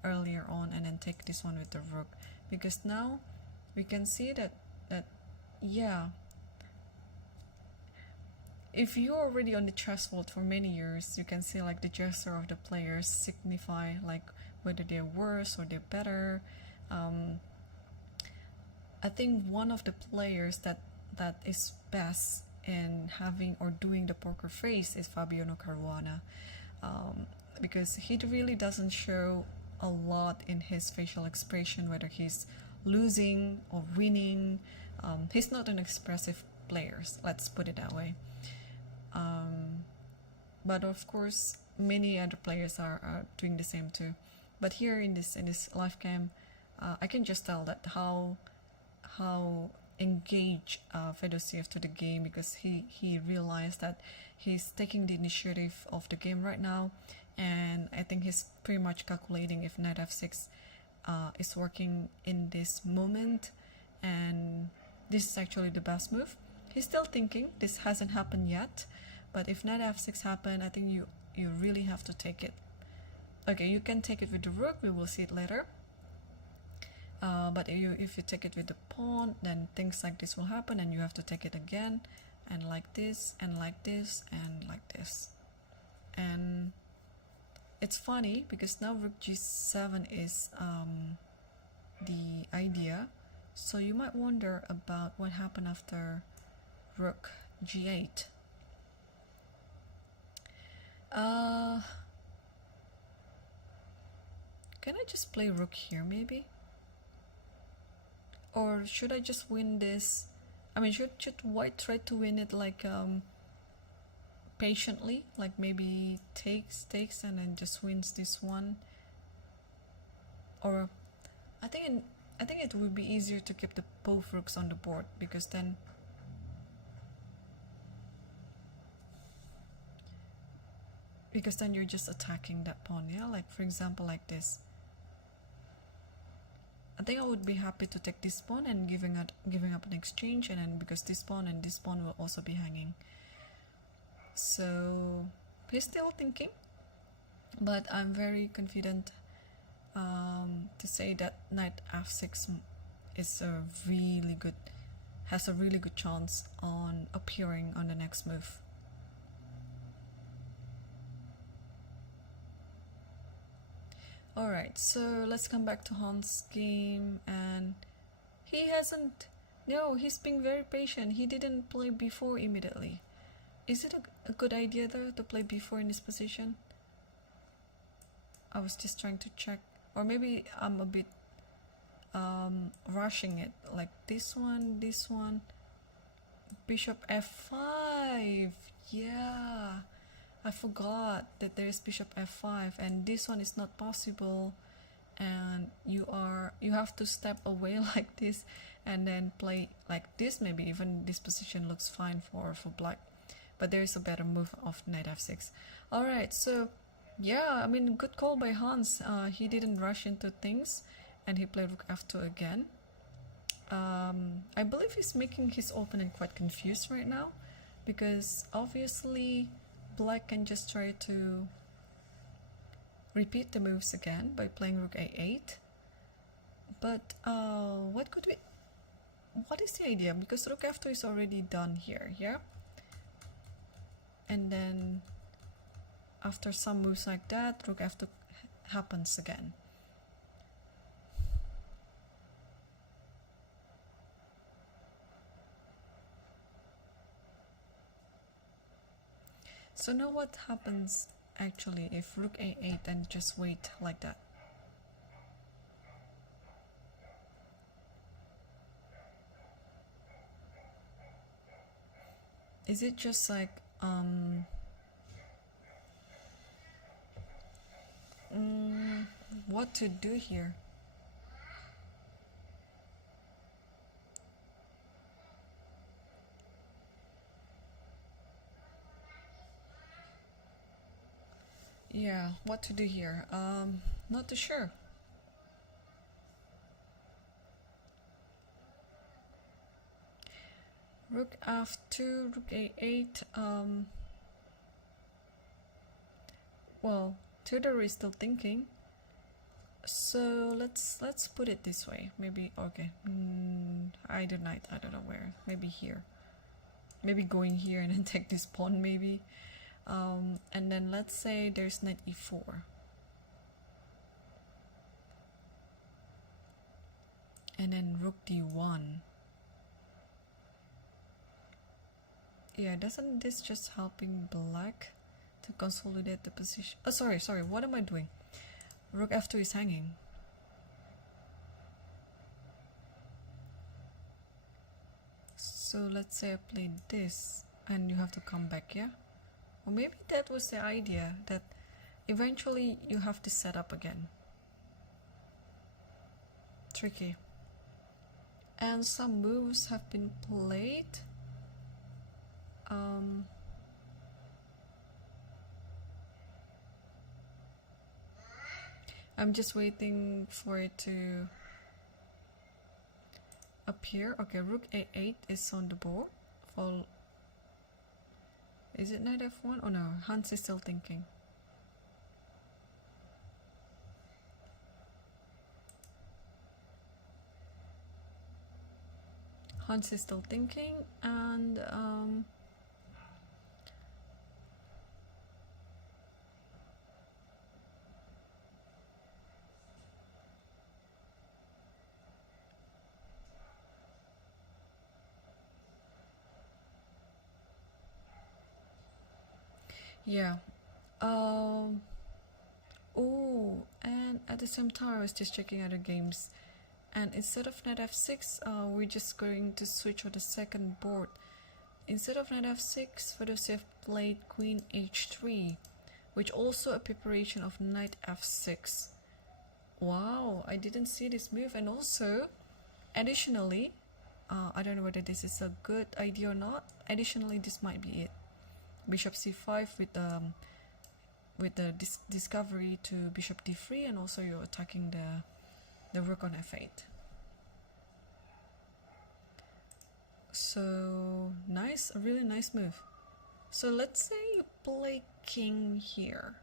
earlier on and then take this one with the rook, because now we can see that yeah, if you're already on the threshold for many years, you can see like the gesture of the players signify like whether they're worse or they're better. I think one of the players that is best in having or doing the poker face is Fabiano Caruana, because he really doesn't show a lot in his facial expression, whether he's losing or winning. He's not an expressive player, let's put it that way. But of course, many other players are doing the same too. But here in this live cam, I can just tell that how engaged Fedosiev to the game, because he realized that he's taking the initiative of the game right now, and I think he's pretty much calculating if knight f6 is working in this moment, and this is actually the best move. He's still thinking, this hasn't happened yet, but if knight f6 happen, I think you really have to take it. Okay, you can take it with the rook, we will see it later. But if you take it with the pawn, then things like this will happen, and you have to take it again, and like this, and like this, and like this. And it's funny, because now rook g7 is the idea, so you might wonder about what happened after rook g8. Can I just play rook here maybe? Or should I just win this? I mean, should white try to win it like patiently, like maybe takes and then just wins this one? Or I think it would be easier to keep the both rooks on the board, because then you're just attacking that pawn. Yeah, like for example like this. I think I would be happy to take this pawn and giving up an exchange, and then because this pawn and this pawn will also be hanging. So he's still thinking, but I'm very confident to say that knight f6 is has a really good chance on appearing on the next move. Alright, so let's come back to Han's game, and he hasn't. No, he's being very patient. He didn't play before immediately. Is it a good idea though to play before in this position? I was just trying to check, or maybe I'm a bit rushing it. Like this one, bishop f5. Yeah, I forgot that there is bishop f5, and this one is not possible. And you have to step away like this, and then play like this. Maybe even this position looks fine for black, but there is a better move of knight f6. All right, so yeah, I mean, good call by Hans. He didn't rush into things, and he played rook f2 again. I believe he's making his opponent quite confused right now, because obviously black can just try to repeat the moves again by playing rook a8. But what is the idea? Because rook f2 is already done here, yeah? And then after some moves like that, rook f2 happens again. So now what happens actually if rook a8 and just wait like that? Is it just like what to do here? Yeah, what to do here? Not too sure. Rook f2, rook a8. Well, Tudor is still thinking. So let's put it this way. Maybe okay. Either knight. I don't know where. Maybe here. Maybe going here and then take this pawn. Maybe. And then let's say there's knight e4. And then rook d1. Yeah, doesn't this just helping black to consolidate the position? Oh, sorry, what am I doing? Rook f2 is hanging. So let's say I played this, and you have to come back, yeah? Or maybe that was the idea, that eventually you have to set up again. Tricky. And some moves have been played. I'm just waiting for it to appear. Okay, rook a8 is on the board. Is it knight f1? Oh no, Hans is still thinking. Hans is still thinking, and yeah. Oh, and at the same time I was just checking other games, and instead of knight f6, we're just going to switch on the second board. Instead of knight f6, for those who have played queen h3, which also a preparation of knight f6. Wow, I didn't see this move. And also, additionally, I don't know whether this is a good idea or not. Additionally, this might be it. Bishop c5 with the discovery to bishop d3, and also you're attacking the rook on f8. So nice, a really nice move. So let's say you play king here,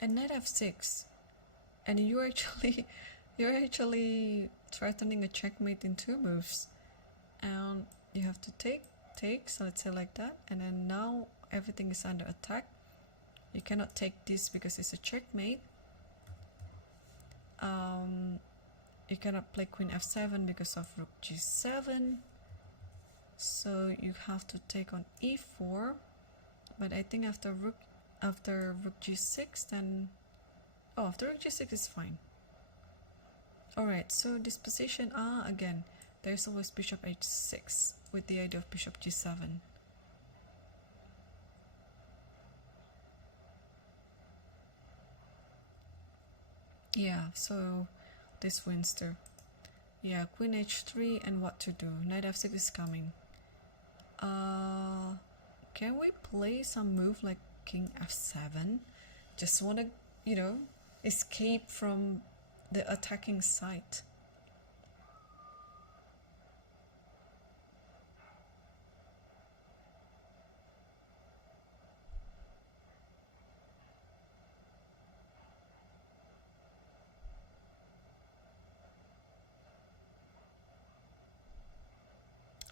and knight f6, and you're actually threatening a checkmate in 2 moves, and you have to take, so let's say like that, and then now everything is under attack. You cannot take this because it's a checkmate. You cannot play queen f7 because of rook g7. So you have to take on e4. But I think after rook g6, then after rook g6 is fine. Alright, so this position, again, there's always bishop h6 with the idea of bishop g7. Yeah, so this wins too. Yeah, queen h3, and what to do? Knight f6 is coming. Can we play some move like king f7? Just want to, escape from the attacking side.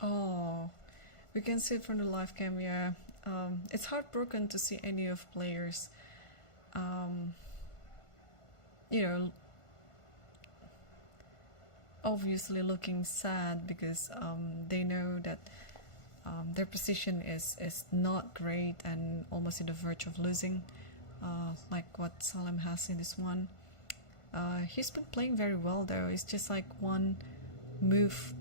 Oh, we can see it from the live cam, yeah. It's heartbroken to see any of players, obviously looking sad because they know that their position is not great and almost in the verge of losing, like what Salem has in this one. He's been playing very well though. It's just like one move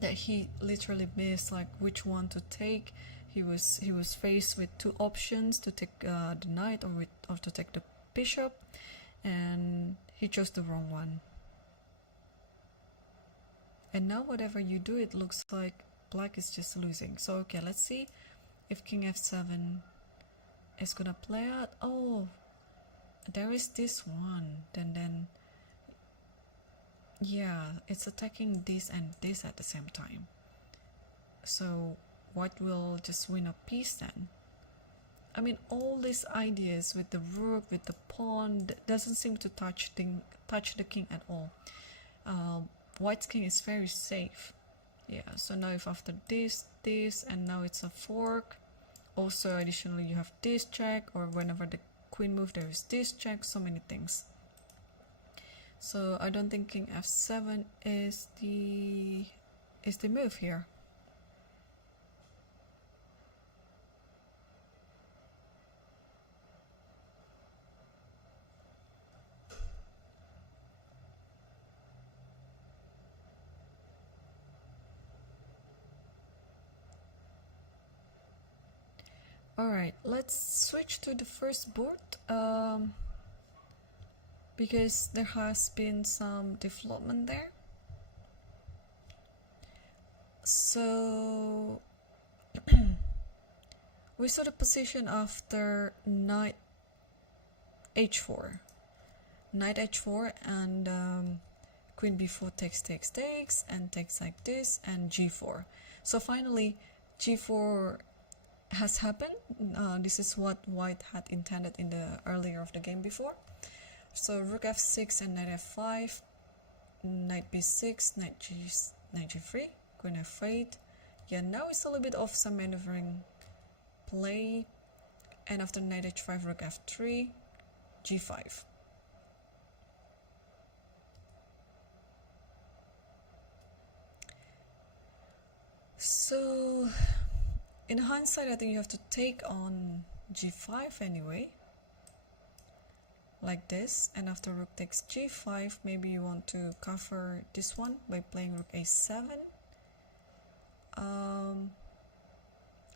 that he literally missed, like which one to take. He was faced with two options, to take the knight or to take the bishop, and he chose the wrong one. And now whatever you do, it looks like black is just losing. So okay, let's see if king f7 is gonna play out. Oh, there is this one. Then yeah, it's attacking this and this at the same time. So white will just win a piece then. I mean, all these ideas with the rook, with the pawn, doesn't seem to touch the king at all. White's king is very safe. Yeah, so now if after this, and now it's a fork. Also, additionally, you have this check, or whenever the queen moves, there is this check, so many things. So I don't think king f7 is the move here. Alright, let's switch to the first board, because there has been some development there. So we saw the position after knight h4. Knight h4 and queen b4 takes, and takes like this, and g4. So finally g4 has happened. This is what white had intended in the earlier of the game before. So rook f6 and knight f5, knight b6, knight g3, queen f8. Yeah, now it's a little bit of some maneuvering play, and after knight h5, rook f3, g5. So in hindsight, I think you have to take on g5 anyway, like this, and after rook takes g5, maybe you want to cover this one by playing rook a7.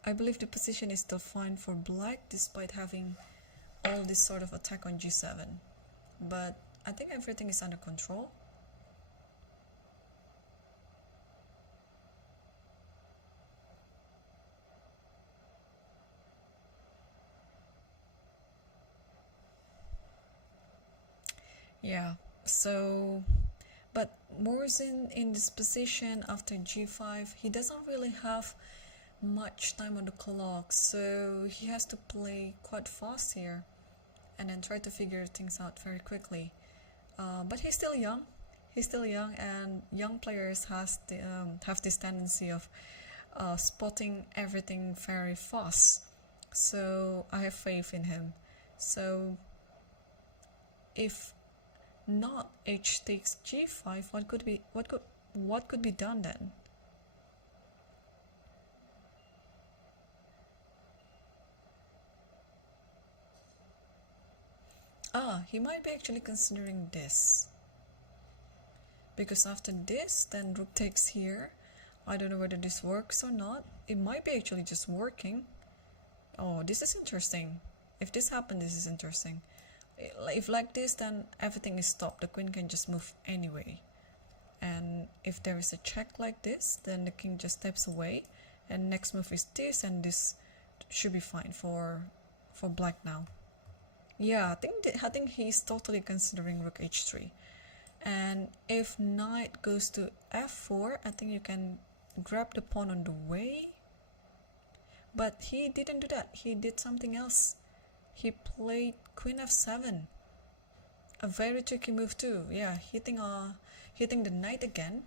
I believe the position is still fine for black despite having all this sort of attack on g7, but I think everything is under control. Yeah, so, but Morrison in this position after g5, he doesn't really have much time on the clock, so he has to play quite fast here and then try to figure things out very quickly. But he's still young, and young players have this tendency of spotting everything very fast. So I have faith in him. So if not h takes g5, what could be done then? He might be actually considering this, because after this then rook takes here. I don't know whether this works or not. It might be actually just working. Oh, this is interesting. If this happened, this is interesting. If like this, then everything is stopped. The queen can just move anyway. And if there is a check like this, then the king just steps away. And next move is this, and this should be fine for black now. Yeah, I think he's totally considering rook h3. And if knight goes to f4, I think you can grab the pawn on the way. But he didn't do that. He did something else. He played queen f7. A very tricky move too. Yeah, hitting the knight again.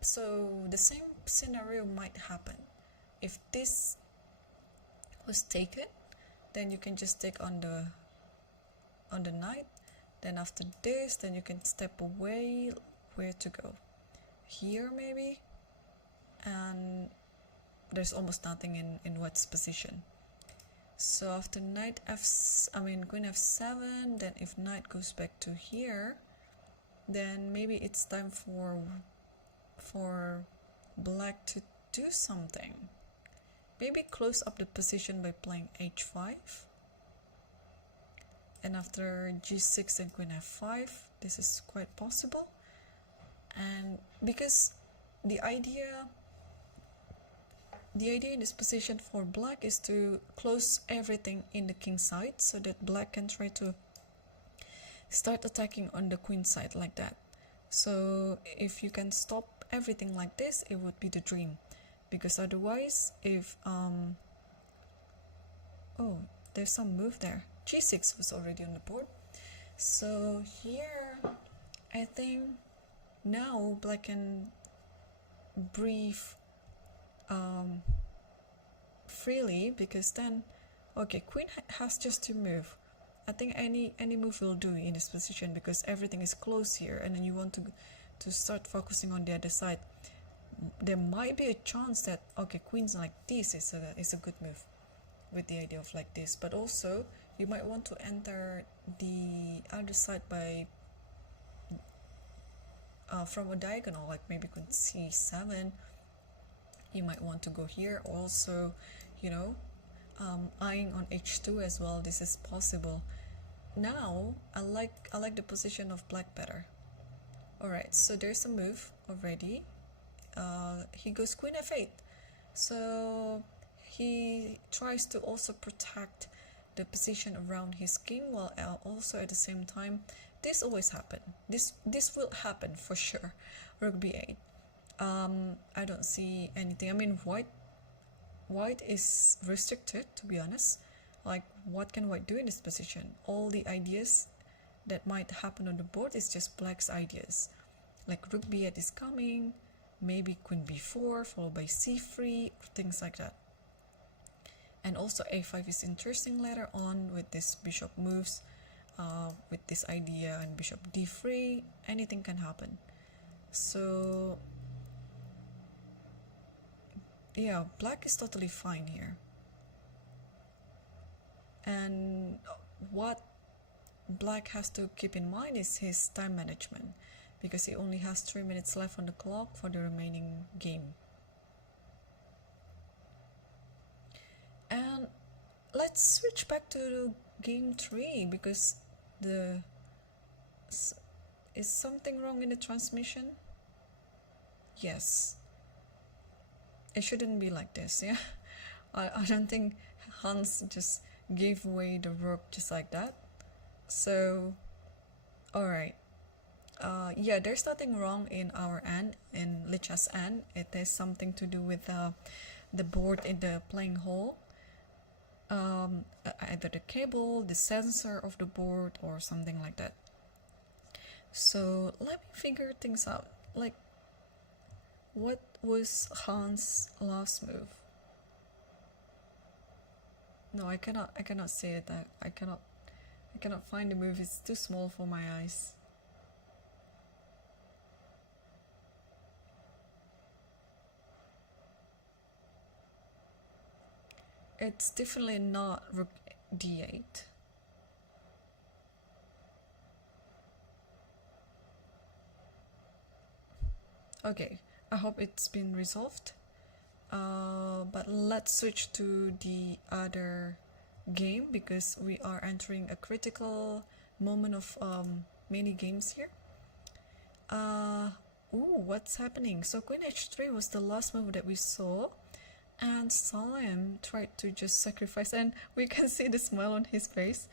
So the same scenario might happen. If this was taken, then you can just take on the knight. Then after this, then you can step away. Where to go? Here maybe? And there's almost nothing in White's position. So after queen f7, then if knight goes back to here, then maybe it's time for black to do something. Maybe close up the position by playing h5. And after g6 and queen f5, this is quite possible. And because the idea in this position for black is to close everything in the king side, so that black can try to start attacking on the queen side like that. So if you can stop everything like this, it would be the dream. Because otherwise, if oh, there's some move there. g6 was already on the board. So here, I think now black can breathe freely, because then, okay, queen has just to move. I think any move will do in this position, because everything is close here, and then you want to start focusing on the other side. There might be a chance that, okay, queens like this is a good move, with the idea of like this. But also you might want to enter the other side by from a diagonal, like maybe queen c7. You might want to go here also, you know, eyeing on h2 as well. This is possible. Now I like the position of black better. All right, so there's a move already. He goes queen f8, so he tries to also protect the position around his king, while also at the same time, this always happen. This will happen for sure. Rook b8. I don't see anything. I mean, white is restricted, to be honest. Like, what can white do in this position? All the ideas that might happen on the board is just black's ideas. Like rook b8 is coming, maybe queen b4 followed by c3, things like that. And also a5 is interesting later on with this bishop moves, with this idea, and bishop d3, anything can happen. So yeah, black is totally fine here. And what black has to keep in mind is his time management, because he only has 3 minutes left on the clock for the remaining game. And let's switch back to game 3, because is something wrong in the transmission? Yes. It shouldn't be like this, yeah? I don't think Hans just gave away the rook just like that. So, alright. Yeah, there's nothing wrong in our end, in Licha's end. It has something to do with the board in the playing hall. Either the cable, the sensor of the board, or something like that. So let me figure things out. Like, what was Hans' last move? No, I cannot see it. I cannot find the move. It's too small for my eyes. It's definitely not rook d8. Okay, I hope it's been resolved. But let's switch to the other game because we are entering a critical moment of many games here. Ooh, what's happening? So Queen h3 was the last move that we saw, and Salim tried to just sacrifice, and we can see the smile on his face.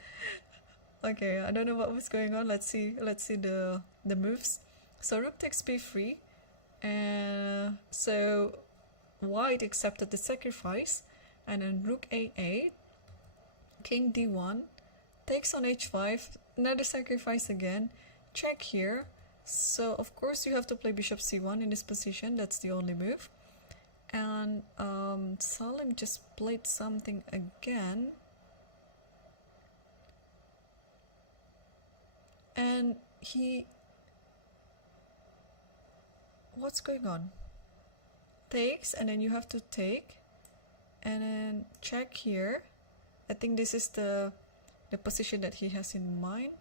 Okay, I don't know what was going on. Let's see the moves. So rook takes b3, and so white accepted the sacrifice, and then rook a8, king d1, takes on h5, another sacrifice again, check here. So of course you have to play bishop c1 in this position. That's the only move. And Salim just played something again, and what's going on? Takes, and then you have to take, and then check here. I think this is the position that he has in mind,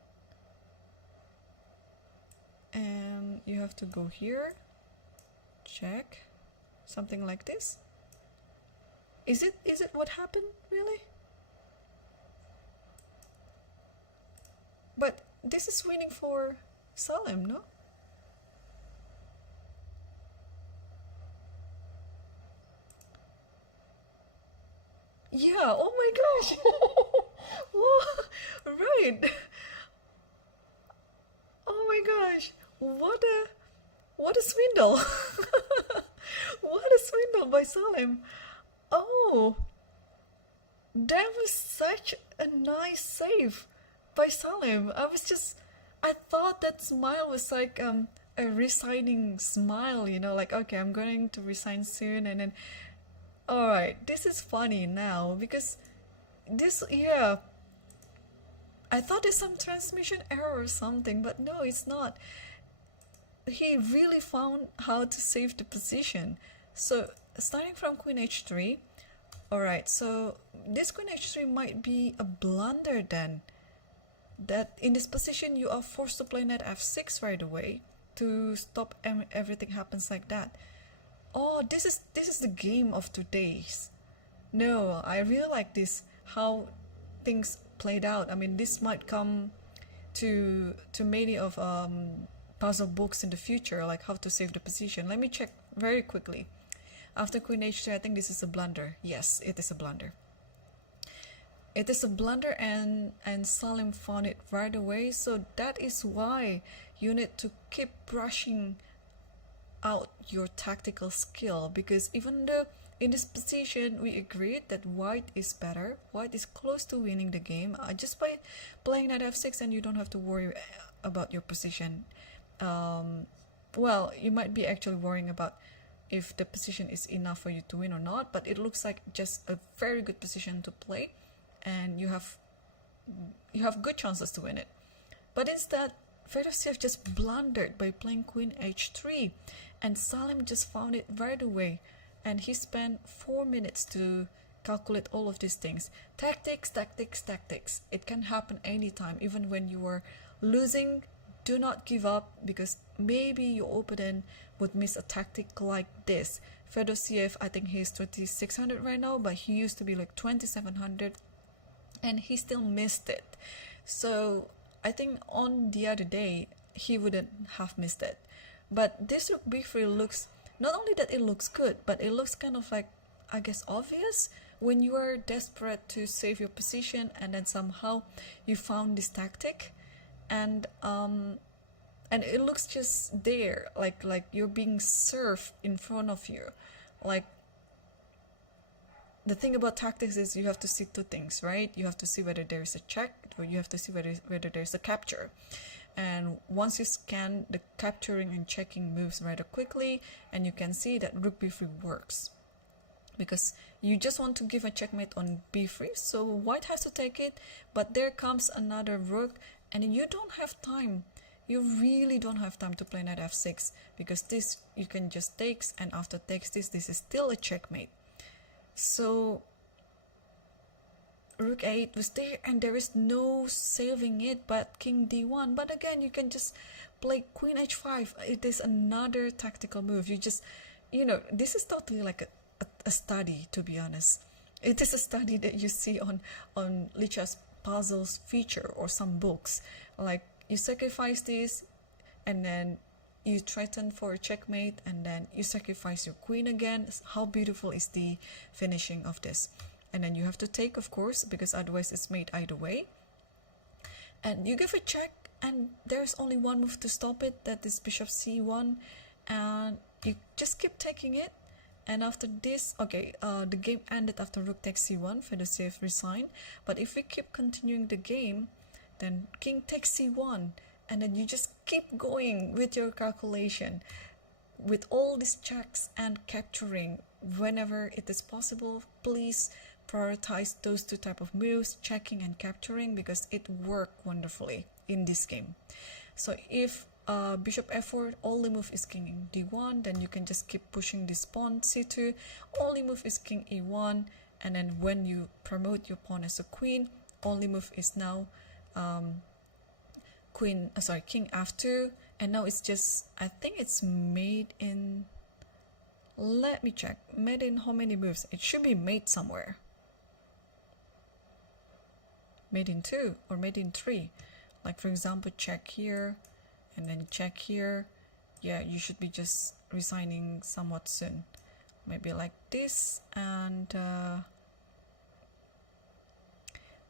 and you have to go here, check, something like this. Is it what happened really? But this is winning for Salim, no? Yeah, oh my gosh. Whoa, right. Oh my gosh. What a swindle. What a swindle by Salim. Oh, that was such a nice save by Salim. I thought that smile was like a resigning smile, you know, like, okay, I'm going to resign soon, and then alright, this is funny now because this, yeah, I thought there's some transmission error or something, but no, it's not. He really found how to save the position. So starting from queen h3, alright, so this queen h3 might be a blunder then. That in this position you are forced to play knight f6 right away to stop everything happens like that. Oh, this is the game of today's. No, I really like this, how things played out. I mean, this might come to many of puzzle books in the future, like how to save the position. Let me check very quickly. After queen h3, I think this is a blunder. Yes, it is a blunder. It is a blunder, and Salim found it right away. So that is why you need to keep brushing out your tactical skill, because even though in this position we agreed that white is better, white is close to winning the game just by playing knight f6, and you don't have to worry about your position. Well, you might be actually worrying about if the position is enough for you to win or not, but it looks like just a very good position to play, and you have good chances to win it. But instead, Fedosiev just blundered by playing queen h3, and Salim just found it right away, and he spent 4 minutes to calculate all of these things. Tactics, tactics, tactics. It can happen anytime, even when you are losing. Do not give up, because maybe your opponent would miss a tactic like this. Fedosiev, I think he's 2600 right now, but he used to be like 2700, and he still missed it. So I think on the other day he wouldn't have missed it. But this rook b3 looks, not only that it looks good, but it looks kind of like, I guess, obvious when you are desperate to save your position, and then somehow you found this tactic, and it looks just there, like you're being served in front of you. Like, the thing about tactics is you have to see two things, right? You have to see whether there's a check, or you have to see whether there's a capture. And once you scan the capturing and checking moves rather quickly, and you can see that rook b3 works. because you just want to give a checkmate on b3, so white has to take it, but there comes another rook, and you don't have time. You really don't have time to play knight f6, because this you can just takes, and after takes this is still a checkmate. So rook 8 was there, and there is no saving it but king d1. But again, you can just play queen h5. It is another tactical move. You just, this is totally like a study, to be honest. It is a study that you see on Licha's puzzles feature or some books. Like, you sacrifice this, and then you threaten for a checkmate, and then you sacrifice your queen again. How beautiful is the finishing of this? And then you have to take, of course, because otherwise it's made either way. And you give a check, and there's only one move to stop it, that is bishop c1, and you just keep taking it. And after this, okay, the game ended after rook takes c1, Fedosiev resigned. But if we keep continuing the game, then king takes c1, and then you just keep going with your calculation, with all these checks and capturing whenever it is possible. Please prioritize those two type of moves, checking and capturing, because it worked wonderfully in this game. So if bishop f4, only move is king d1, then you can just keep pushing this pawn c2. Only move is king e1, and then when you promote your pawn as a queen, only move is now king f2. And now it's just, I think it's made in, let me check, made in how many moves? It should be made somewhere. Made in 2 or made in 3. Like, for example, check here and then check here. Yeah, you should be just resigning somewhat soon. Maybe like this, and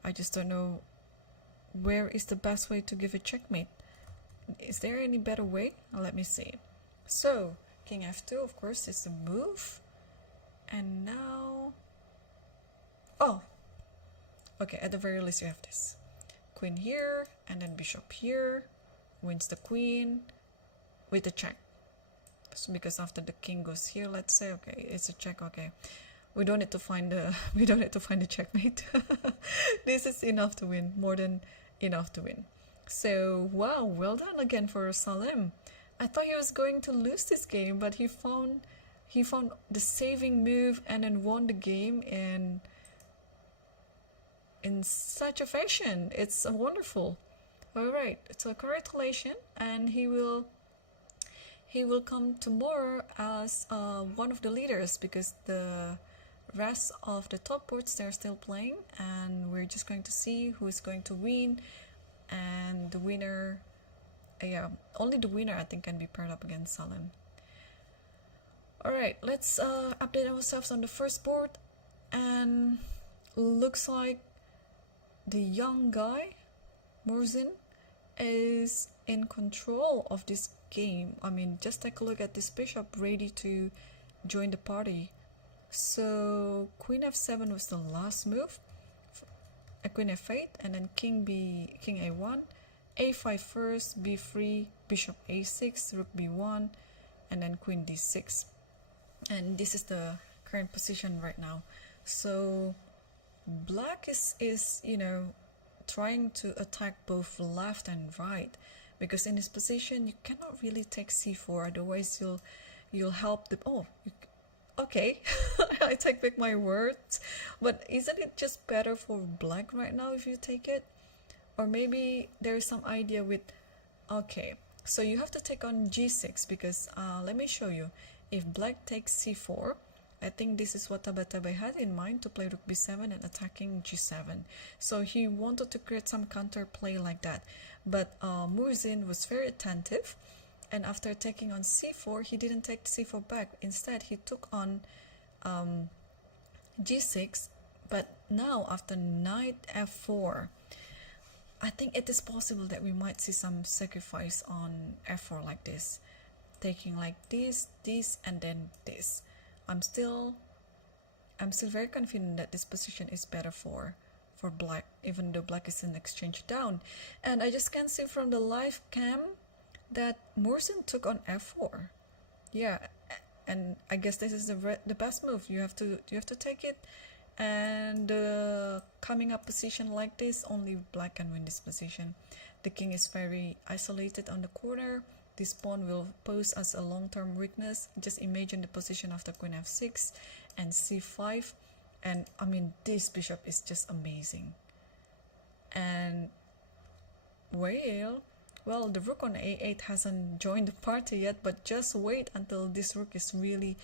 I just don't know where is the best way to give a checkmate. Is there any better way? Let me see. So king f2, of course, is the move. And now, oh, okay, at the very least you have this queen here, and then bishop here, wins the queen with a check. So because after the king goes here, let's say, okay, it's a check. Okay, we don't need to find the checkmate. This is enough to win, more than enough to win. So wow, well done again for Salem. I thought he was going to lose this game, but he found the saving move and then won the game in such a fashion. It's wonderful. All right, so congratulations, and he will come tomorrow as one of the leaders, because the rest of the top boards, they're still playing, and we're just going to see who is going to win. And the winner, yeah, only the winner I think can be paired up against Salem. All right, let's update ourselves on the first board, and looks like the young guy Murzin is in control of this game. I mean, just take a look at this bishop ready to join the party. So queen f7 was the last move, queen f8, and then king a1, a5 first, b3, bishop a6, rook b1, and then queen d6. And this is the current position right now. So black is trying to attack both left and right, because in this position you cannot really take c4, otherwise you'll help the okay. I take back my words, but isn't it just better for black right now if you take it? Or maybe there's some idea with, okay, so you have to take on g6, because let me show you. If black takes c4, I think this is what Tabatabai had in mind, to play rook b7 and attacking g7. So he wanted to create some counter play like that. But Murzin was very attentive, and after taking on c4, he didn't take c4 back. Instead, he took on g6. But now, after knight f4, I think it is possible that we might see some sacrifice on f4 like this. Taking like this, and then this. I'm still very confident that this position is better for black, even though black is in exchange down. And I just can see from the live cam that Murzin took on f4. Yeah, and I guess this is the best move. You have to take it, and coming up position like this, only black can win this position. The king is very isolated on the corner. This pawn will pose as a long-term weakness. Just imagine the position after queen f6 and c5, and I mean this bishop is just amazing. And well, the rook on a8 hasn't joined the party yet, but just wait until this rook is really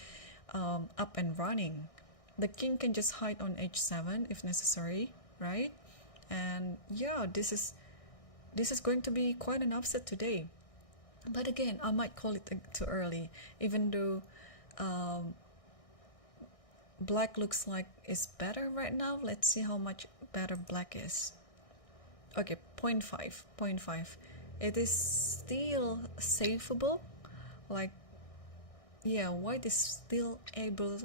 up and running. The king can just hide on h7 if necessary, right? And yeah, this is going to be quite an upset today. But again, I might call it too early, even though black looks like it's better right now. Let's see how much better black is. Okay, 0.5. It is still safeable. Like, yeah, white is still able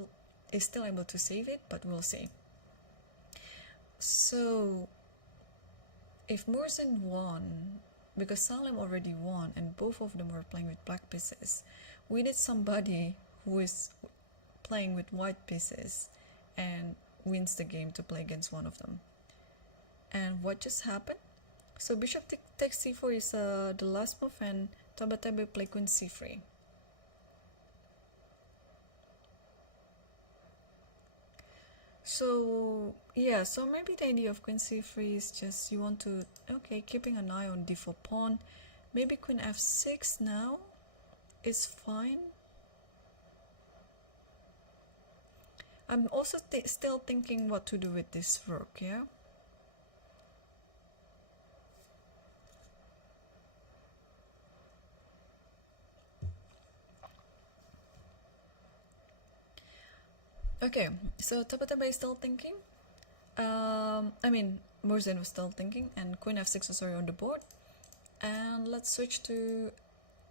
to save it, but we'll see. So if Murzin won, because Salim already won and both of them were playing with black pieces, we need somebody who is playing with white pieces and wins the game to play against one of them. And what just happened? So bishop takes c4 is the last move, and Tabatabai play queen c3. So yeah, so maybe the idea of queen c3 is just you want to, okay, keeping an eye on d4 pawn. Maybe queen f6 now is fine. I'm also still thinking what to do with this rook, yeah? Okay, so Tabatabai is still thinking. I mean, Murzin was still thinking, and queen f6 was already on the board. And let's switch to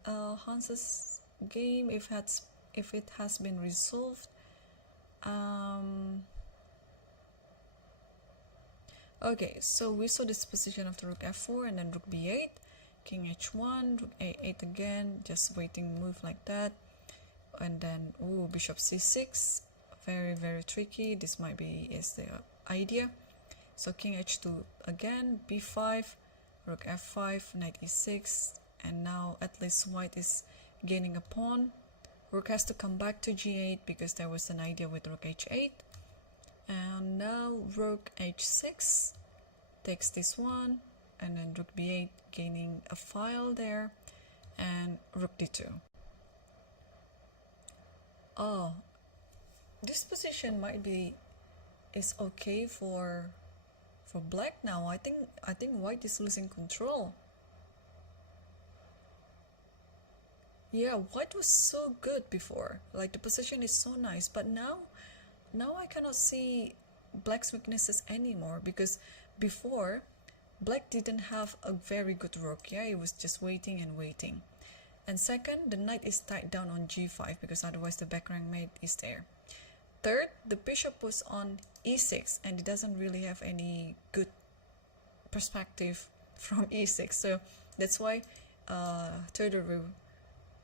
Hans's game if it has been resolved. Okay, so we saw this position of the rook f4 and then rook b8, king h1, rook a8 again, just waiting move like that, and then bishop c6. Very, very tricky. This might be the idea. So king h2 again, b5, rook f5, knight e6, and now at least white is gaining a pawn. Rook has to come back to g8 because there was an idea with rook h8. And now rook h6 takes this one, and then rook b8 gaining a file there, and rook d2. Oh, this position might be is okay for black now. I think white is losing control. Yeah, white was so good before. Like the position is so nice, but now I cannot see black's weaknesses anymore, because before black didn't have a very good rook. Yeah, it was just waiting and waiting. And second, the knight is tied down on g5 because otherwise the back rank mate is there. Third, the bishop was on e6 and it doesn't really have any good perspective from e6. So that's why Teodoro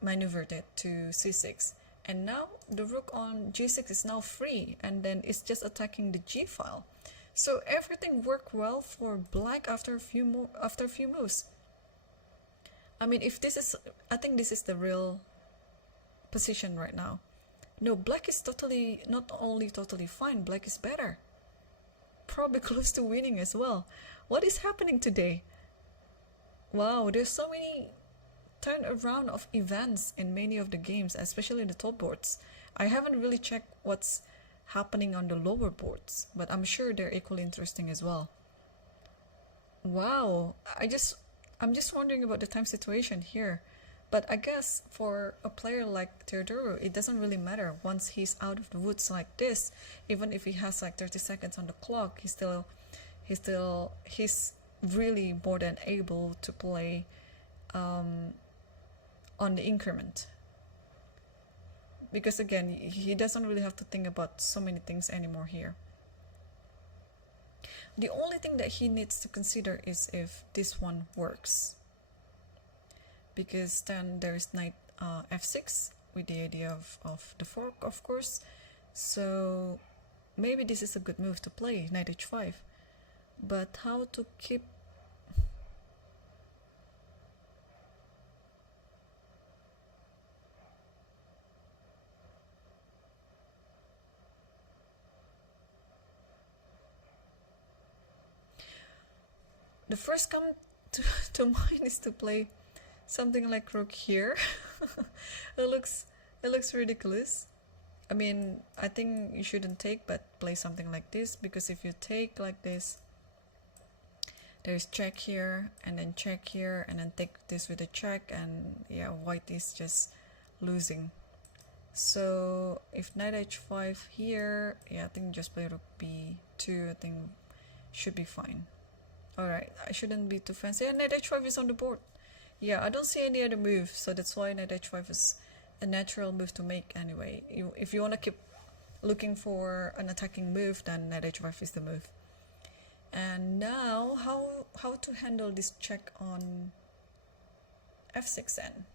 maneuvered it to c6. And now the rook on g6 is now free, and then it's just attacking the g file. So everything worked well for black after a few moves. I mean, I think this is the real position right now. No, black is not only totally fine, black is better. Probably close to winning as well. What is happening today? Wow, there's so many turnaround of events in many of the games, especially the top boards. I haven't really checked what's happening on the lower boards, but I'm sure they're equally interesting as well. Wow, I'm just wondering about the time situation here. But I guess for a player like Teodoro, it doesn't really matter. Once he's out of the woods like this, even if he has like 30 seconds on the clock, he's really more than able to play on the increment. Because again, he doesn't really have to think about so many things anymore here. The only thing that he needs to consider is if this one works. Because then there's knight f6, with the idea of the fork, of course. So maybe this is a good move to play, knight h5. But how to keep... The first come to mind is to play something like rook here. it looks ridiculous. I mean, I think you shouldn't take, but play something like this, because if you take like this, there's check here and then check here and then take this with a check, and yeah, white is just losing. So if knight h5 here, yeah, I think just play rook b2, I think should be fine. Alright, I shouldn't be too fancy. Yeah, knight h5 is on the board. Yeah, I don't see any other move, so that's why knight h5 is a natural move to make anyway. If you want to keep looking for an attacking move, then knight h5 is the move. And now, how to handle this check on f6n?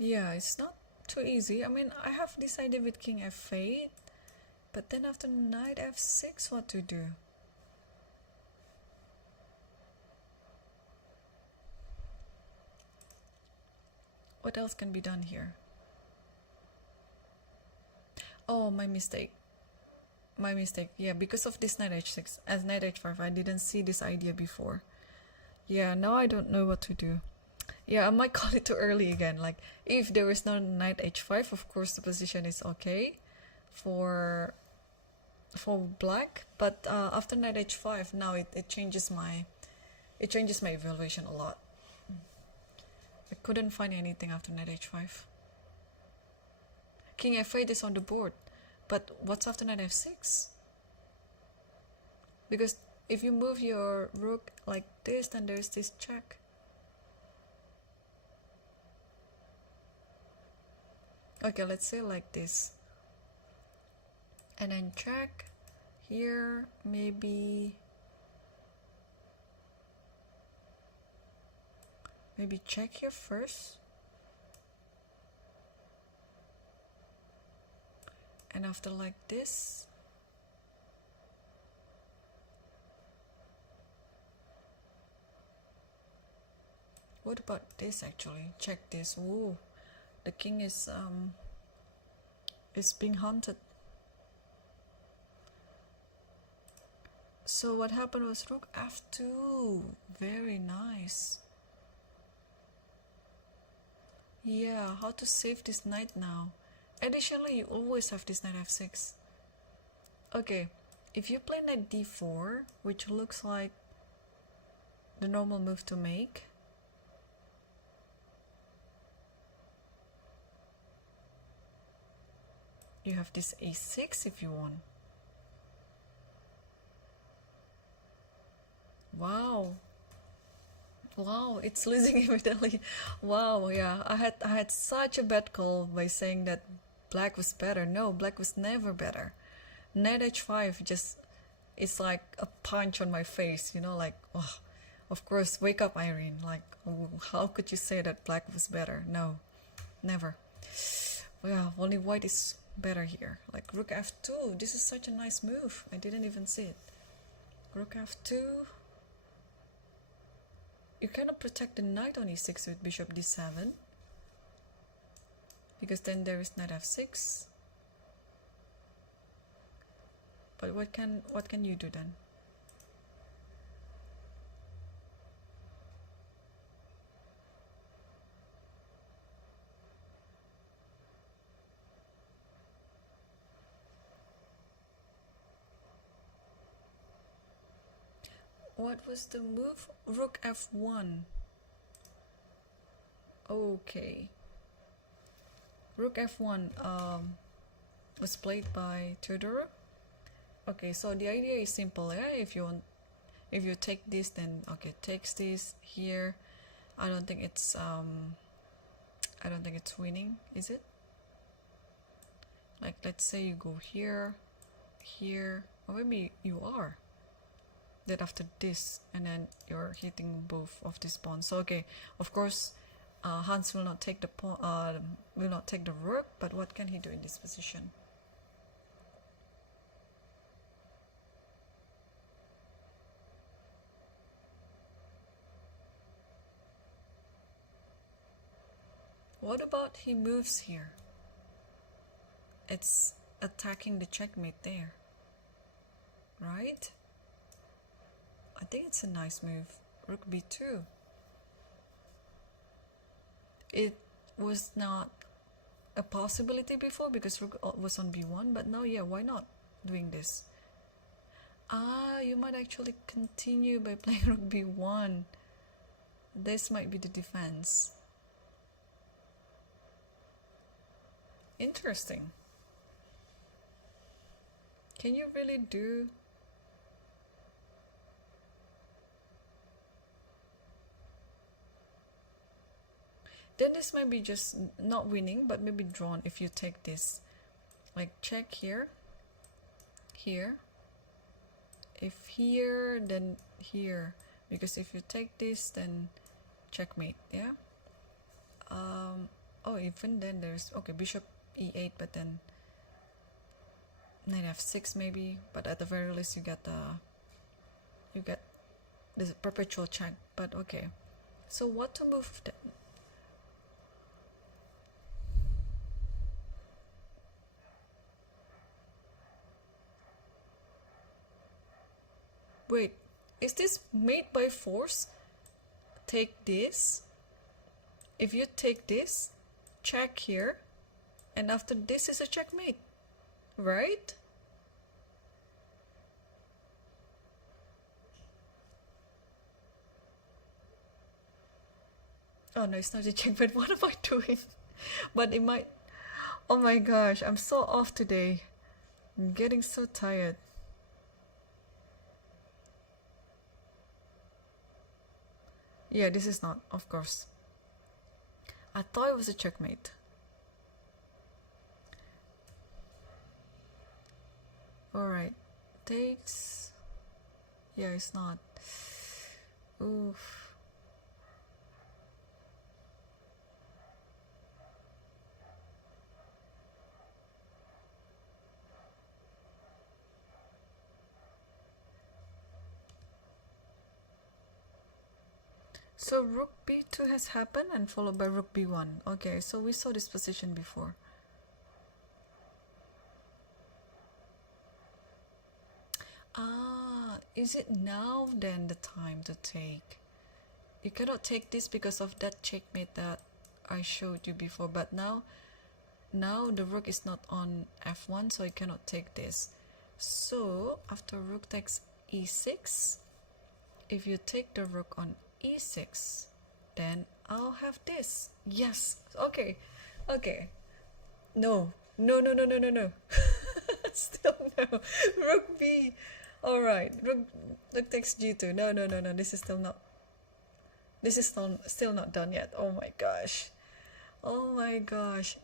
Yeah, it's not too easy. I mean, I have this idea with king f8, but then after knight f6, what to do? What else can be done here? Oh, my mistake. My mistake. Yeah, because of this knight h6 as knight h5, I didn't see this idea before. Yeah, now I don't know what to do. Yeah, I might call it too early again. Like, if there is no knight h5, of course the position is okay for black. But after knight h5, now it changes my evaluation a lot. I couldn't find anything after knight h5. King f8 is on the board, but what's after knight f6? Because if you move your rook like this, then there's this check. Okay, let's say like this. And then check here, maybe check here first. And after like this, what about this actually? Check this. Ooh, the king is being hunted. So what happened was rook f2. Very nice. Yeah, how to save this knight now? Additionally, you always have this knight f6. Okay, if you play knight d4, which looks like the normal move to make, you have this a6 if you want. Wow. Wow, it's losing immediately. Wow, yeah, I had such a bad call by saying that black was better. No, black was never better. Knight h5 just, it's like a punch on my face, you know, like, oh, of course, wake up, Irene. Like, oh, how could you say that black was better? No, never. Well, only white is better here. Like rook f2. This is such a nice move. I didn't even see it. Rook f2. You cannot protect the knight on e6 with bishop d7, because then there is knight f6. But what can you do then? What was the move? Rook f1. Okay. Rook f1. was played by Theodore. Okay, so the idea is simple. Yeah, if you take this, then okay, takes this here. I don't think it's winning, is it? Like, let's say you go here, here, or maybe you are. Then after this, and then you're hitting both of these pawns. So okay, of course, Hans will not take the rook, but what can he do in this position? What about he moves here? It's attacking the checkmate there, right? I think it's a nice move. Rook b2. It was not a possibility before because rook was on b1, but now, yeah, why not doing this? You might actually continue by playing rook b1. This might be the defense. Interesting. Can you really do... Then this might be just not winning, but maybe drawn if you take this. Like, check here, here. If here, then here. Because if you take this, then checkmate, yeah? Oh, even then there's... Okay, bishop e8, but then knight f6 maybe. But at the very least, you get this perpetual check. But okay. So what to move then? Wait, is this mate by force? Take this. If you take this, check here, and after this is a checkmate, right? Oh no, it's not a checkmate. What am I doing? But it might... Oh my gosh, I'm so off today. I'm getting so tired. Yeah, this is not, of course. I thought it was a checkmate. Alright. Takes... Yeah, it's not. Oof. So rook b2 has happened and followed by rook b1. Okay, so we saw this position before. Is it now then the time to take? You cannot take this because of that checkmate that I showed you before, but now the rook is not on f1, so you cannot take this. So after rook takes e6, if you take the rook on e6, then I'll have this. Yes. Okay. No. Still no. Rook b. All right. Rook takes g2. No. This is still not. This is still not done yet. Oh my gosh.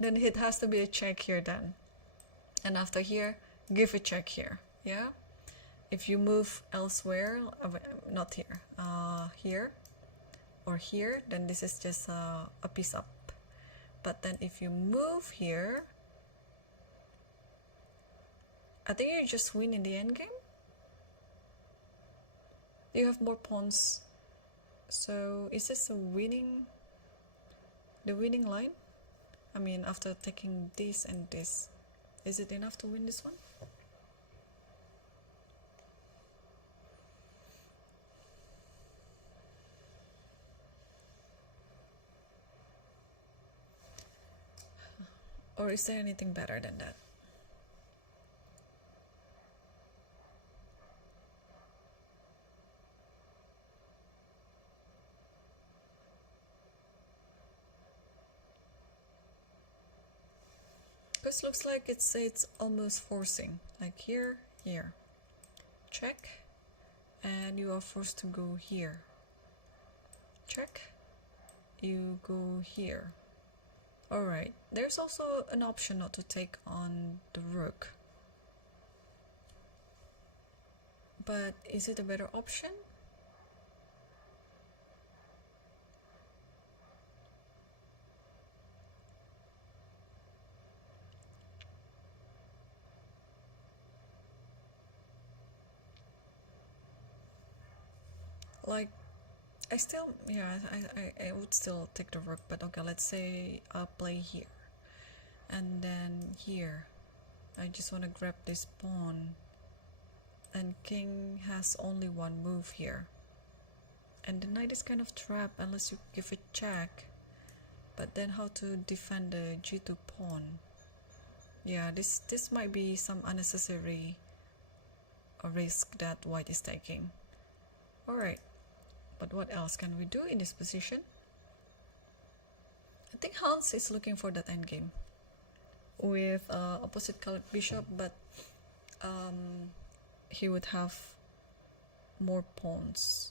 Then it has to be a check here then. And after here, give a check here. Yeah. If you move elsewhere, not here, here or here, then this is just a piece up. But then if you move here, I think you just win in the endgame. You have more pawns. So is this the winning line? I mean, after taking this and this, is it enough to win this one? Or is there anything better than that? because looks like it's almost forcing, like here, here, check, and you are forced to go here, check, you go here. Alright, there's also an option not to take on the rook, but is it a better option? Like, I still, yeah, I would still take the rook, but okay, let's say I'll play here, and then here, I just want to grab this pawn, and king has only one move here, and the knight is kind of trapped unless you give a check, but then how to defend the g2 pawn? Yeah, this might be some unnecessary risk that white is taking. Alright. But what else can we do in this position? I think Hans is looking for that endgame with opposite colored bishop, but he would have more pawns.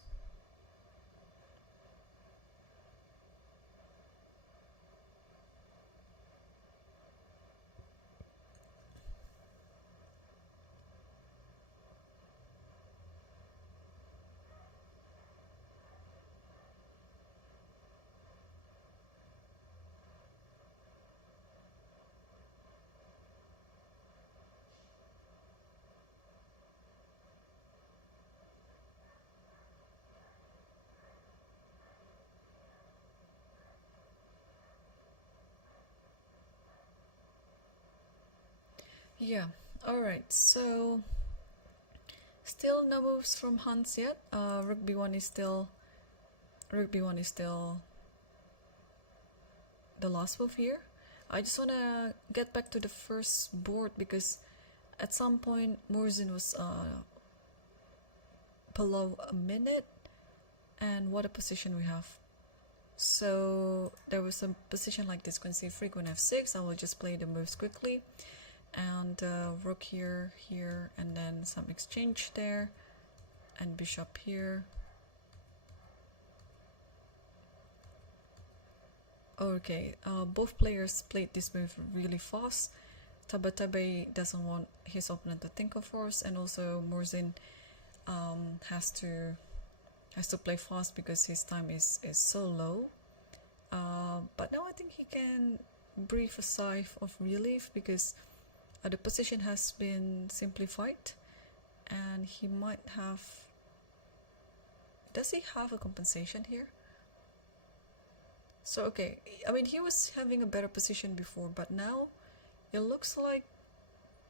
Yeah, alright, so still no moves from Hans yet. Rook b1 is still the last move here. I just wanna get back to the first board because at some point Murzin was below a minute, and what a position we have. So there was a position like this, queen c3, queen f6. I will just play the moves quickly, and rook here, here, and then some exchange there, and bishop here. Okay, both players played this move really fast. Tabatabai doesn't want his opponent to think of force, and also Murzin has to play fast because his time is so low. But now I think he can breathe a sigh of relief because the position has been simplified, and he might have. Does he have a compensation here? So okay, I mean he was having a better position before, but now it looks like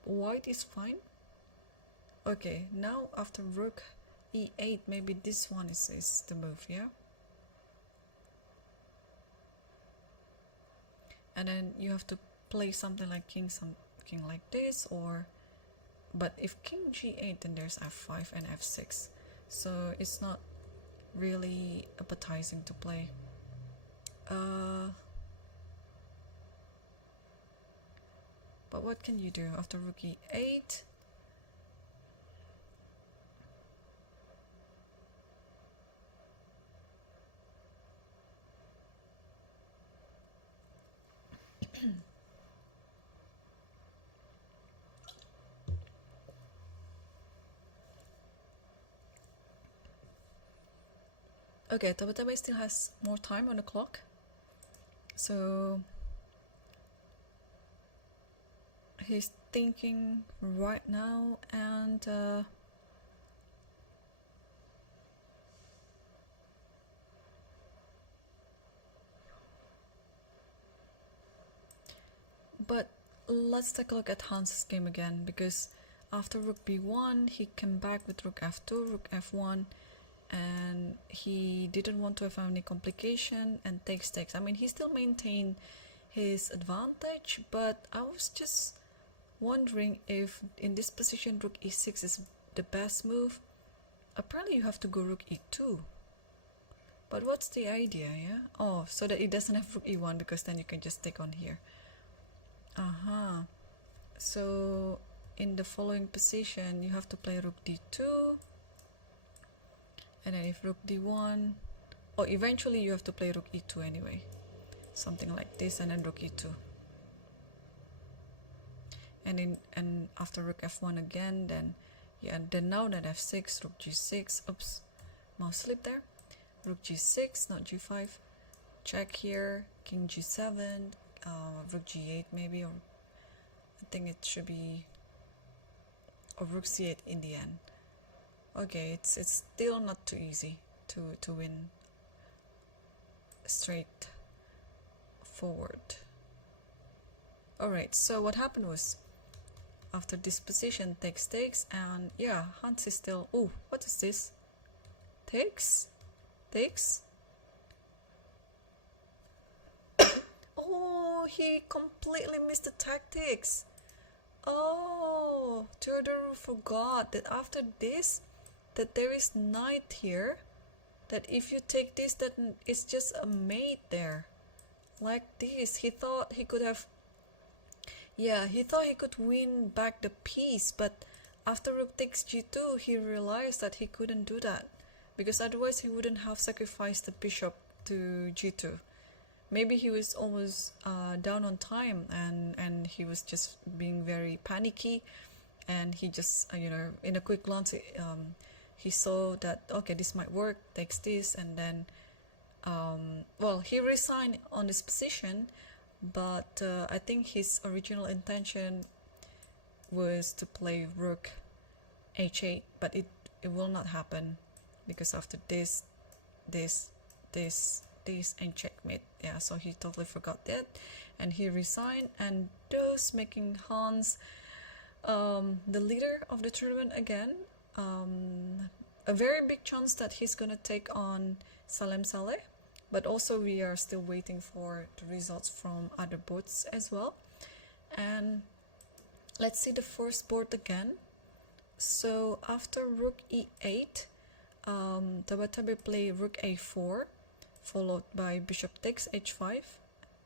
white is fine. Okay, now after rook e8, maybe this one is the move, yeah? And then you have to play something like king like this, or but if king g8, then there's f5 and f6, so it's not really appetizing to play. But what can you do after rook e8? Okay, Tabatabai still has more time on the clock, so he's thinking right now, and but let's take a look at Hans's game again, because after rook b1 he came back with rook f2, rook f1, and he didn't want to have any complication and takes. I mean, he still maintained his advantage, but I was just wondering if in this position rook e6 is the best move. Apparently you have to go rook e2, but what's the idea? Yeah, oh, so that it doesn't have rook e1, because then you can just take on here. So in the following position, you have to play rook d2, and then if rook d1, or eventually you have to play rook e2 anyway, something like this, and then rook e2. And after rook f1 again, then yeah, then now that f6, rook g6, oops, mouse slip there, rook g6, not g5, check here, king g7, rook g8 maybe, or I think it should be, or rook c8 in the end. Okay, it's still not too easy to win straight forward. Alright, so what happened was, after this position, takes, and yeah, Hans is still, oh, what is this? Takes? Oh, he completely missed the tactics. Oh, Theodore forgot that after this, that there is knight here, that if you take this, that it's just a mate there, like this. He thought he could have, yeah, he thought he could win back the piece, but after rook takes g2, he realized that he couldn't do that, because otherwise he wouldn't have sacrificed the bishop to g2. Maybe he was almost down on time, and he was just being very panicky, and he just you know, in a quick glance, he saw that okay, this might work, takes this, and then well, he resigned on this position, but I think his original intention was to play rook h8, but it will not happen, because after this, and checkmate. Yeah, so he totally forgot that, and he resigned, and thus making Hans the leader of the tournament again. A very big chance that he's gonna take on Salem Saleh, but also we are still waiting for the results from other boards as well. And let's see the first board again. So after rook e8, Tabatabai play rook a4, followed by bishop takes h5,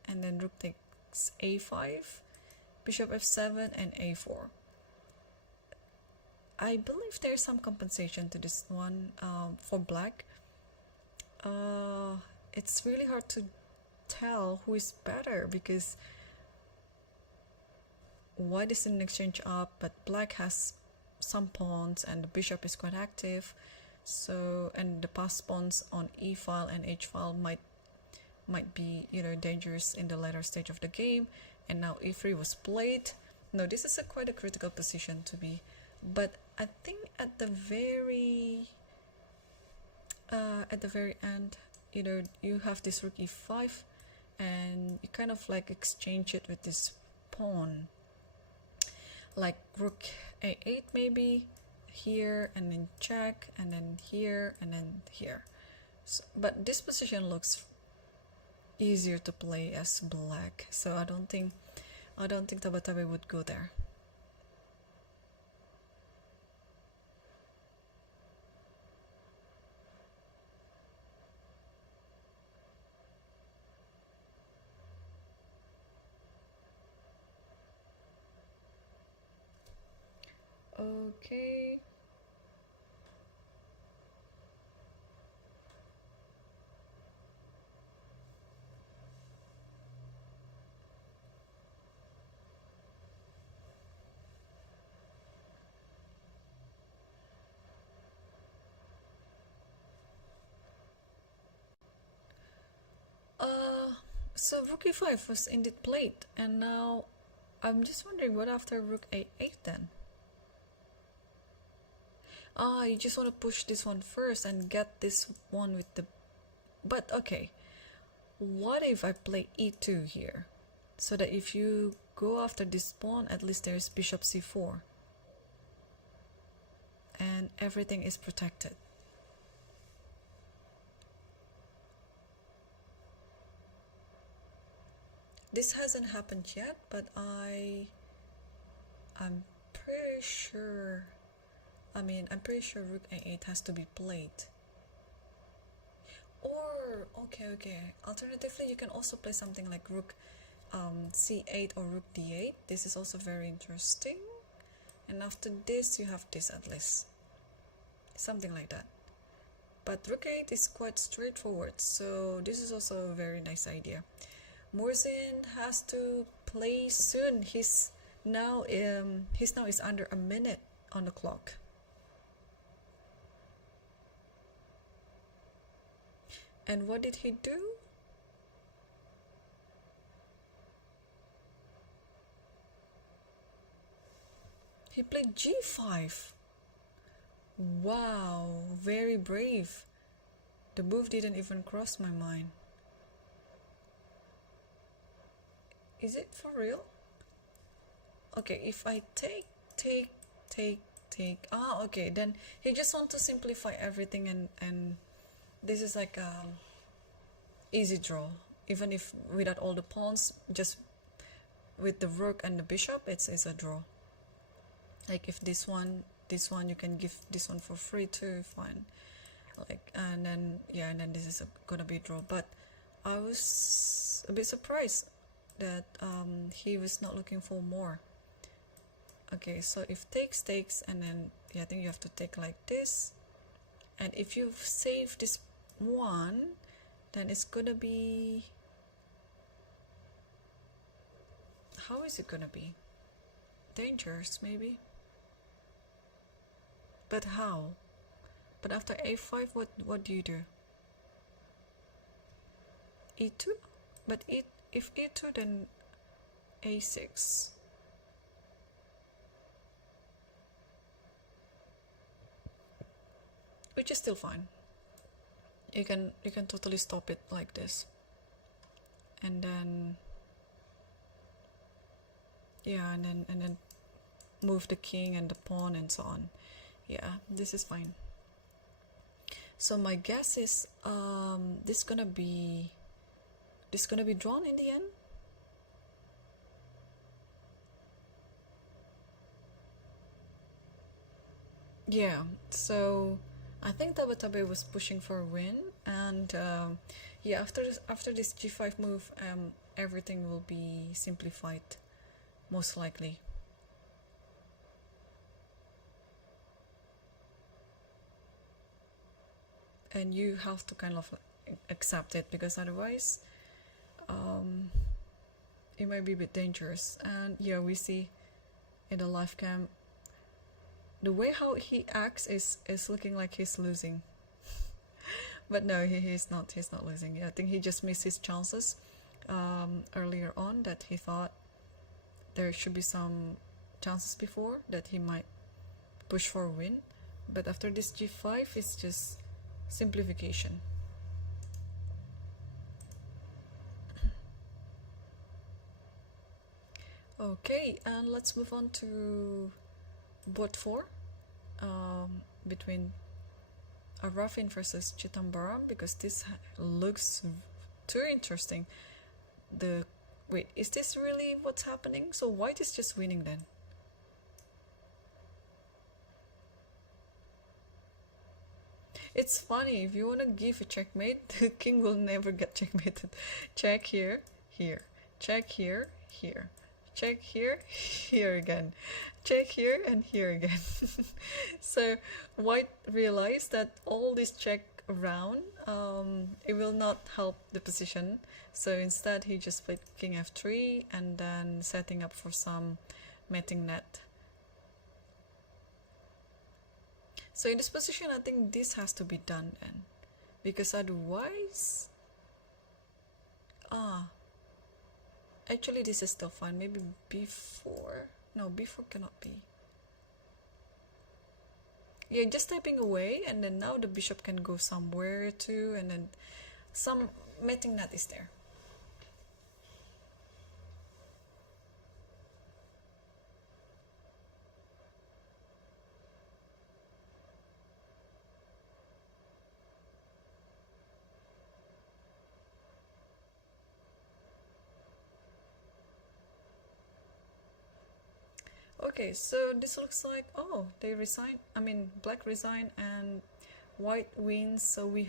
and then rook takes a5, bishop f7, and a4. I believe there's some compensation to this one for black. It's really hard to tell who is better, because white is in an exchange up, but black has some pawns and the bishop is quite active. So, and the passed pawns on e file and h file might be, you know, dangerous in the later stage of the game. And now e3 was played. No, this is quite a critical position to be, but I think at the very end, you know, you have this rook e5, and you kind of like exchange it with this pawn, like rook a8 maybe here, and then check, and then here, and then here. So, but this position looks easier to play as black, so I don't think Tabatabai would go there. Okay. So rook e5 was indeed played, and now I'm just wondering what after rook a8 then? Ah, you just want to push this one first and get this one with the... But okay, what if I play e2 here? So that if you go after this pawn, at least there's bishop c4. And everything is protected. This hasn't happened yet, but I'm pretty sure... I'm pretty sure rook a8 has to be played. Or, okay, alternatively you can also play something like rook c8 or rook d8. This is also very interesting. And after this, you have this at least. Something like that. But rook 8 is quite straightforward, so this is also a very nice idea. Murzin has to play soon. He's now is under a minute on the clock. And what did he do? He played g5. Wow, very brave. The move didn't even cross my mind. Is it for real? Okay, if I take. Ah, okay, then he just want to simplify everything, and this is like a easy draw. Even if without all the pawns, just with the rook and the bishop, it's a draw. Like if this one you can give this one for free too, fine. Like, and then yeah, and then this is gonna be a draw. But I was a bit surprised that he was not looking for more. Okay, so if takes, and then yeah, I think you have to take like this, and if you save this one, then it's gonna be, how is it gonna be? Dangerous maybe, but how? But after a5, what do you do? e2, but if e2, then a6. Which is still fine. You can totally stop it like this, and then yeah, and then move the king and the pawn and so on. Yeah, this is fine. So my guess is this gonna be drawn in the end. Yeah, so I think Tabatabe was pushing for a win, and yeah, after this g5 move, everything will be simplified, most likely. And you have to kind of accept it, because otherwise it might be a bit dangerous. And yeah, we see in the live cam the way how he acts is looking like he's losing. But no, he's not losing. Yeah, I think he just missed his chances earlier on, that he thought there should be some chances before that he might push for a win. But after this g5, it's just simplification. Okay, and let's move on to board 4 between Arafin versus Chitambara, because this looks too interesting. Wait, is this really what's happening? So white is just winning then? It's funny, if you want to give a checkmate, the king will never get checkmated. Check here, here, check here, here, check here, here again, check here, and here again. So white realized that all this check around, it will not help the position. So instead he just played king f3 and then setting up for some mating net. So in this position, I think this has to be done then, because otherwise, actually this is still fine. Maybe b4. No, b4 cannot be. Yeah, just typing away, and then now the bishop can go somewhere too, and then some mating net is there. Okay, so this looks like, oh, they resign. I mean, black resign and white wins. So we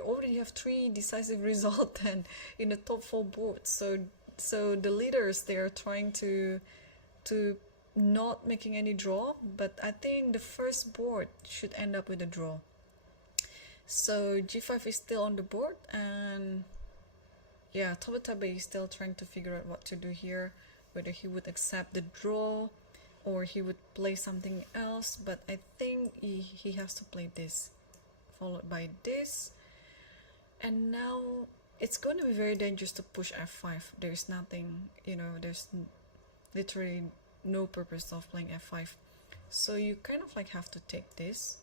already have 3 decisive results and in the top 4 boards. So So the leaders, they are trying to not making any draw, but I think the first board should end up with a draw. So g5 is still on the board, and yeah, Tabatabe is still trying to figure out what to do here, whether he would accept the draw or he would play something else, but I think he has to play this, followed by this. And now it's going to be very dangerous to push f5. There's nothing, you know, there's literally no purpose of playing f5. So you kind of like have to take this,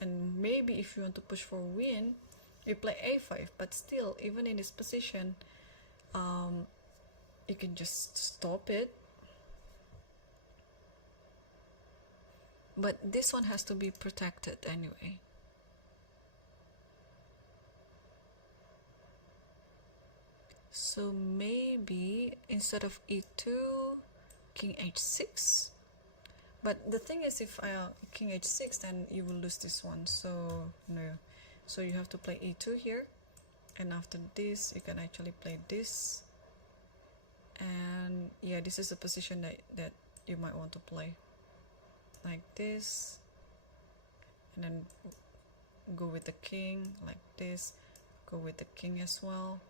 and maybe if you want to push for win, you play a5. But still, even in this position, you can just stop it. But this one has to be protected anyway. So maybe instead of e2, king h6. But the thing is, if king h6, then you will lose this one. So no. So you have to play e2 here, and after this you can actually play this. And yeah, this is a position that you might want to play, like this, and then go with the king like this, go with the king as well,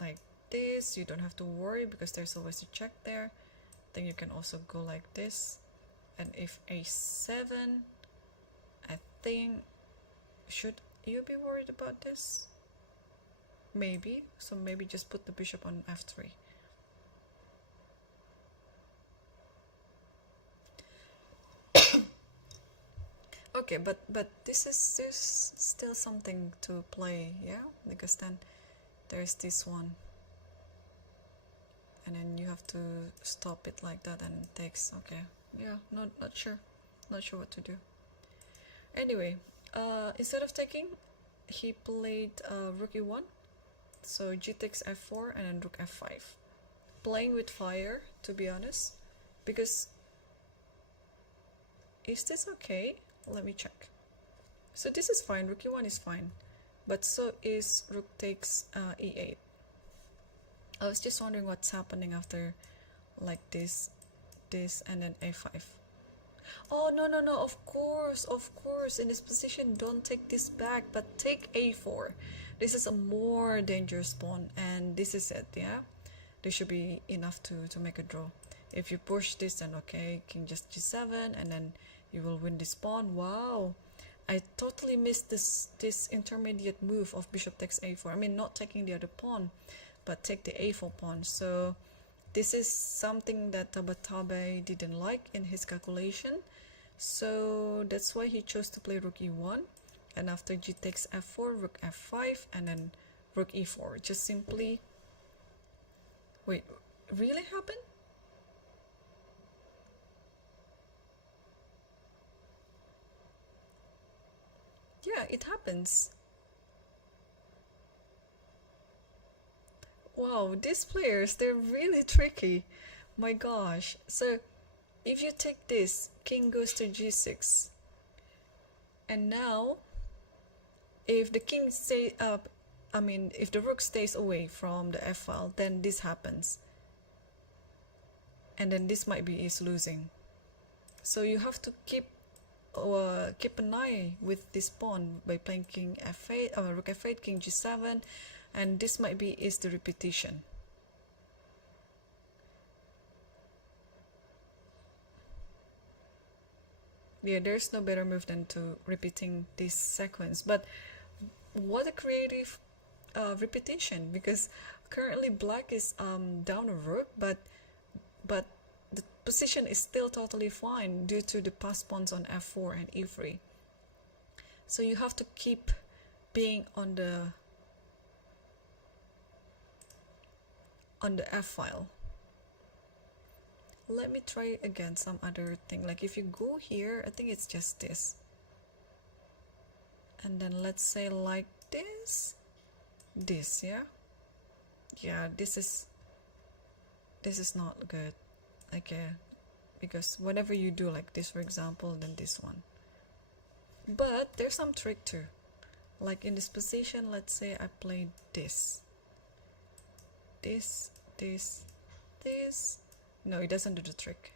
like this. You don't have to worry because there's always a check there. Then you can also go like this, and if a7, I think, should you be worried about this? Maybe. So maybe just put the bishop on f3. Okay, but this is, there's still something to play, yeah, because then there's this one, and then you have to stop it like that, and it takes, okay, yeah, not sure what to do. Anyway, instead of taking, he played rook e1, so g takes f4 and then rook f5, playing with fire, to be honest, because is this okay? Let me check. So this is fine, rook e1 is fine, but so is rook takes e8. I was just wondering what's happening after like this, and then a5. Oh, no, of course, in this position, don't take this back, but take a4. This is a more dangerous pawn, and this is it, yeah? This should be enough to make a draw. If you push this, then okay, king just g7, and then you will win this pawn. Wow, I totally missed this intermediate move of bishop takes a4. I mean, not taking the other pawn, but take the a4 pawn. So this is something that Tabatabe didn't like in his calculation. So that's why he chose to play rook e1, and after g takes f4, rook f5, and then rook e4. Just simply, wait, really happened? Yeah, it happens. Wow, these players, they're really tricky. My gosh. So if you take this, king goes to g6. And now, if the king stay up, I mean, if the rook stays away from the f file, then this happens. And then this might be is losing. So you have to keep an eye with this pawn by playing king f8, rook f8, king g7, and this might be is the repetition. Yeah, there's no better move than to repeating this sequence. But what a creative repetition, because currently black is down a rook, but the position is still totally fine due to the passed pawns on f4 and e3. So you have to keep being on the f file. Let me try again some other thing. Like if you go here, I think it's just this, and then let's say like this, yeah, this is not good. Okay, because whenever you do like this, for example, then this one. But there's some trick too. Like in this position, let's say I played this. This. No, it doesn't do the trick.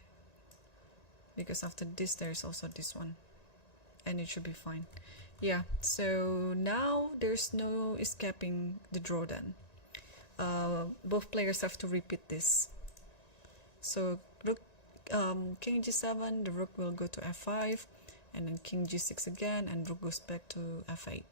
Because after this, there's also this one. And it should be fine. Yeah, so now there's no escaping the draw then. Both players have to repeat this. So rook, king g7, the rook will go to f5, and then king g6 again, and rook goes back to f8.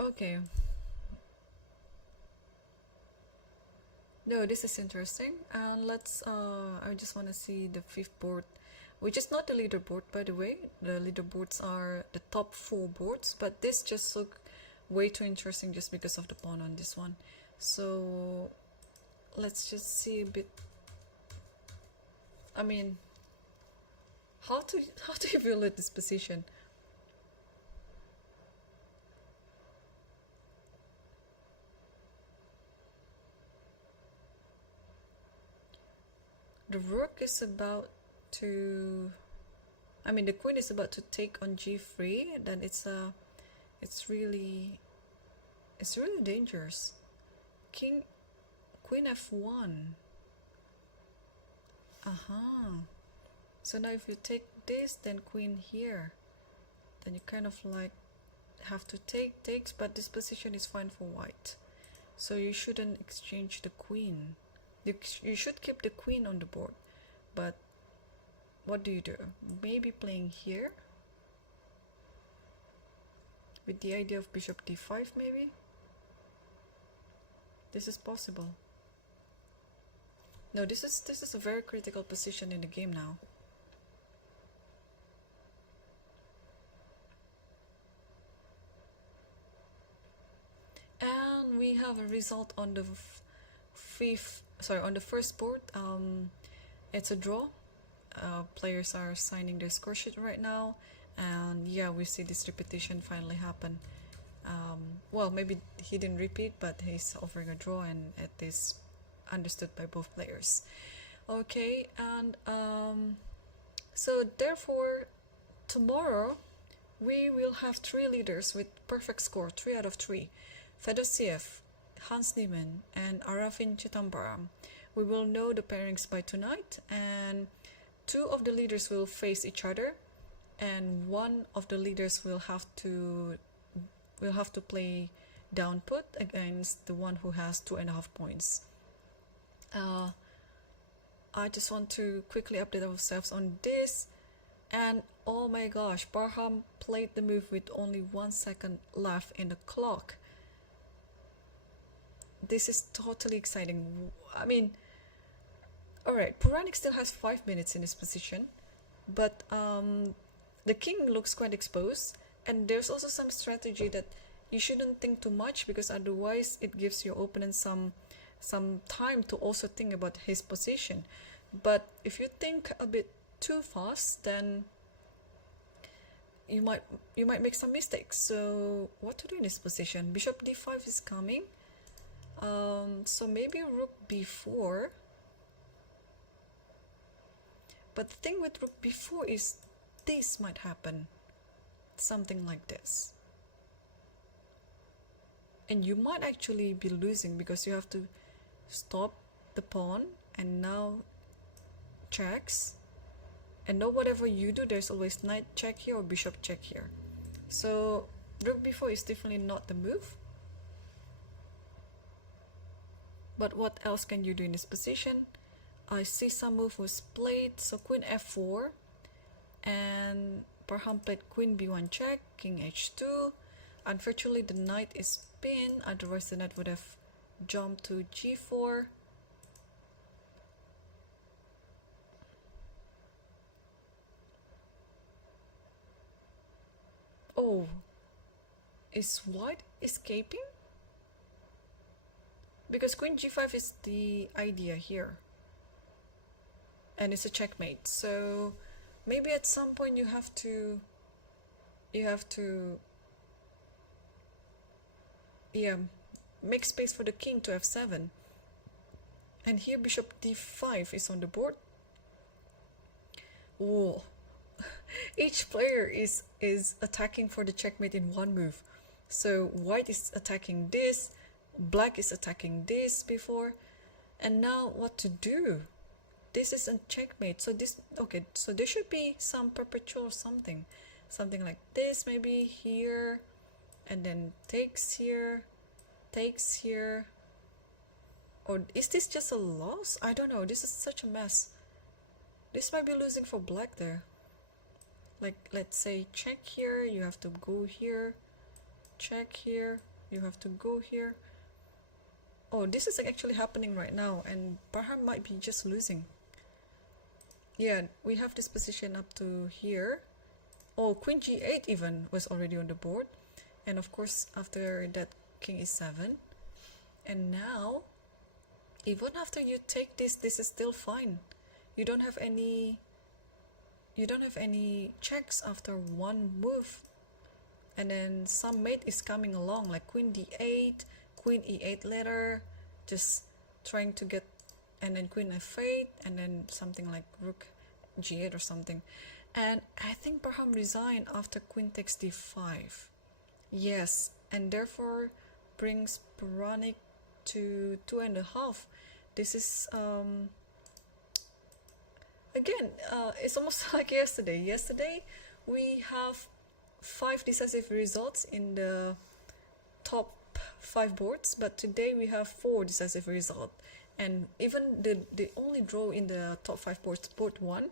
Okay. No, this is interesting. And let's, I just want to see the fifth board, which is not the leaderboard, by the way. The leaderboards are the top 4 boards, but this just look way too interesting just because of the pawn on this one. So let's just see a bit. I mean, how to evaluate this position? The rook is about to, I mean, the queen is about to take on g3. Then it's really dangerous. Queen f1. So now if you take this, then queen here, then you kind of like have to takes, but this position is fine for white. So you shouldn't exchange the queen. You should keep the queen on the board, but what do you do? Maybe playing here with the idea of bishop d5 maybe? This is possible. No, this is a very critical position in the game now. And we have a result on the on the first board. It's a draw. Players are signing their score sheet right now, and yeah, we see this repetition finally happen. Well, maybe he didn't repeat, but he's offering a draw, and it is understood by both players. Okay, and so therefore tomorrow we will have 3 leaders with perfect score, 3 out of 3. Fedosiev, Hans Niemann, and Arafin Chitambaram. We will know the pairings by tonight, and 2 of the leaders will face each other, and 1 of the leaders will have to play down put against the one who has 2.5 points. I just want to quickly update ourselves on this, and oh my gosh, Barham played the move with only 1 second left in the clock. This is totally exciting. I mean, alright, Puranik still has 5 minutes in his position, but the king looks quite exposed, and there's also some strategy that you shouldn't think too much, because otherwise it gives your opponent some time to also think about his position. But if you think a bit too fast, then you might make some mistakes. So what to do in this position? Bishop d5 is coming. So maybe rook b4. But the thing with rook b4 is this might happen. Something like this. And you might actually be losing, because you have to stop the pawn, and now checks. And now whatever you do, there's always knight check here or bishop check here. So rook b4 is definitely not the move. But what else can you do in this position? I see some move was played. So queen f4, and Parham played queen b1 check, king h2. Unfortunately, the knight is pinned, otherwise the knight would have jumped to g4. Oh, is white escaping? Because queen g5 is the idea here, and it's a checkmate. So maybe at some point you have to yeah, make space for the king to f7. And here bishop d5 is on the board. Whoa. Each player is attacking for the checkmate in one move. So white is attacking this, black is attacking this before, and now what to do? This is a checkmate. So this, okay, so there should be some perpetual something like this, maybe here, and then takes here, or is this just a loss? I don't know. This is such a mess. This might be losing for black there. Like, let's say check here, you have to go here, check here, you have to go here. Oh, this is actually happening right now, and Parham might be just losing. Yeah, we have this position up to here. Oh, queen g8 even was already on the board. And of course, after that, king e7. And now, even after you take this, this is still fine. You don't have any checks after one move. And then some mate is coming along, like queen d8, queen e8 later, just trying to get, and then queen f8, and then something like rook g8 or something. And I think Parham resigned after queen takes d5. Yes, and therefore brings Puranik to 2.5. This is again, it's almost like yesterday. Yesterday we have 5 decisive results in the top 5 boards, but today we have 4 decisive results. And even the only draw in the top 5 boards, board 1,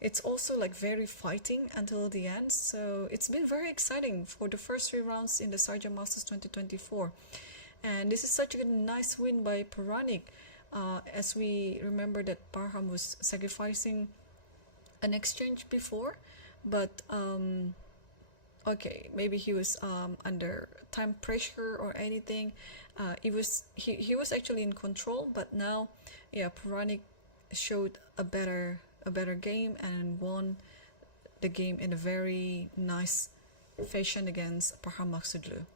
it's also like very fighting until the end. So it's been very exciting for the first 3 rounds in the Sharjah Masters 2024. And this is such a nice win by Puranik. As we remember that Parham was sacrificing an exchange before, but okay, maybe he was under time pressure or anything. He was actually in control, but now, yeah, Puranik showed a better game and won the game in a very nice fashion against Parham Maksudlu.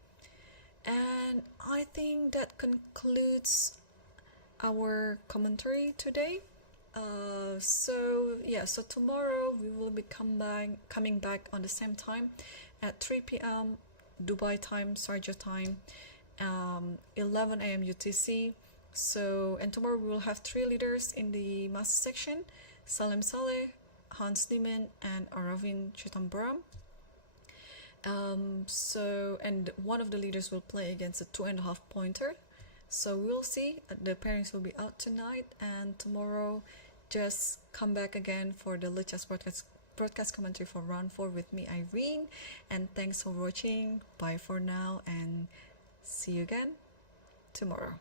And I think that concludes our commentary today. So tomorrow we will be coming back on the same time at 3 p.m. Dubai time, Sharjah time, 11 a.m. UTC. So, and tomorrow we will have 3 leaders in the master section: Salim Saleh, Hans Niemann, and Aravin Chitambaram. And one of the leaders will play against a 2.5 pointer. So we'll see. The pairings will be out tonight, and tomorrow just come back again for the Lichess broadcast commentary for round 4 with me, Irene. And thanks for watching. Bye for now, and see you again tomorrow.